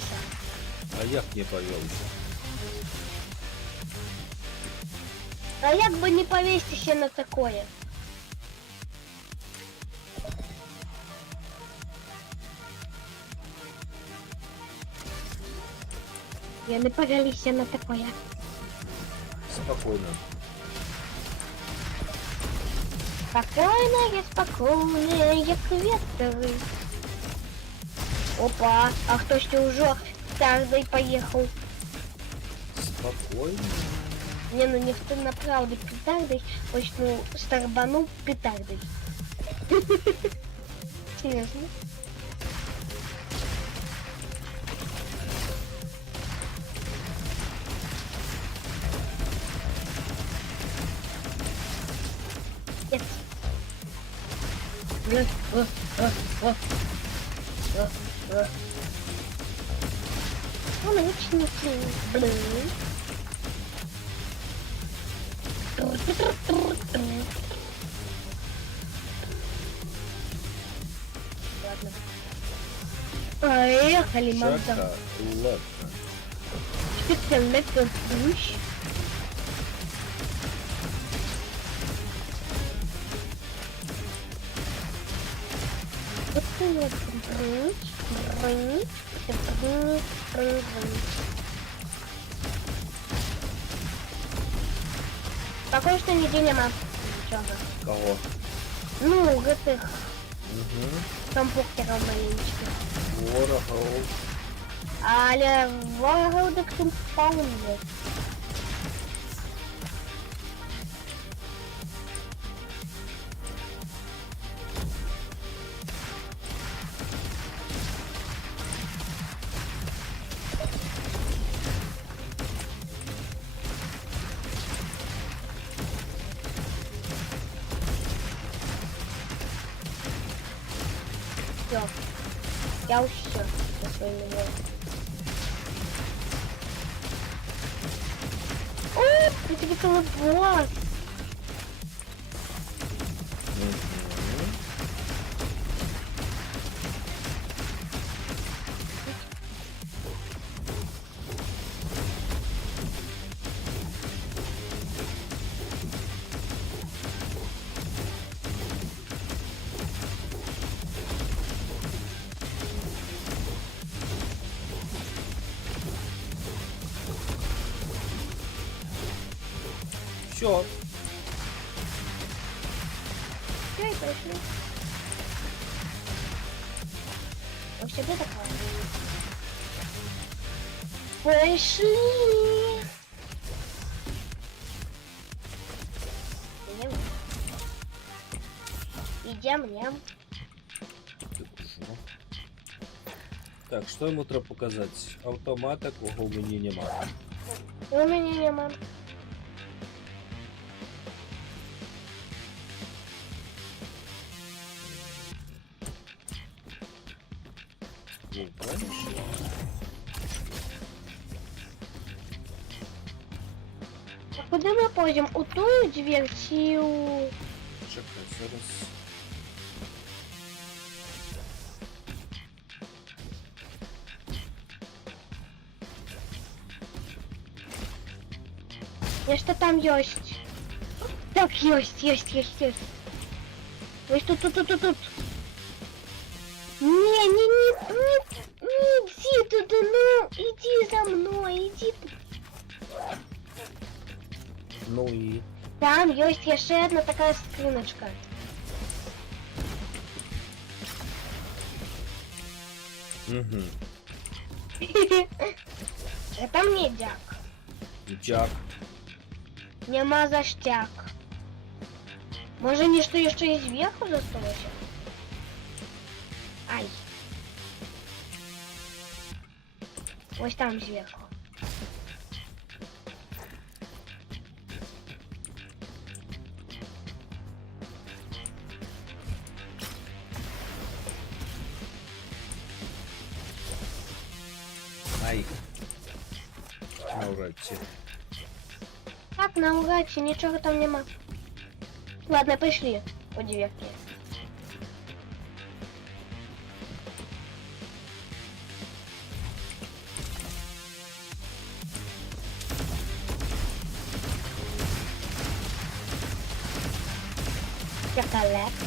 А як не повелся? А як бы не повестися на такое? Я не повелися на такое. Спокойно. Спокойно, я спокойная, як ветровый. Опа, а хтось уже петардой поехал. Спокойно. Не, ну ніхто направду петардой, ось ну старбанув петардой. Серьезно? Нет. Лучники, блин. Ладно. Поехали, мадам. Шоколадка. Шоколадка плющ. Шоколадка плющ. Бронить. Такой, что нигде нема. Ничего. Кого? Ну, гэтых Угу. компьютеров маленьких. Ворогов. Але ворогов так тут полно. Все. Я все со своими делами. О, это тебе колобок. Угу. Все. Все, и пошли. А всегда такое. Пошли. Идем. Так, що йому треба показати? Автомата, кого мені нема. У меня нема. Ну, правильно? А куди ми пойдемо? У ту дверь чи у... Чекай, зараз. Нечто там есть. Так, есть. Ось тут. Не иди туда, ну, иди за мной, иди. Ну і. Там есть еще одна такая скриночка. Угу. Это мне дяк. Джак. Нема заштяк. Може ніщо ще і зверху засталося? Ай. Ось там зверху. Ай. Наврядці. Так, на удачі, нічого там нема. Ладно, пішли по дверке. Шоколадка.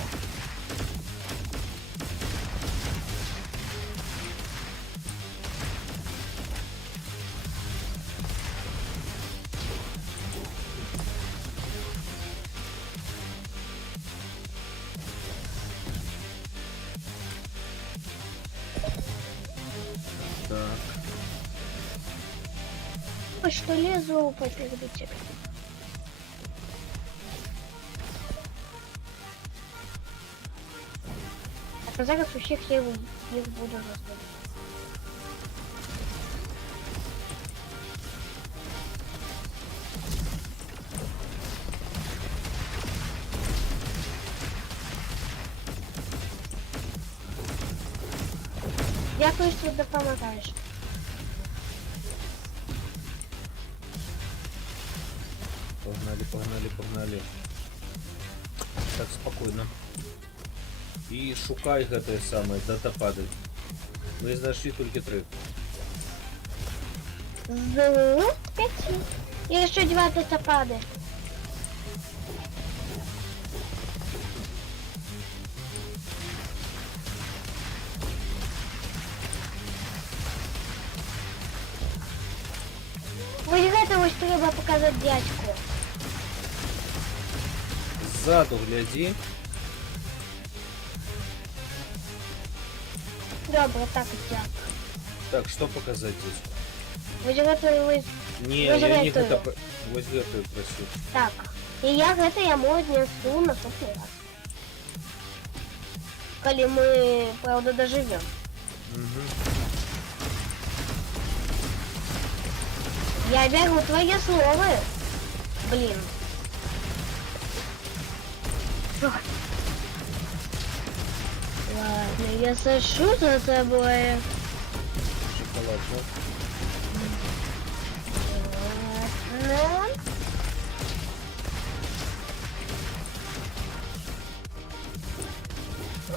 глупость, что лезу попереду тебя. А зараз усіх я їх буду розводити. Дякую, що допомагаєш. Погнали, погнали, погнали. Так, спокойно. І шукай гэтае самае, датапады. Мы знайшли толькі 3. З 5. І ще 2 датапади. Ось гэта ось треба показати дядьку. Ззаду гляди. Добре, так дядьку. Так, что показать здесь? Ось гэта ось. Не, Вы я не знаете, гэта... Вось гэтую просил. Так. І я гэта яму аднесу наступны раз. Калі мы, правда, доживем. Угу. Я беру твои слова. Блин. Ох. Ладно, я сошу за тобой. Шоколад, да?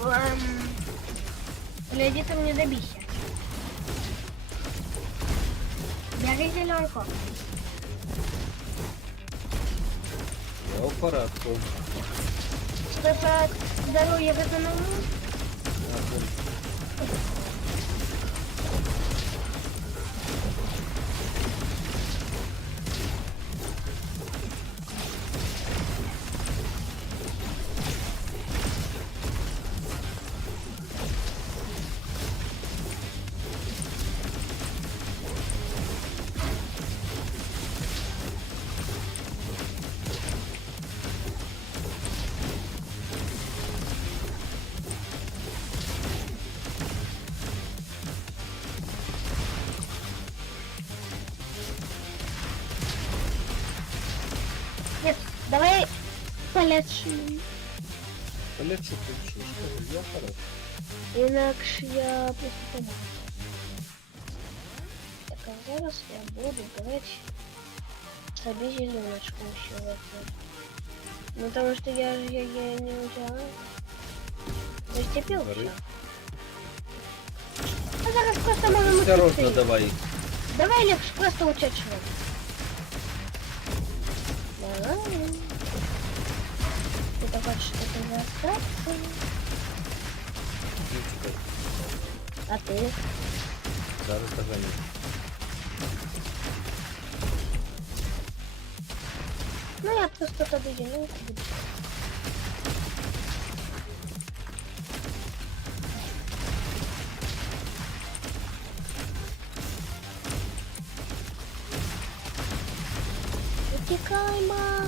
Ладно. Гляди, ты мне добейся. Бери зеленку. Я в порядку. Что-то здоровье в этом Нет, давай полечим. Полечу, полечу. Что, я в порядку. Інакше я просто помогу. Так, а зараз я буду брать собі зеленочку еще возьму. Ну потому что я не взяла. Застепил Бери. все. А зараз просто можем Осторожно уйти. давай. Давай, Лекс, просто утечем. Давай. Ты хочешь что-то заостаться? А ты? Зараз догоню. Ну я просто тогда зеленку буду. Утекай, ма!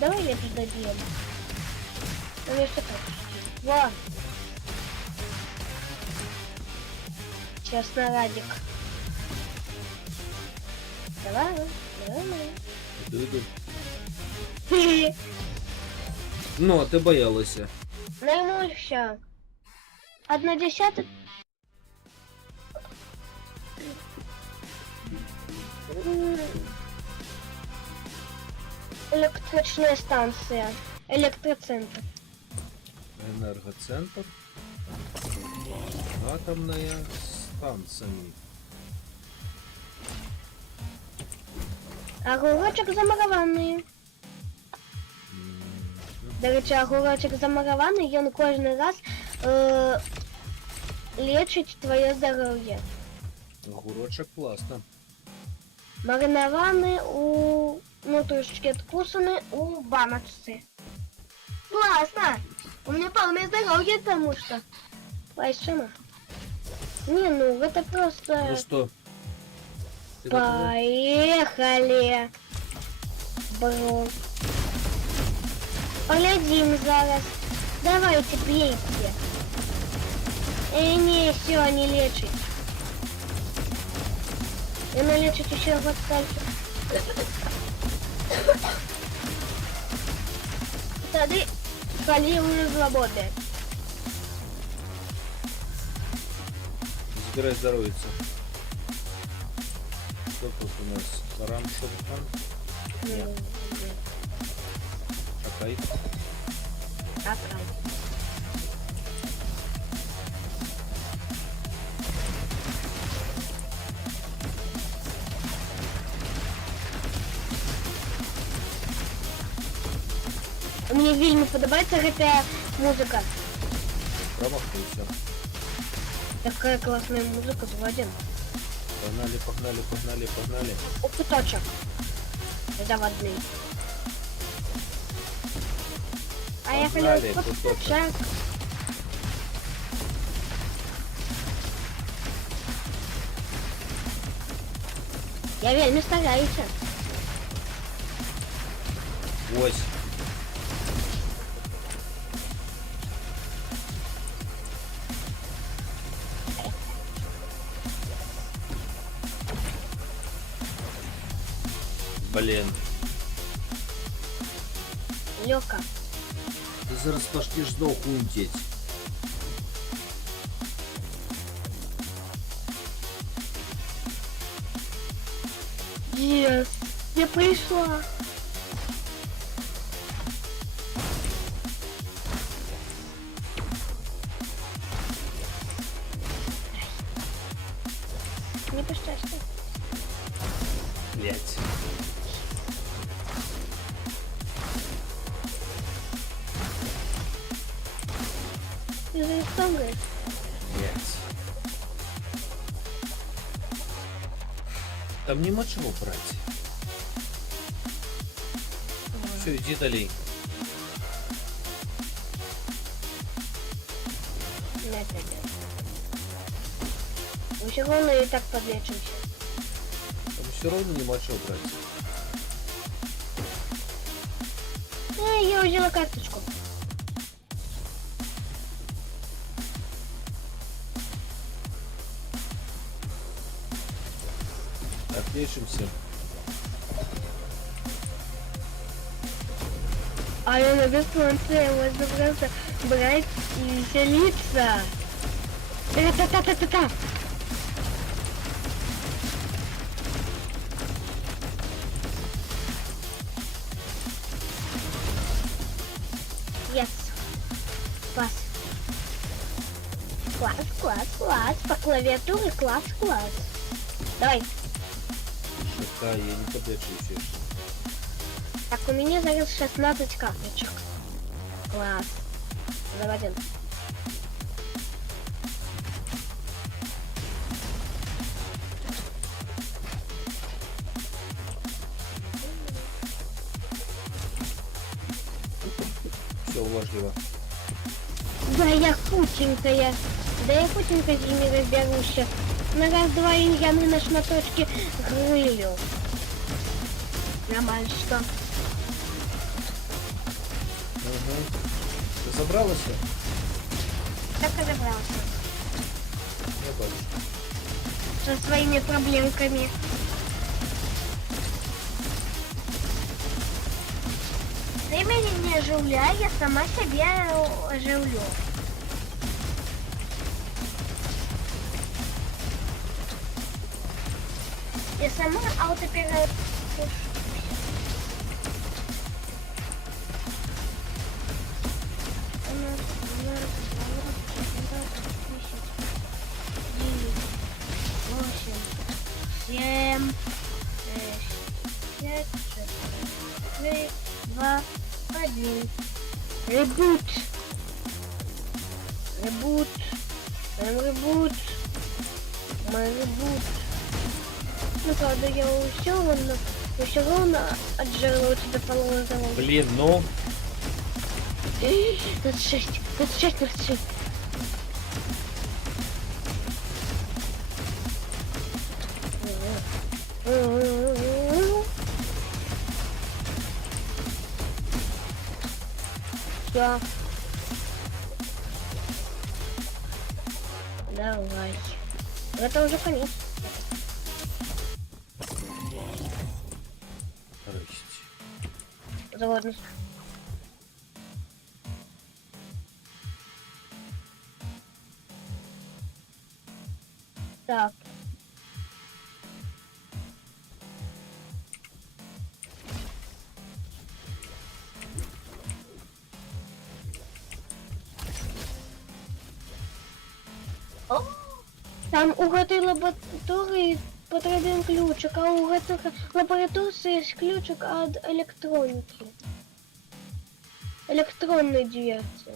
Давай я туда добьем. Ну я что так? Во! Сейчас на радик. Давай, давай. Іду. Ну, а ти боялася. Найму все. 1/10. Электричная станция. Электроцентр. Енергоцентр. Атомная станция. Огурочек замурований. До речі, огурочек замурований, ён кожен раз лечить твоє здоров'я. Огурочек классно. Маринований у... ну, трошечки откусаний у баночці. Классно! У меня полное здоровье, потому что... Лайшима. Не, ну это просто... Ну что? Ты готова? Поехали! Бро. Поглядим зараз. Давайте, бейте. Не, все, не лечить. Я налечить еще вот столько. Тады скалирую свободы. Забирай здоровьица. Что тут у нас? Тарам, что-то там? Нет. Шакай. Акай. Мне вельмі подобається гэтая музыка. Промахнулся. Такая классная музыка, заводим. Погнали, погнали, погнали, погнали. Опыточек. Заводный. Погнали, Опыточек. Я вельмі стараюся. Ось. Блін. Лёка. Ти зараз пошли здоху лететь. Yes. Я пришла. Не пощастило. Блять. Ты же исторгай. Блять. Там нема чего брать. Все, иди долей. Мы все равно и так подлечимся. Там все равно нема чего брать. Я взяла карточку. Так, лечимся. А я на бессонце можно просто брать и веселиться. Та-та-та-та-та-та. Yes. Класс. Класс, класс, класс. По клавиатуре класс, класс. Давай. Шика, я не подлечу еще. Так, у меня зараз 16 карточек. Класс. Заводим. Все уважливо. Да я худенькая. Да я худенькая с ними разберусь. На раз-два и я на шматочки грылю. Нормально, что? Угу. Ты забралась? Так и забрался. Я бачу. Со своими проблемками. Ты меня не оживляй, я сама себя оживлю. Я сама аутоператор. Семь, шесть, пять, четыре, 2, 1. Ребут. Ребут. Ребут. Мой ребут. Ну правда я все равно отжирала у тебя половину. Блин, ну. 26, 26, 26. Все. Давай. Это уже конец. Здрасте. Заводный. Так. О, там у этой лаборатории потрібен ключик, а у этой лаборатории есть ключик от электроники. Электронной дверцы.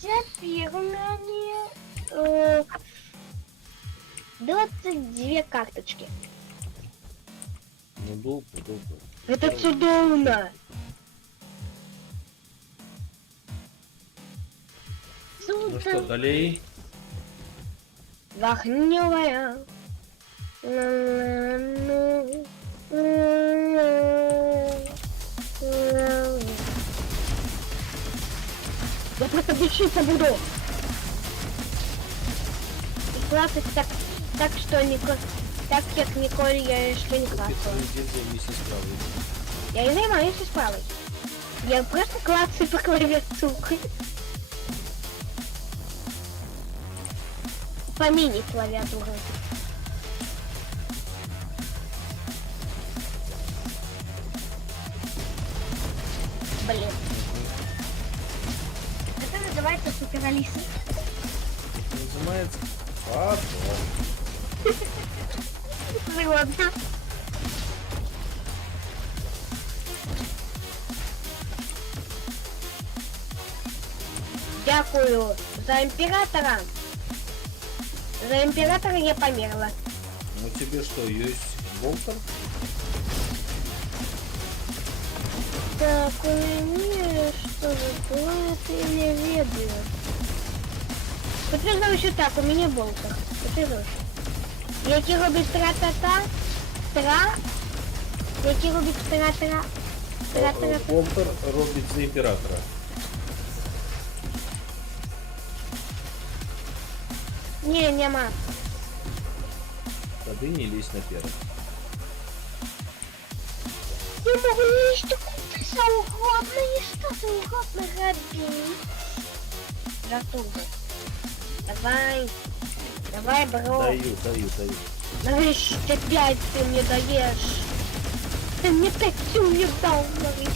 Теперь у меня 22 карточки. Ну, долго. Это чудовно! Ну что, далее? Вахневая. Я просто беситься буду. И классать так что так как Николь я еще не классала. Я и занимаюсь справой. Я просто клацаю по клавиатуре. По мини-клавиатуре. Блин. Это называется Супер Алиса. Называется Фазо. Ладно. Дякую за императора. За императора я померла. Ну тебе что, есть болтер? Так, у меня что же бывает, я не ведаю. Подтверждаю еще так, у меня болтер. Подтверждаю. Які робить тра-та-та, тра, які робить тра-тра, тра-тра. Болтер робить за императора. Не, нема. Тады не лезь наперед. Я могу нечто купить угодно, и что-то угодно робить. Жартуга. Давай. Давай, бро. Даю. Нарешті опять ты мне даешь. Ты мне так всю не дал, нарешті.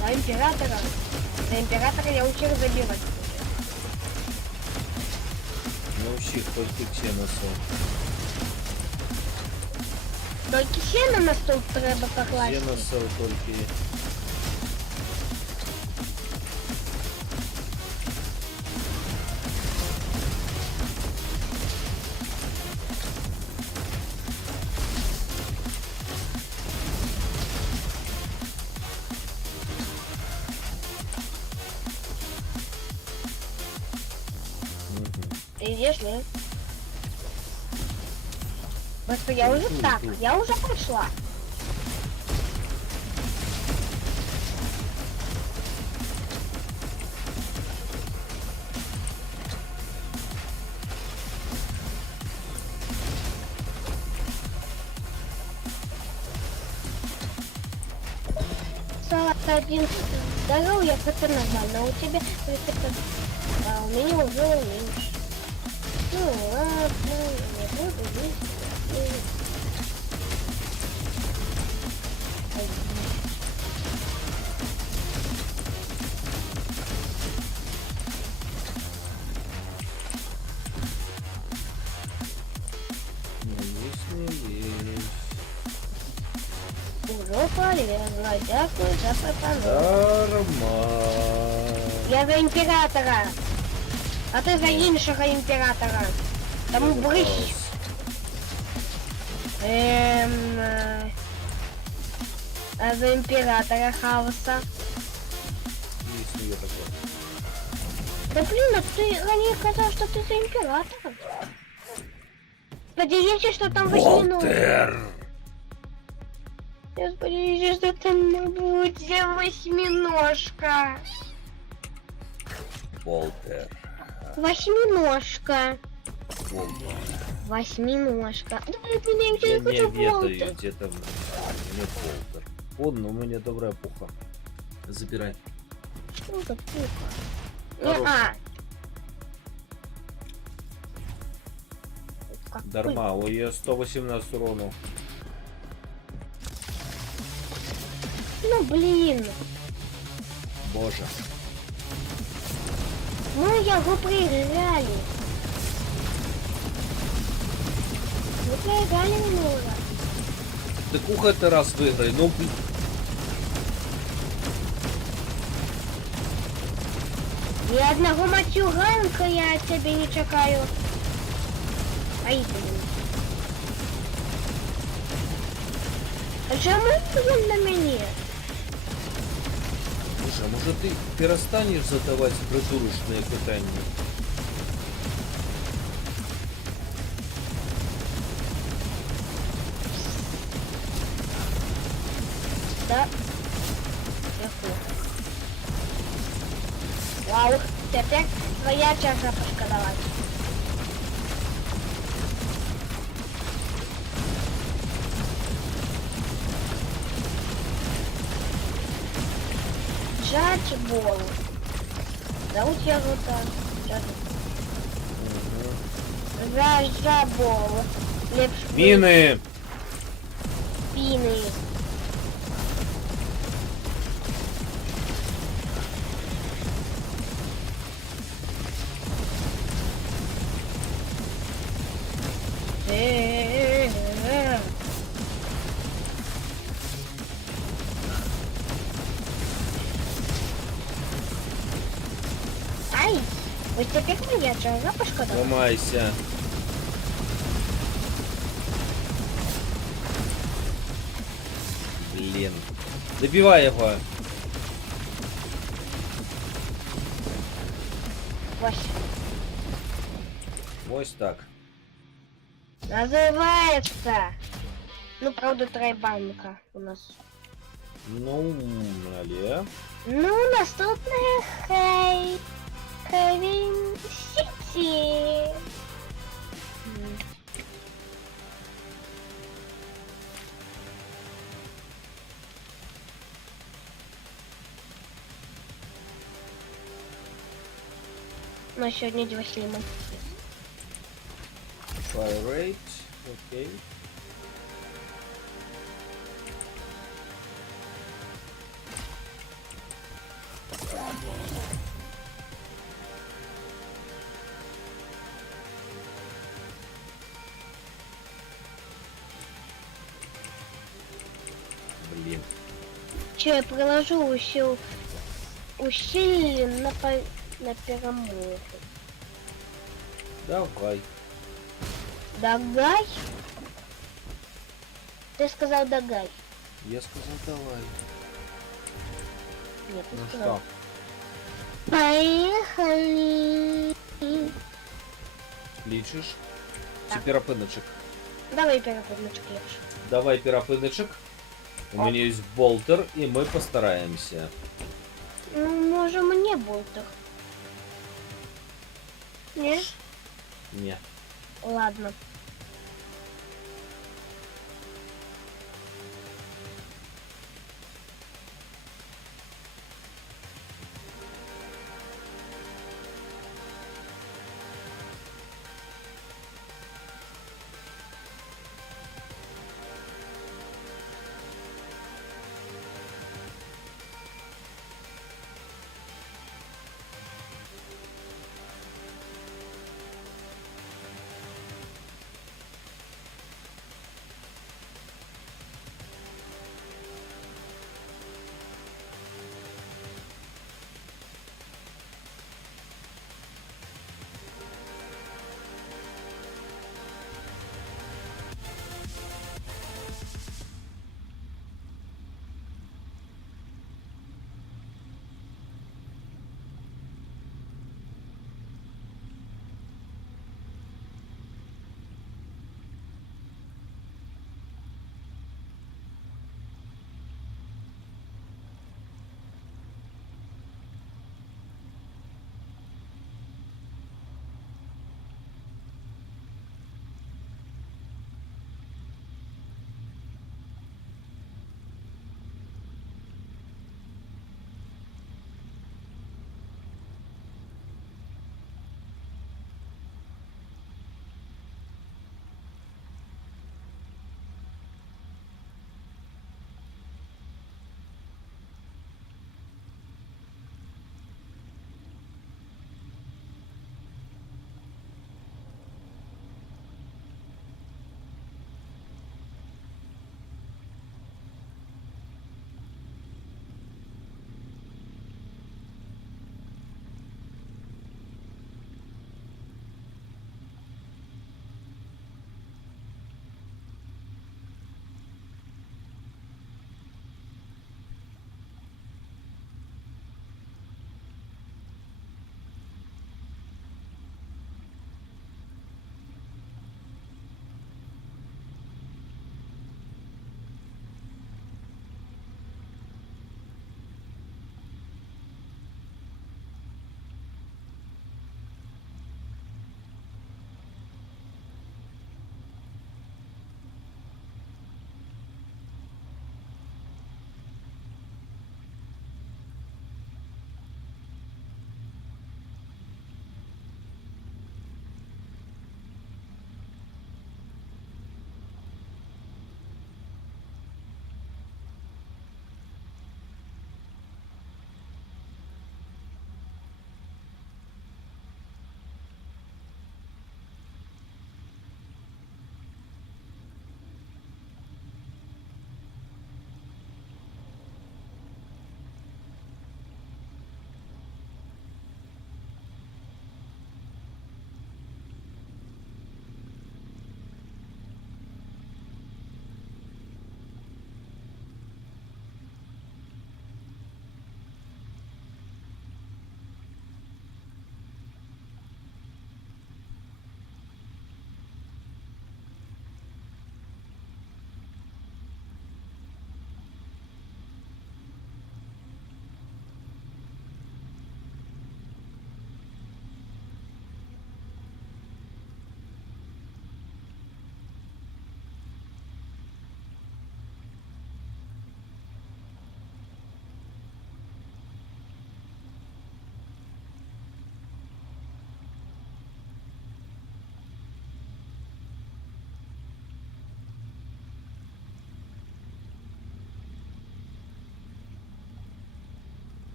За императора. За императора я учил забивать. Научи только Ксеносу. Только сено на стол треба покласть. Ксеносу только. Ты идешь, нет? Просто я уже так, я уже прошла. Салат один здоровья, это нормально. У тебя это, а у меня уже меньше. Ну ладно, не буду есть. Ну, есть, не есть. Ну, полезно. Дякую за пропану. Нормально. Я за імператора. А ти за іншого імператора. Тому брись. А за імператора хаоса. Есть я такой. Да блин, а ты ранее сказал, что ты за императора. Поделись, что там восьминог. Волтер! Я поделись, что там будет восьминожка. Волтер. Восьминожка. Волтер. Восьминожка. Давай поменяемся, Я я не хочу ведаю, Волтер. где там нет Волтер. Вон, у меня добрая пуха. Забирай. Что за пуха? Хорош. Какой? Дарма, ой, я 118 урона. Ну блин. Боже. Ну его проиграли. Мы проиграли много. Да куха ты раз выиграй, ну блин. Ні одного матюганка я от тебе не чекаю. Ай, блин. А чому він на мене? Слушай, а может ты перестанешь задавать придурочные питания? Да. Дякую. Вау, тепер твоя черга пошкодувати. Джаджбол. Зовут його так. Джаджбол. Лепш Мины! піни. Ай, ось тепер моя черга пошкодувати. Ломайся. Блин. Добивай его. Ось. Ось так. Называется. Ну, правда, тройбанка у нас. Ну, але. Ну, наступная Хэвин Сити. На сегодня 2 слима. Fire окей. Блин. Че, я приложу усилие на перемогу. Давай. Дагай? Ты сказал Дагай. Я сказал давай. Нет, ты Ну сказал. что? Поехали. Лічиш? Чи Так. пірапиночок? Давай перепрыгнуть лучше. Давай пірапиночок. У Оп. меня есть болтер, и мы постараемся. Ну, можем мне болтер. Не? Не. Ладно.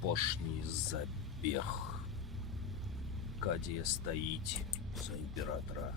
апошні забег. Кадія стаіць за імператора.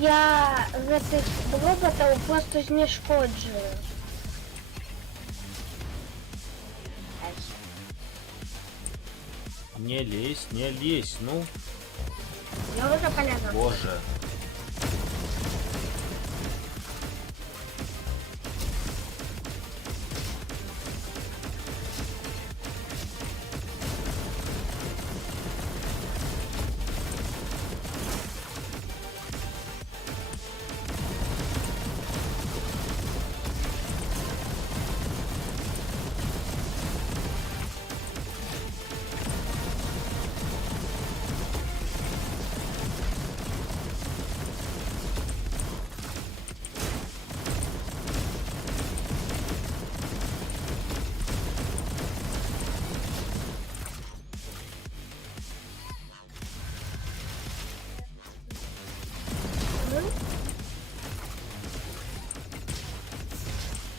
Я гэтых роботаў просто знешкоджую. Не лезь, ну, Я уже полезла. боже.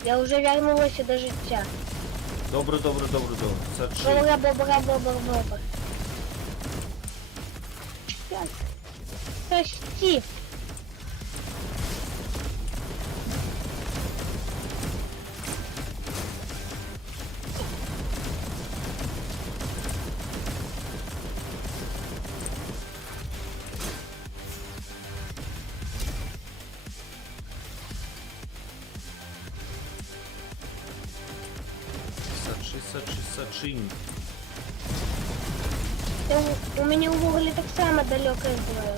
Я уже вернулась до життя. Добре. Сачи. Бобра. Прости. Сачи. У меня увогуле так само далекая зброя.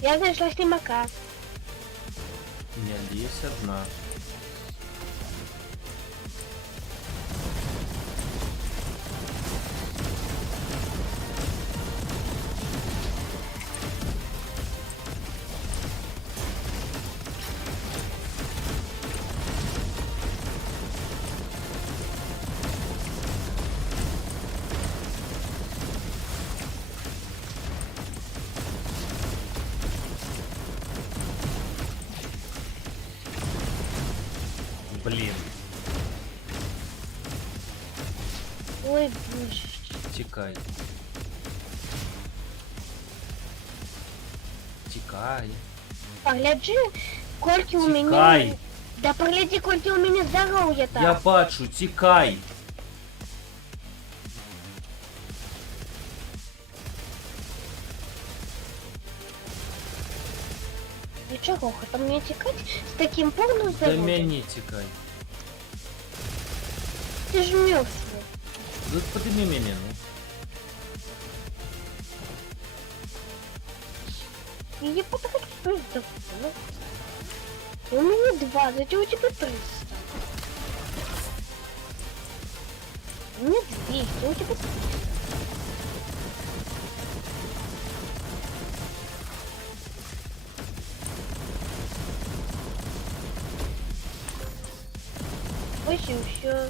Я знайшла слімака. Не лезь одна. Блин, Ой, боже. тікай. Погляджи, кольки у Тікай. меня... Да погляди, кольки у меня здоровья там. Я бачу, тікай. И чего, хоть мне текать с таким полным До здоровьем? мяне тікай. Ты же мертвый. Ну подыми меня, ну. И я потом что ну. И у меня 20, а у тебя 300. У меня 200, а у тебя 300. Ось и все.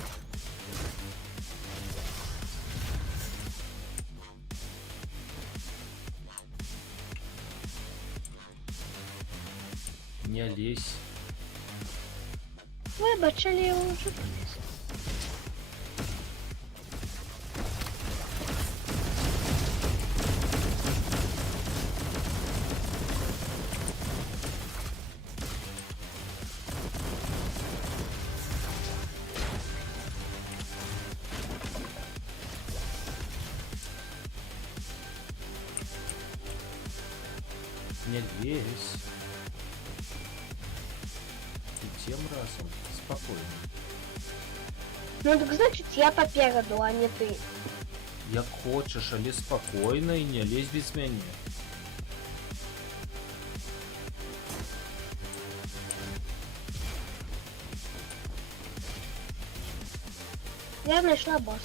Не лезь. Вибач, але я уже полез. Не лезь. И тем разом спокойно. Ну так значит я попереду, а не ты. Як хочеш, але спокойно і не лезь без мяне. Я знайшла боса.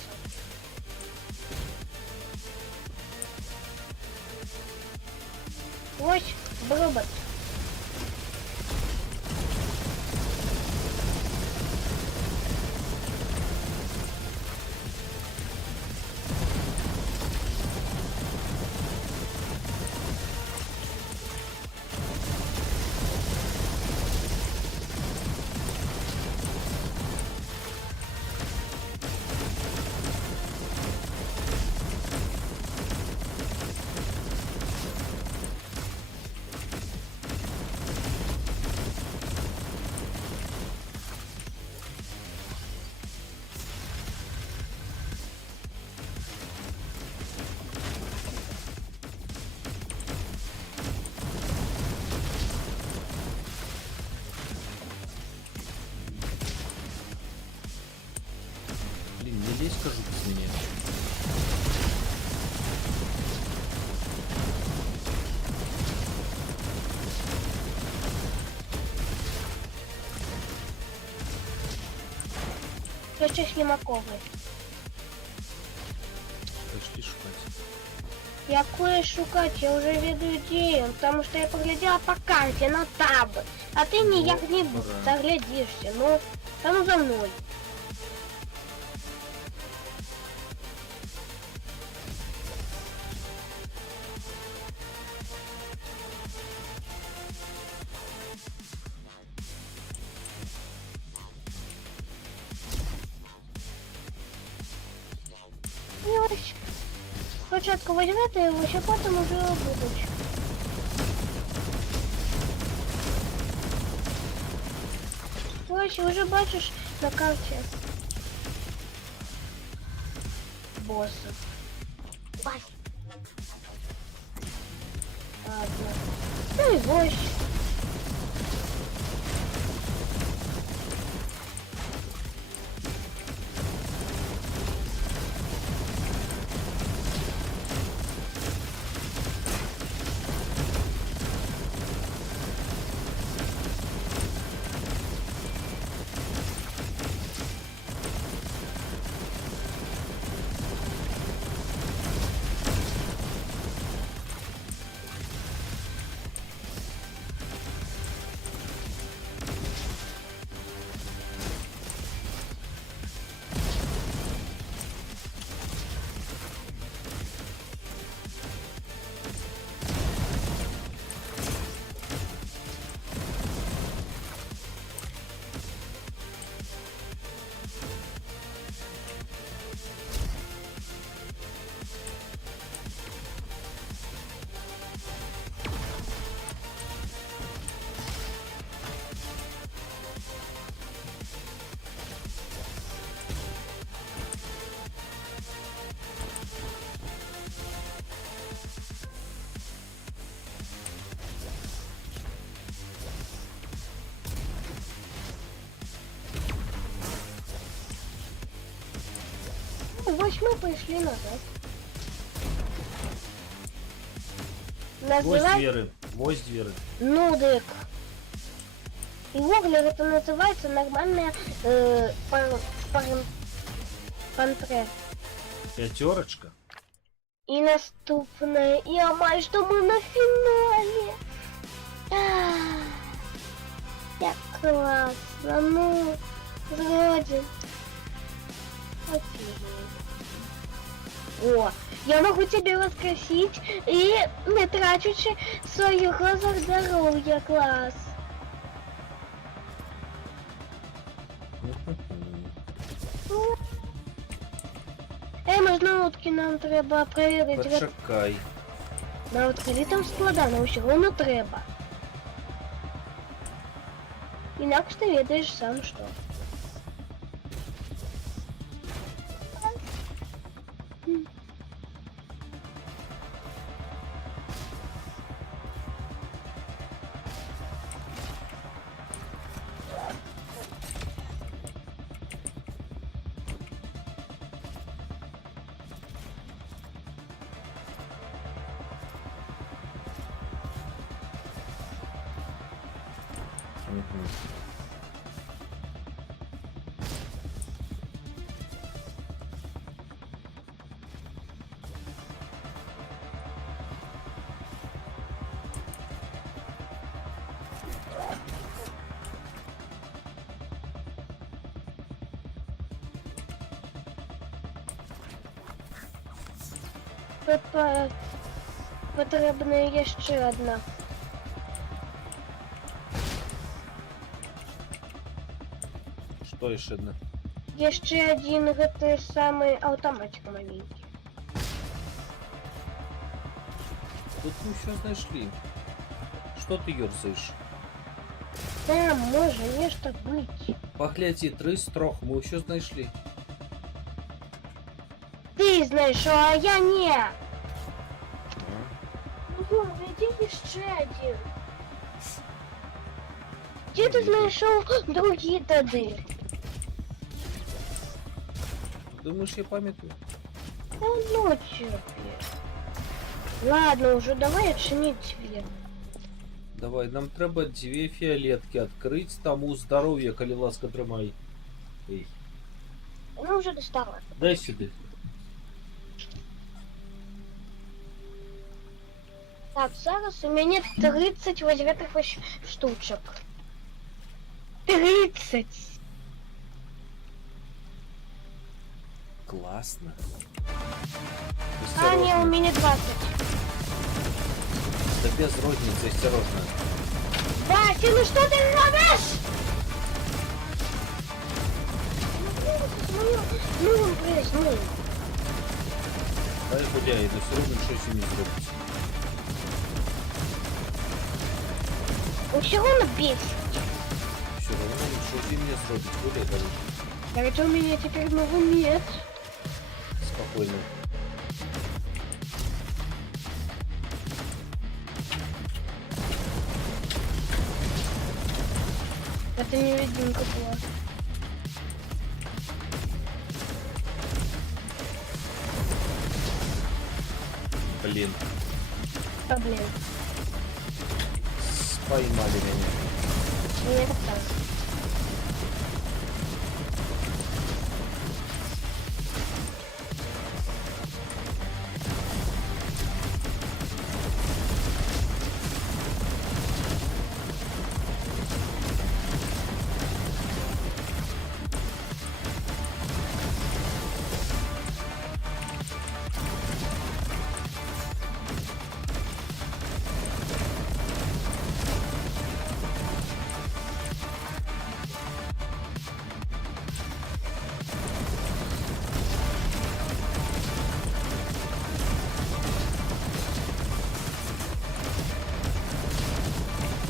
Ось робот. Блин, не лезь, скажу без меня. Я ще слімаковий. Пошли шукать. Якое шукать? Я уже веду идею, потому что я поглядела по карте на табы. А ты никак не пора. заглядишься. Ну, там за мной. І ось спочатку візьмете його, ще потім уже будуть. Ось, вже бачиш на карті боса. Ой. Ладно. Ну і ось. Ось ми прийшли назад. Гвоздь Називай веры. Гвоздь веры. нудик. І вуглер это називається нормальне пантре. Пятерочка. І наступне. Я майже ми на фіналі. Як класно. Ну, згоден. Окей. О, я могу тебя воскресить и не трачучи своего здоровья, класс. Можна утки нам треба перевірити. Почекай. На утки там складано, усього не треба. Інакше ти ведаєш сам що. Тут потрібна ще одна. Что еще одна? Ще один гэты самый автоматик маленький. Тут мы все нашли. Что ты ерзаешь? Там може нечто быть. Погляди, 3 з 3 мы все знайшли. Ты знаешь, а я не. Ну, где еще один? Где ты нашел другие дады? Думаешь, я памятаю? Да ну тебе. Ладно, уже давай отшинить тебе. Давай, нам треба 2 фіолетки відкрити, тому здоров'я, коли ласка тримай. Ей, Ну уже достала. дай сюди. Так, зараз у меня 30 возьметых штучек. 30! Класно. А, не, у Осторожно. меня 20. Да без розницы, осторожно. Вася, ну что ты делаешь? Ну, блядь, ну. Дай гуляй, но все равно щось не зробить. Он все равно бесит. Все равно щось не зробить. Гуляй, короче. А это у меня теперь новый мед. Спокойно. Это невидимка была. Блин, Проблем. поймали меня. Мне как так.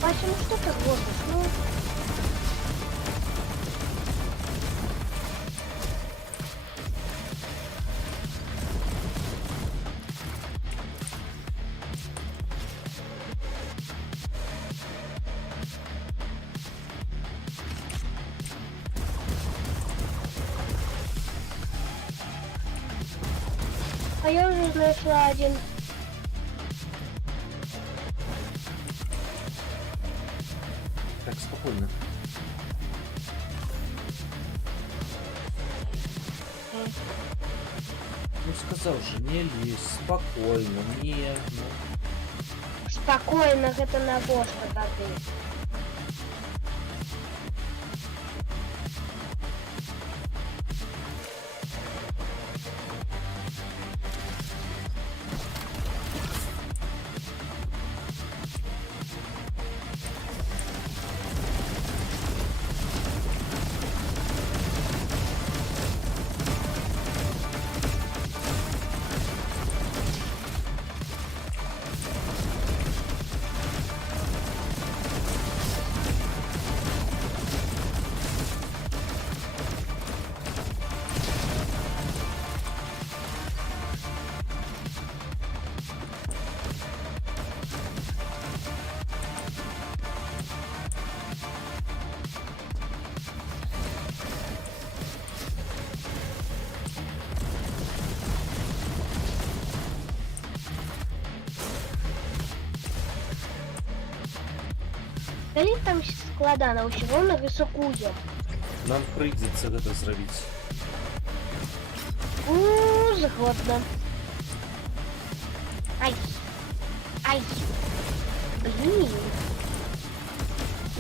Вася, ну что ты гложешь? Ну, а я уже нашла один. Так, спокойно. Ну сказал же, не лезь, спокойно, нежно. Спокойно, это наборка воды. Далі там складана, усього на рисокує. Нам прийдеться це зробити. Згодна. Ай. Ай. Блин.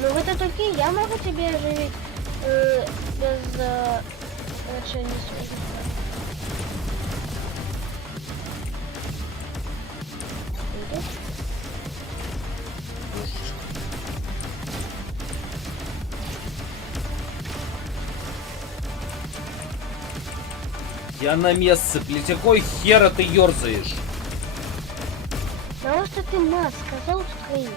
Ну в это таки я могу тебе оживить без улучшения своих. Божечки. Я на месте, блядь, какой хера ты ёрзаешь? Потому что ты мат сказал, что ты.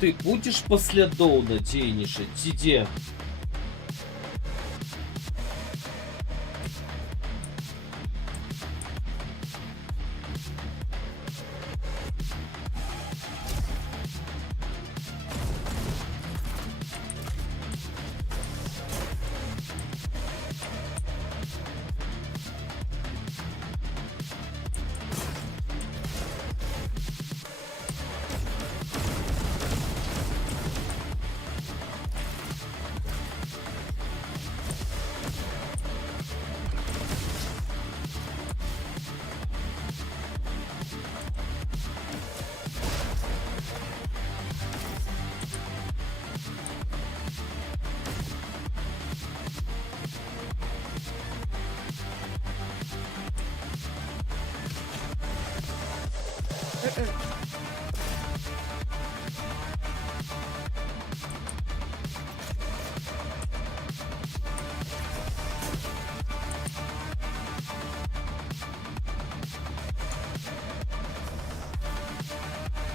Ты будешь послідовно дейнішать, ці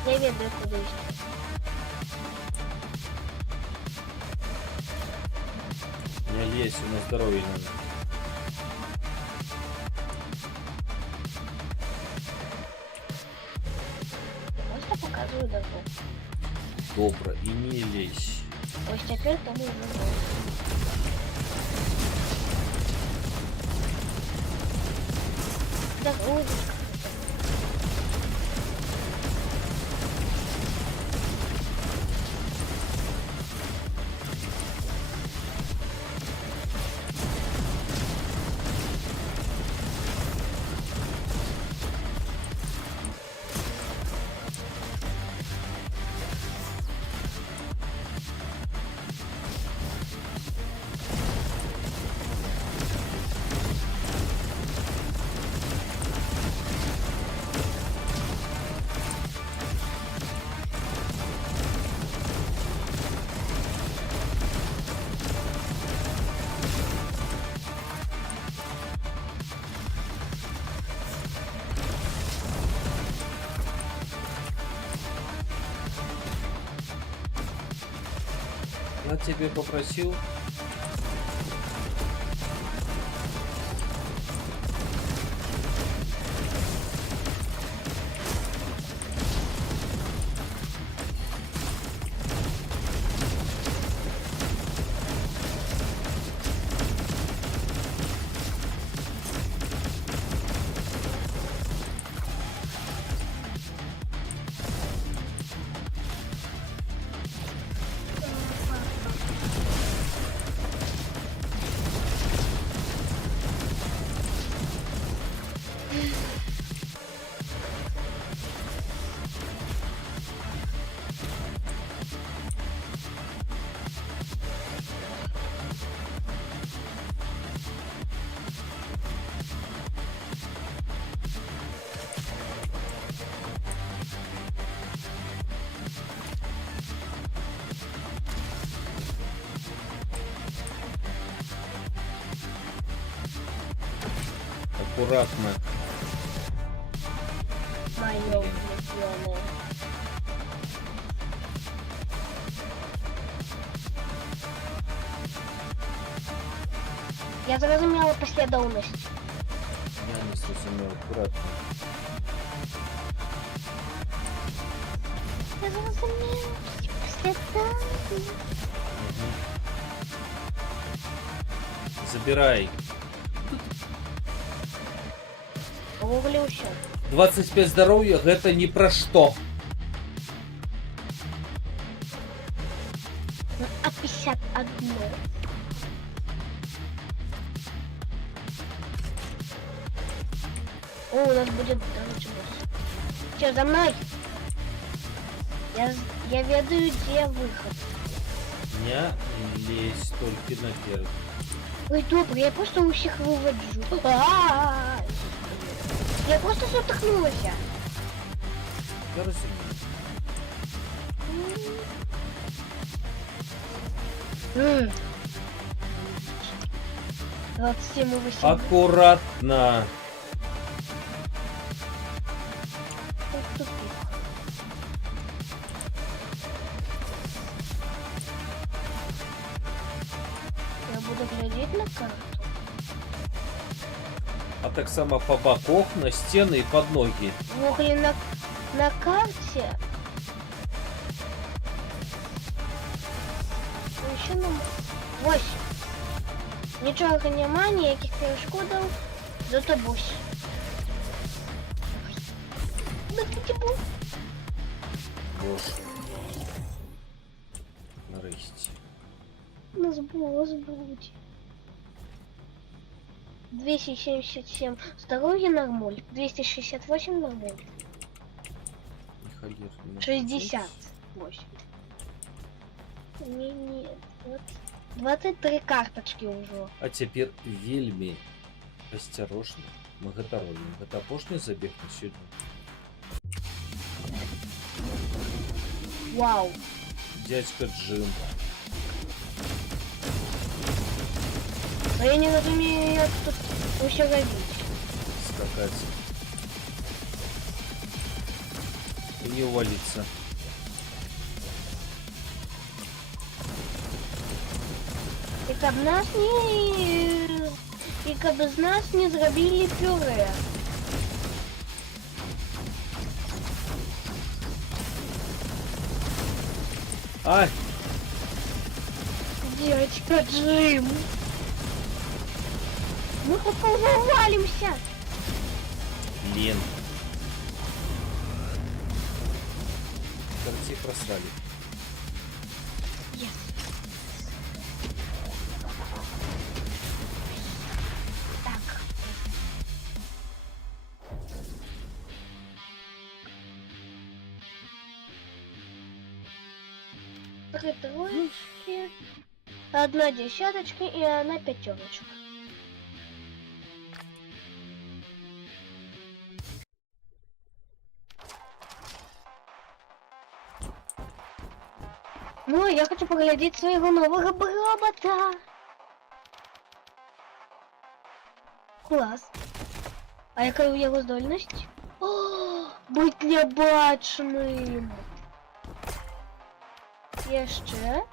Я ведаю, куда идти. Не лезь, у нас здоровье надо. Просто показываю дорогу. Добро, и не лезь. Ось теперь тому уже. Загрузочка. Я тебе попросил. Аккуратно. Моё влюблённое. Я зрозуміла послідовність. Я не зрозумів, аккуратно. Я зрозуміла послідовність. Забирай. Гуглю все. 25 здоровья это не про что. А 51. О, у нас будет короче босс. Че, за мной? Я ведаю, где выход. Не лезь только наверх. Ой, добре, я просто усіх виводжу. Я просто затихнулася. Я розумію. 27,8. Аккуратно. Тупик. Я буду глядеть на карту. А так само по боках, на стены и под ноги. Вогли на карте. Еще нам 8. Нічого нема, ніяких перешкодів. Зато 8. Боже. Нарешті. Нас босс будет. 277 здоровье нормуль. 268 нормуль. Михаил, не 68. Не, вот 23 карточки уже. А теперь вельми осторожно. Мы готовы. Это апошний забег на сегодня. Вау. Дядька Джим. А я не разумею, як тут усе робить. Скакать. И не увалиться. И как нас не... И как из нас не зробили пюре. Ай! Дядька Джим. Мы хоть повалимся. Блин. Кажется, их просрали. Yes. Так. Три троечки, одна десяточка и одна пятерочка. Ну, я хочу поглядеть своего нового робота. Класс. А яка у його здольність? О, будь небачним. Є ще.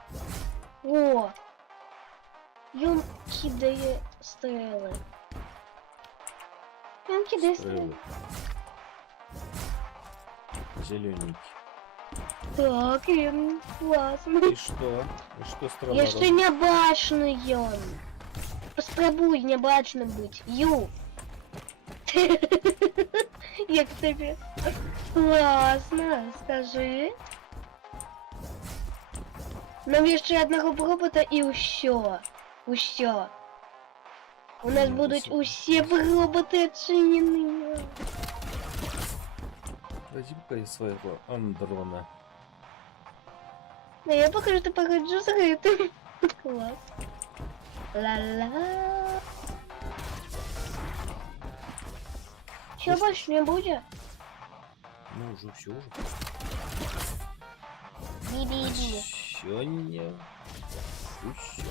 О! Він кидає стріли. Він кидає стріли. Зелененький. Так, він класний. И что? И что страна? Я ще небачний він. Спробуй небачним бути. Ю. Як тобі? Класно, скажи. Нам ще одного робота і усьо. Усьо. У нас Ну, будуть усьо. усі роботи відчинені. Дадим-ка из своего Андрона. А я покажу, ти походжу з гритим. Клас. Ла-ла. Чего больше не будет? Ну уже все уже. Би-би-би. Еще не. Еще.